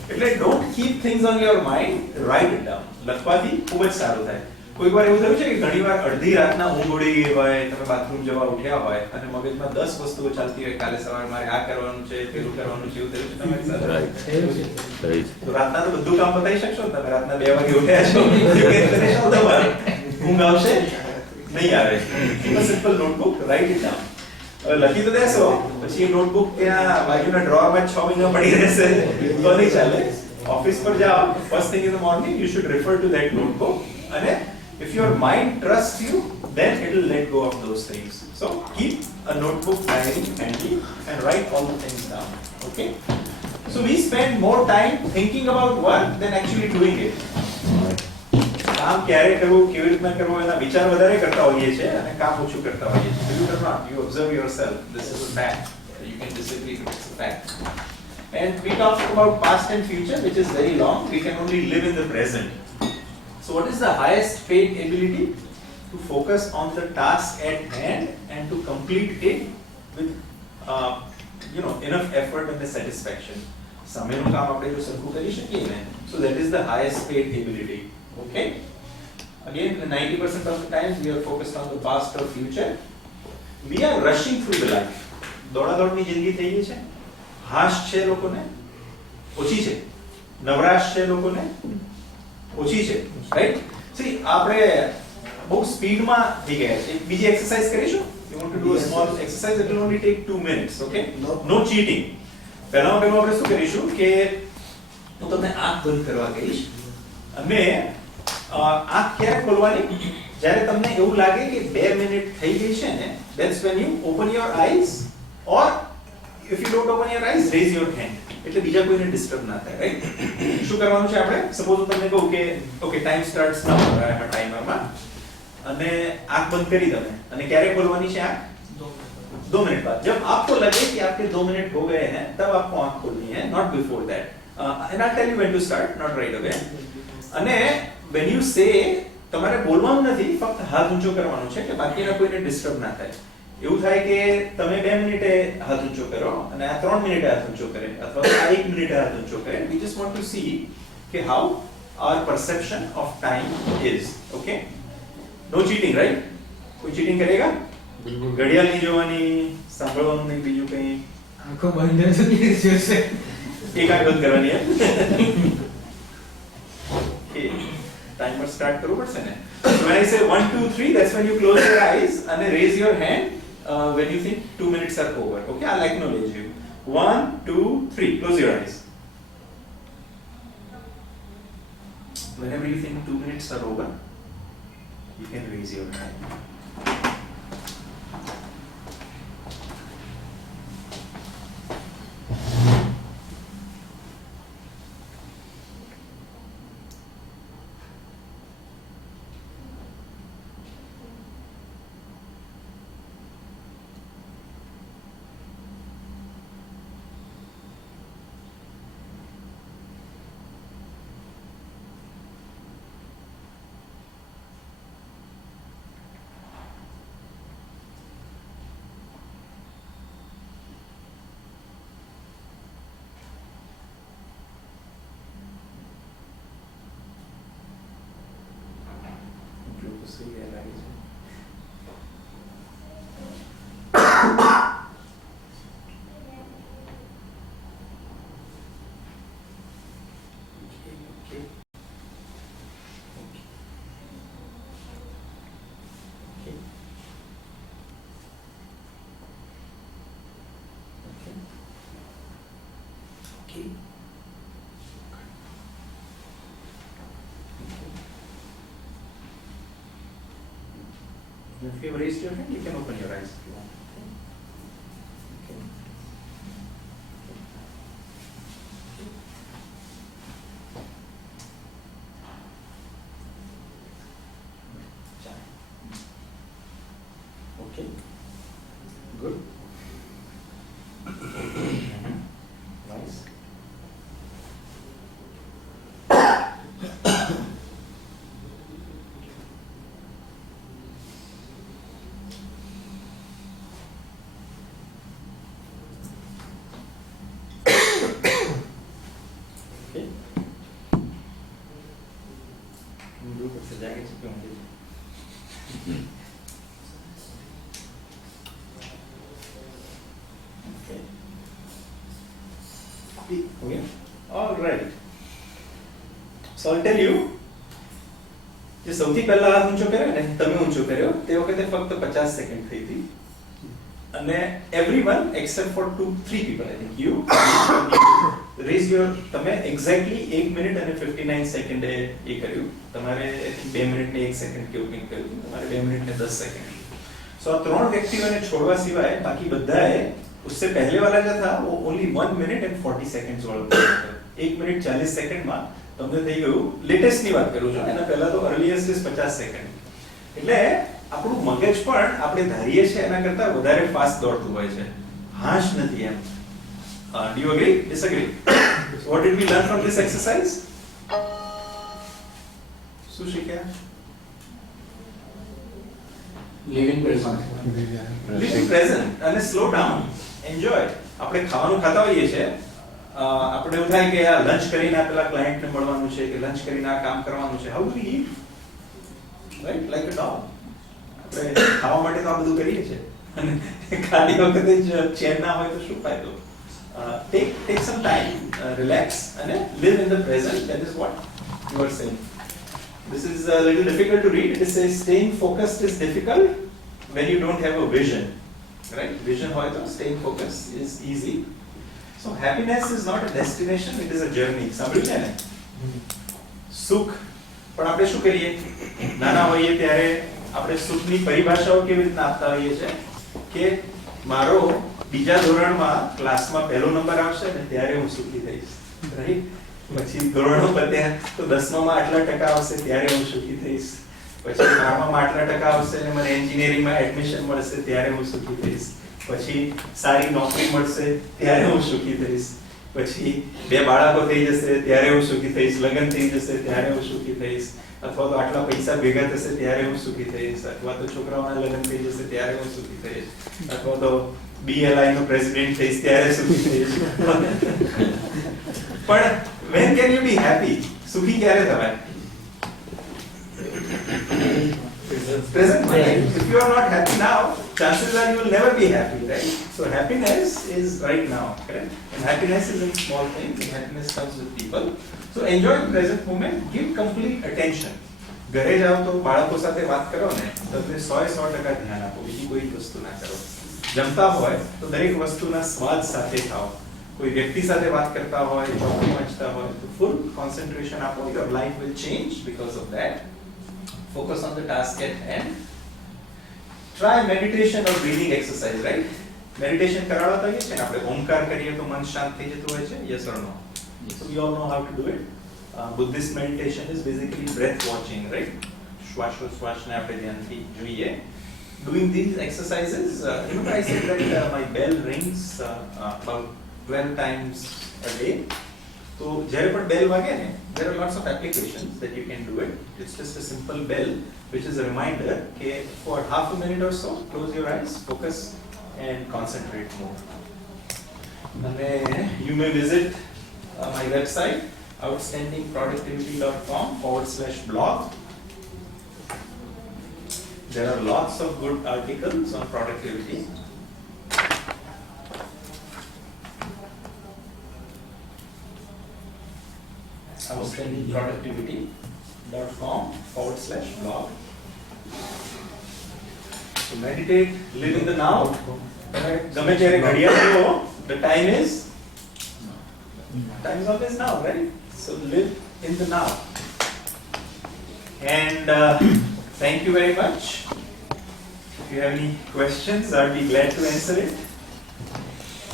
એટલે don't keep things on your mind, write it down. લખવાથી ખૂબ જ સારું થાય. કોઈક વાર એવું થયું છે કે ઘણીવાર અડધી રાતના ઊંઘ ઉડી ગઈ હોય, તમે બાથરૂમ જવા ઉઠ્યા હોય અને મગજમાં 10 વસ્તુઓ ચાલતી હોય, કાલે સવારે મારે આ કરવાનું છે, પેલું કરવાનું છે, એવું થયું છે તમારી સાથે? સહી તો રાતના તો બધું કામ પતાવી શકશો ને? તમે રાતના 2 વાગે ઉઠ્યા છો, તમારે ઊંઘ આવશે નહીં આવે. Simple notebook, write it down. હવે લખી તો દેશો, પછી એ નોટબુક ત્યાં બાજુના ડ્રોરમાં 6 મહિના પડી રહેશે તો નહીં ચાલે. ઓફિસ પર જાઓ, first thing in the morning you should refer two that notebook, અને if your mind trusts you, then it will let go of those things. So keep a notebook, diary handy and write all the things down. Okay? So we spend more time thinking about work than actually doing it. કામ ક્યારે કરવું, કેવી રીતના કરવું, એના વિચાર વધારે કરતા હોઈએ છે અને કામ ઓછું કરતા હોઈએ છે. Believe it or not, you observe yourself. This is a fact. You can disagree, but it's a fact. And we talked about past and future, which is very long. We can only live in the present. So what is the highest paid ability? To focus on the task at hand and to complete it with enough effort and the satisfaction. સમયનું કામ આપણે જો સરખું કરી શકીએ ને, so that is the highest paid ability. Okay? Again, 90% of the time we are focused on the past or future. We are rushing through the life. દોડાદોડની જિંદગી થઈ ગઈ છે. હાશ છે લોકોને, ઓછી છે. નવરાશ છે લોકોને, ઓછી છે. રાઈટ? સી આપણે બહુ સ્પીડમાં થઈ ગયા છે. એક બીજી એક્સરસાઇઝ કરીશું. You want to do a small exercise, it will only take 2 minutes. Okay? No cheating. પહેલામાં પહેલું આપણે શું કરીશું કે હું તમને આંખ બંધ કરવા કહીશ અને આંખ ક્યારે ખોલવાની? જ્યારે તમને એવું લાગે કે 2 મિનિટ થઈ ગઈ છે ને, that's when you open your eyes, or if you don't open your eyes, raise your hand. એટલે બીજા કોઈને ડિસ્ટર્બ ના થાય. રાઈટ? શું કરવાનું છે આપણે? સપોઝ હું તમને કહું કે ઓકે ટાઈમ સ્ટાર્ટ્સ નાઉ, ટાઈમરમાં, અને આંખ બંધ કરી તમે, અને ક્યારે ખોલવાની છે આંખ? 2 मिनट बाद. जब आपको लगे कि आपके 2 मिनट हो गए हैं, तब आपको आंख खोलनी है, not before that. And I'll tell you when to start, not right away. અને when you say, તમારે બોલવાનું નથી, ફક્ત હાથ ઊંચો કરવાનો છે કે બાકીના કોઈને ડિસ્ટર્બ ના થાય. એવું થાય કે તમે 2 મિનિટે હાથ ઊંચો કરો અને આ 3 મિનિટે હાથ ઊંચો કરે, અથવા આ 1 મિનિટે હાથ ઊંચો કરે. We just want to see કે how our perception of time is. Okay? No cheating, right? કોઈ cheating કરેગા? ઘડિયાળ નહીં જોવાની, સાંભળવાનું નહીં, બીજું કંઈ. આંખો બંધ જ જોશે. એક આંખ બંધ કરવાની है. Okay, timer start કરવું પડશે ને. So when I say 1 2 3, that's when you close your eyes and raise your hand when you think 2 minutes are over. Okay, I'll acknowledge you. 1 2 3, close your eyes. Whenever you think 2 minutes are over, you can raise your hand. સહી લાગે છે. If you have raised your hand, you can open your eyes if you want. Okay. Okay. Good. Nice. Okay. All right. So I'll tell you. જે સૌથી પહેલા હાથ ઊંચો કર્યો ને તમે ઊંચો કર્યો તે વખતે ફક્ત 50 સેકન્ડ થઈ હતી અને everyone except for 3 people I think you raise your તમે exactly 1 મિનિટ અને 59 સેકન્ડે એ કર્યું તમારે 2 મિનિટ ને 1 સેકન્ડ કેવું કંઈક કર્યું તમારે 2 મિનિટ ને 10 સેકન્ડ સો આ ત્રણ વ્યક્તિઓને છોડવા સિવાય બાકી બધાએ उससे पहले वाला जो था वो only 1 minute and 40 seconds वाला था 1 મિનિટ 40 સેકન્ડમાં તમને થઈ ગયું લેટેસ્ટ ની વાત કરું છું એના પહેલા તો અર્લીએસ્ટ ઇઝ 50 સેકન્ડ એટલે આપણું મગજ પણ આપણે ધારીએ છે એના કરતા વધારે ફાસ્ટ દોડતું હોય છે હાશ નથી એમ do you agree disagree what did we learn from this exercise શું શીખ્યા લિવિંગ પ્રેઝન્ટ લિવિંગ પ્રેઝન્ટ અને સ્લો ડાઉન એન્જોય આપણે ખાવાનું ખાતા હોઈએ છે આપણે એવું થાય કે આ લંચ કરીને આ પેલા ક્લાયન્ટને મળવાનું છે કે લંચ કરીને આ કામ કરવાનું છે how do it right like a dog આપણે ખાવા માટે તો આ બધું કરીએ છીએ અને ખાલી વખતે જ ચેન ના હોય તો શું ફાયદો take some time relax and live in the present that is what you are saying this is a little difficult to read it says staying focused is difficult when you don't have a vision right vision hoy to staying focused is easy so happiness is not a destination it is a journey સાંભળ્યું છે ને સુખ પણ આપણે શું કરીએ નાના હોઈએ ત્યારે આપણે સુખની પરિભાષાઓ કેવી રીતે આપતા હોઈએ છે કે મારો બીજા ધોરણમાં ક્લાસમાં પહેલો નંબર આવશે ને ત્યારે હું સુખી થઈશ રાઈટ પછી ધોરણો પત્યા તો 10મામાં આટલા ટકા આવશે ત્યારે હું સુખી થઈશ પછી 12મામાં આટલા ટકા આવશે ને મને એન્જિનિયરિંગમાં એડમિશન મળશે ત્યારે હું સુખી થઈશ પછી સારી નોકરી મળશે ત્યારે હું સુખી થઈશ પછી 2 બાળકો થઈ જશે ત્યારે હું સુખી થઈશ લગ્ન થઈ જશે ત્યારે હું સુખી થઈશ અથવા તો આટલા પૈસા ભેગા થશે ત્યારે હું સુખી થઈશ અથવા તો છોકરાઓના લગ્ન થઈ જશે ત્યારે હું સુખી થઈશ અથવા તો BLI નો પ્રેસિડેન્ટ થઈશ ત્યારે સુખી થઈશ પણ when can you be happy સુખી ક્યારે થવાય present if you are not happy now chances are you will never be happy right so happiness is right now correct and happiness is in small things and happiness comes with people so enjoy the present moment give complete attention ઘરે જાઓ તો બાળકો સાથે વાત કરો ને તો તે 100% ધ્યાન આપો બીજી કોઈ વસ્તુ ના કરો જમતા હોય તો દરેક વસ્તુના સ્વાદ સાથે ખાઓ કોઈ વ્યક્તિ સાથે વાત કરતા હોય ચોકડી વાંચતા હોય તો ફૂલ કોન્સન્ટ્રેશન આપો your life will change because of that focus on the task at hand try meditation or breathing exercise right meditation કરાવતા હોઈએ છે ને આપણે ઓમકાર કરીએ તો મન શાંત થઈ જતું હોય છે yes or no so we all know how to do it Buddhist meditation is basically breath watching right શ્વાસોશ્વાસને આપણે ધ્યાનથી જોઈએ doing these exercises remember I said that my bell rings about 12 times a day so જ્યારે પણ bell વાગે ને there are lots of applications that you can do it it's just a simple bell which is a reminder okay for half a minute or so close your eyes focus and concentrate more and then you may visit my website outstandingproductivity.com/blog there are lots of good articles on productivity outstandingproductivity.com/blog so meditate live in the now ગમે ત્યારે ઘડિયાળ જુઓ the time is always now right so live in the now and thank you very much if you have any questions I'll be glad to answer it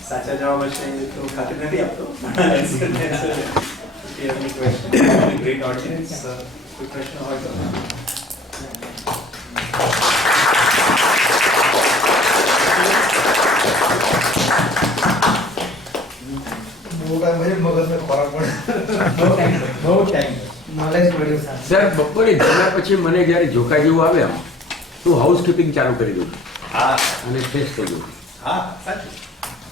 સાચા જવાબ હશે તો ખાતરી નથી આપતો answer it if you have any questions great audience કોઈ પ્રશ્ન હોય તો મગજને ખોરાક પડે બહુ ટાઈમ નોલેજ મળ્યું સર સર બપોરે જમ્યા પછી મને જ્યારે જોકા જેવું આવે આમ તો હાઉસકીપિંગ ચાલુ કરી દઉં હા અને ફ્રેશ થઈ જવું હા સાચું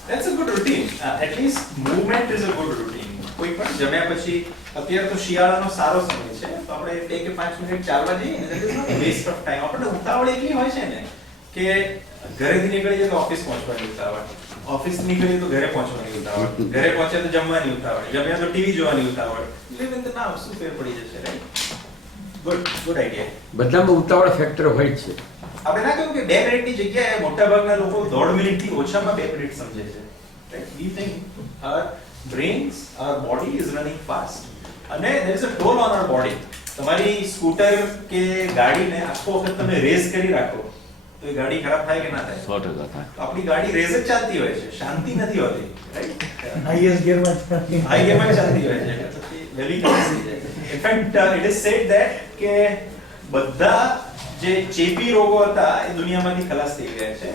that's a good routine at least movement is a good routine કોઈ પણ જમ્યા પછી અત્યારે તો શિયાળાનો સારો સમય છે તો આપણે 2 કે 5 મિનિટ ચાલવા જઈએ ને that is not a waste of time આપણે ઉતાવળ એટલી હોય છે ને કે ઘરેથી નીકળી જાય તો ઓફિસ પહોંચવાની ઉતાવળ ઓફિસ નીકળીએ તો ઘરે પહોંચવાની ઉતાવળ, ઘરે પહોંચે તો જમવાની ઉતાવળ, જમ્યા તો ટીવી જોવાની ઉતાવળ. લિવ ઇન ધ નાઉ, શું ફેર પડી જશે, રાઈટ? Good idea. બધામાં ઉતાવળ ફેક્ટર હોય જ છે. આપણે ના કહ્યું કે 2 મિનિટની જગ્યાએ મોટાભાગના લોકો 1.5 મિનિટથી ઓછામાં 2 મિનિટ સમજે છે. Right? We think our brains, our body is running fast. અને there is a toll on our body. તમારી સ્કૂટર કે ગાડીને આખો વખત તમે રેસ કરી રાખો તો એ ગાડી ખરાબ થાય કે ના થાય? 100% થાય. તો આપણી ગાડી રેસ જ ચાલતી હોય છે, શાંતિ નથી હોતી, રાઈટ? हाईएस्ट गियर में હાઈ ગેરમાં ચાલતી હોય છે, પછી વેલી થઈ જાય. In fact it is said that કે બધા જે ચેપી રોગો હતા એ દુનિયામાંથી ખલાસ થઈ ગયા છે.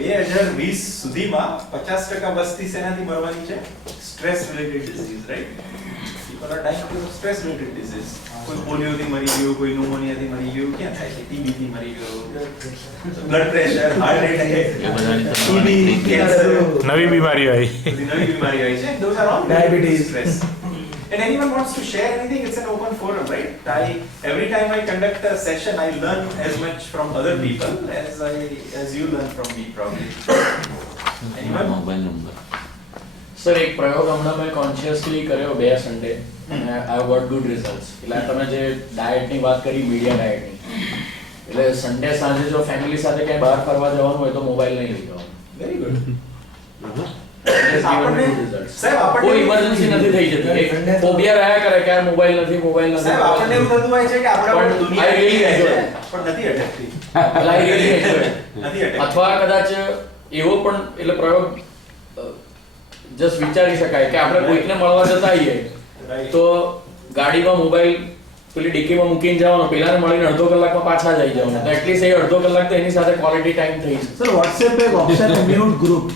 2020 સુધીમાં 50% વસ્તી સેનાથી મરવાની છે? Stress related disease, right? people are dying of stress related disease. કોઈ પોલિયોથી મરી ગયું, કોઈ ન્યુમોનિયાથી મરી ગયું, ક્યાં થાય છે? ટીબી થી મરી ગયું, blood pressure, heart attack, TB, cancer, નવી બીમારી આવી. નવી બીમારી આવી છે. Those are all Diabetes. stress. And anyone wants to share anything, it's an open forum, right? Every time I conduct a session, I learn as much from other people as you learn from me, probably. Anyone? Mobile number sir, એક પ્રયોગ હમણાં મેં consciously કર્યો 2 Sunday અને I have got good results. એટલે તમે જે ડાયટની વાત કરી, મીડિયા ડાયટની, એટલે સન્ડે સાંજે જો ફેમિલી સાથે ક્યાંય બહાર ફરવા જવાનું હોય તો મોબાઈલ નહીં લઈ જવાનું. Very good. કોઈ ઇમરજન્સી નથી થઈ જતી. એક ફોબિયા રહ્યા કરે કે યાર મોબાઈલ નથી. સાહેબ, આપણને એવું થતું હોય છે કે આપણે પણ દુનિયા I really રહે છે, enjoy. પણ નથી અટકતી. એટલે I really enjoy. નથી અટકતી. અથવા કદાચ એવો પણ એટલે પ્રયોગ જસ્ટ વિચારી શકાય કે આપણે કોઈકને મળવા જતા આવીએ તો ગાડીમાં મોબાઈલ પેલી ડિક્કીમાં મૂકીને જવાનો, પેલાને મળીને અડધો કલાકમાં પાછા જઈ જવાનું. તો એટલીસ્ટ એ અડધો કલાક તો એની સાથે ક્વોલિટી ટાઈમ થઈ શકે. सर व्हाट्सएप पे एक ऑप्शन है म्यूट ग्रुप.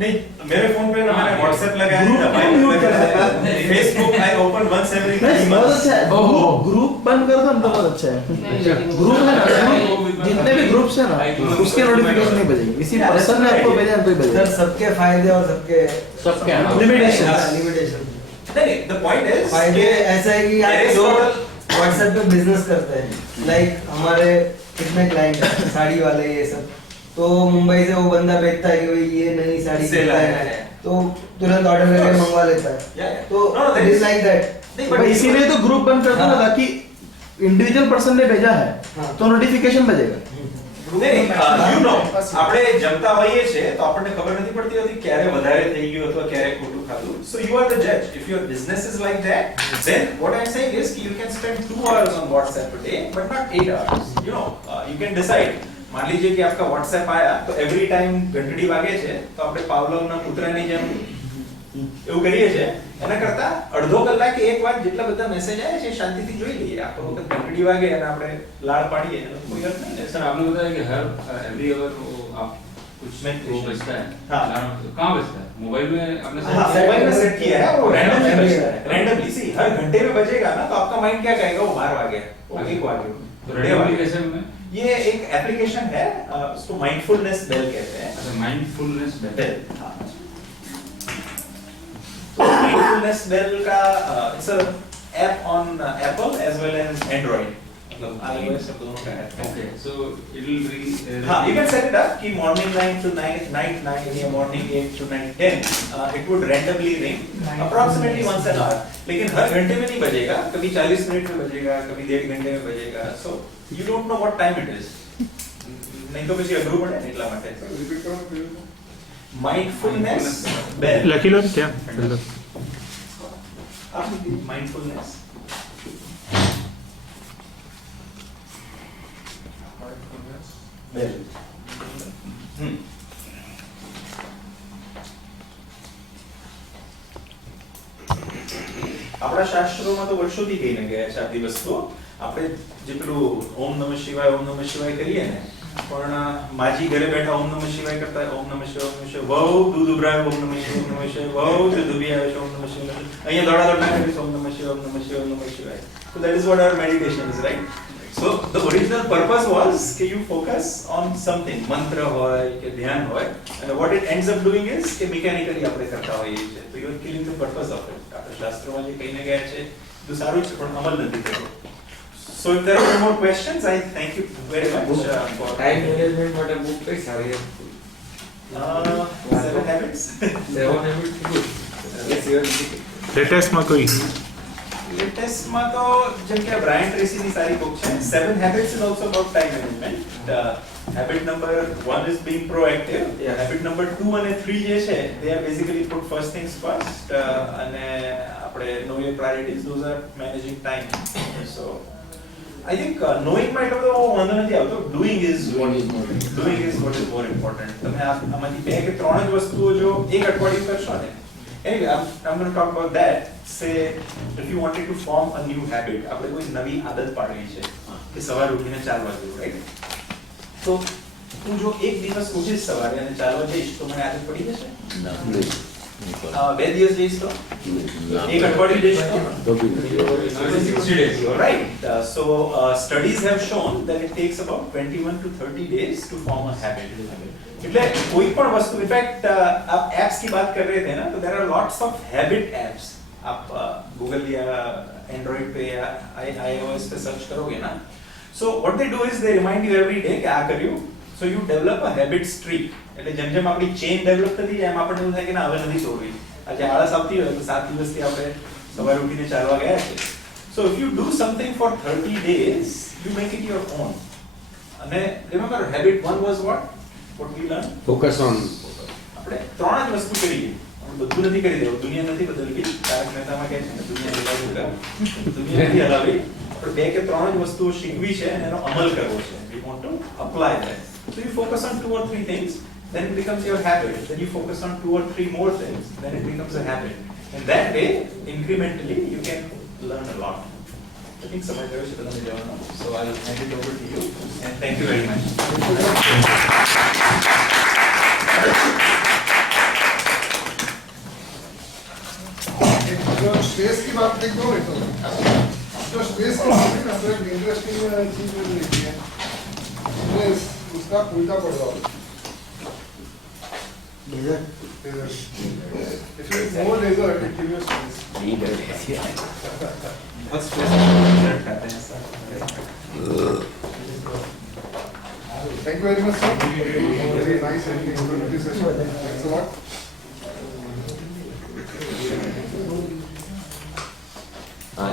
नहीं, मेरे फोन पे ना मैंने WhatsApp लगाया है, Group लगाया है, Facebook I open once every 3 बहुत months. अच्छा है. ग्रुप बंद कर दो तो बहुत अच्छा है. ग्रुप है ना, ग्रुप जितने भी ग्रुप्स है ना उसके नोटिफिकेशन नहीं बजेंगे. किसी पर्सन ने आपको भेजा तो ही सर बजेगा. सबके फायदे और सबके सबके Limitations. लिमिटेशन. नहीं, the point is फायदे ऐसा है कि आप जो Aristotle व्हाट्सएप पे बिजनेस करते हैं, लाइक हमारे कितने क्लाइंट हैं साड़ी वाले ये सब, तो मुंबई से वो बंदा भेजता है कि भाई ये नई साड़ी सेल कितना आया है, है। तो तुरंत ऑर्डर करके मंगवा लेता है. Yeah, yeah. तो No, that it is is- like that. नहीं, बट इसीलिए तो ग्रुप बंद कर दो ना, हाँ. ताकि इंडिविजुअल पर्सन ने भेजा है हाँ. तो नोटिफिकेशन बजेगा. નહીં, you know, આપણે જમતા હોઈએ છે તો આપણને ખબર નથી પડતી હોતી ક્યારે વધારે થઈ ગયું અથવા ક્યારે ખોટું ખાધું. So you are the judge. If your business is like that, then what I'm saying is कि you can spend 2 hours on WhatsApp a day, but not 8 hours. You know, you can decide. मान लीजिए कि आपका WhatsApp आया तो every time ઘંટડી વાગે છે તો આપણે પાવલોવના કૂતરાની જેમ એવું કરીએ છે. એના કરતા અડધો કલાક એક વાર જેટલા બધા મેસેજ આવે છે શાંતિથી જોઈ લઈએ. આખો વખત ઘંટડી વાગે અને આપણે લાડ પાડીએ એનો કોઈ અર્થ નહીં. सर आपने बताया कि हर एवरी आवर आप कुछ में वो बचता है. हाँ. कहाँ बचता है? मोबाइल में आपने हाँ, मोबाइल में सेट किया है, वो रैंडमली randomly बजता है. रैंडमली सी हर घंटे में बजेगा ना तो आपका माइंड क्या कहेगा वो 12 वागे, वो 1 वागे, तो 2 रेंडमली वागे. कैसे में? ये एक एप्लीकेशन है, उसको माइंडफुलनेस बेल कहते हैं. अच्छा, माइंडफुलनेस बेल, हाँ. तो माइंडफुलनेस बेल का it's a app on Apple as well as Android. मतलब iOS सब दोनों का है. Okay, so it will be. हाँ, you can set it up कि morning 9 to night 9 या morning 8 to night 10 it would randomly ring approximately once an hour. लेकिन हर घंटे में नहीं बजेगा, कभी 40 मिनट में बजेगा, कभी 1.5 घंटे में बजेगा. So you don't know what time it is. नहीं तो किसी अगरू पड़े એટલા માટે. રિપીટ કરો પ્લીઝ. Mindfulness bell. લખી લો ને ત્યાં. Mindfulness. Bell. આપણા શાસ્ત્રોમાં તો વર્ષોથી કહીને ગયા છે આ દિવસો. આપણે જે પેલું ઓમ નમઃ શિવાય કરીએ ને, પણ માજી ઘરે બેઠા ઓમ નમઃ શિવાય કરતા ઓમ નમઃ શિવાય વહુ દૂધ ઉભરાય ઓમ નમઃ શિવાય વહુ દૂધી આવે છે ઓમ નમઃ શિવાય. અહીંયા દોડા ના કરીશ ઓમ નમઃ શિવાય. So that is what our meditation is, right? So the original purpose was કે you focus on something, mantra હોય કે ધ્યાન હોય, and what it ends up doing is કે mechanically આપણે કરતા હોઈએ છીએ. So you are killing the purpose of it. આપણે શાસ્ત્રોમાં જે કહીને ગયા છે તો સારું છે પણ અમલ નથી થતો. So if there are no more questions, I thank you very much for time management માટે બુક કઈ સારી છે? 7 habits. 7 habits good. Let's hear the લેટેસ્ટમાં કોઈ લેટેસ્ટમાં તો જેમ કે બ્રાયન ટ્રેસીની સારી બુક છે 7 habits is also about time management. Habit number 1 is being proactive. Yeah. Habit number 2 અને 3 જે છે they are basically put first things first અને આપણે know your priorities, those are managing time. So I think knowing માં એટલો બધો વાંધો નથી આવતો, doing is what is more important. તમે આમાંથી 2 કે 3 જ વસ્તુઓ જો એક અઠવાડિયું કરશો ને. Anyway, I'm going to talk about that. Say, if you wanted to form a new habit, આપણે કોઈ નવી આદત પાડવી છે કે સવારે ઉઠીને ચાલવા જવું, right? તો હું જો એક દિવસ ઉઠીશ સવારે અને ચાલવા જઈશ તો મને આદત પડી જશે? 2 દિવસ જઈશ તો? એક અઠવાડિયું જઈશ તો? 60 days, right? So studies have shown that it takes about 21 to 30 days to form a habit. એટલે કોઈ પણ વસ્તુ इनफैक्ट आप एप्स की बात कर रहे थे ना, तो there are lots of habit apps. आप गूगल या एंड्रॉइड पे या iOS पे सर्च करोगे ना, so what they do is they remind you every day કે આ કર્યું, so you develop a habit streak. એટલે જેમ જેમ આપણી ચેન ડેવલપ થતી જાય એમ આપણને એવું થાય કે ના હવે નથી છોડવી. આજે આળસ આવતી હોય તો 7 દિવસથી આપણે સવારે ઉઠીને ચાલવા ગયા છે. So if you do something for 30 days, you make it your own. અને remember habit 1 was what we learned? Focus on આપણે 3 જ વસ્તુ કરી. બધું નથી કરી દેવું, દુનિયા નથી બદલવી. તારક મહેતામાં કહે છે ને દુનિયા બદલાવી કર. દુનિયા નથી હલાવી. આપણે 2 કે 3 જ વસ્તુઓ શીખવી છે અને એનો અમલ કરવો છે. We want to apply that. So you focus on 2 or 3 things, then it becomes your habit. Then you focus on 2 or 3 more things, then it becomes a habit. And that way, incrementally, you can learn a lot. I think સમય થયો છે બધાને જવાનો. So I'll hand it over to you and thank you very much. जो space की बात देख दो तो जो स्पेस की बात है ना, तो एक इंटरेस्टिंग चीज मैंने देखी है. स्पेस उसका उल्टा पड़ रहा है. If you have more laser, it gives you space. बहुत स्ट्रेस खाते हैं sir. Thank you very much, sir. Very nice and informative session. Thanks a lot. Ah,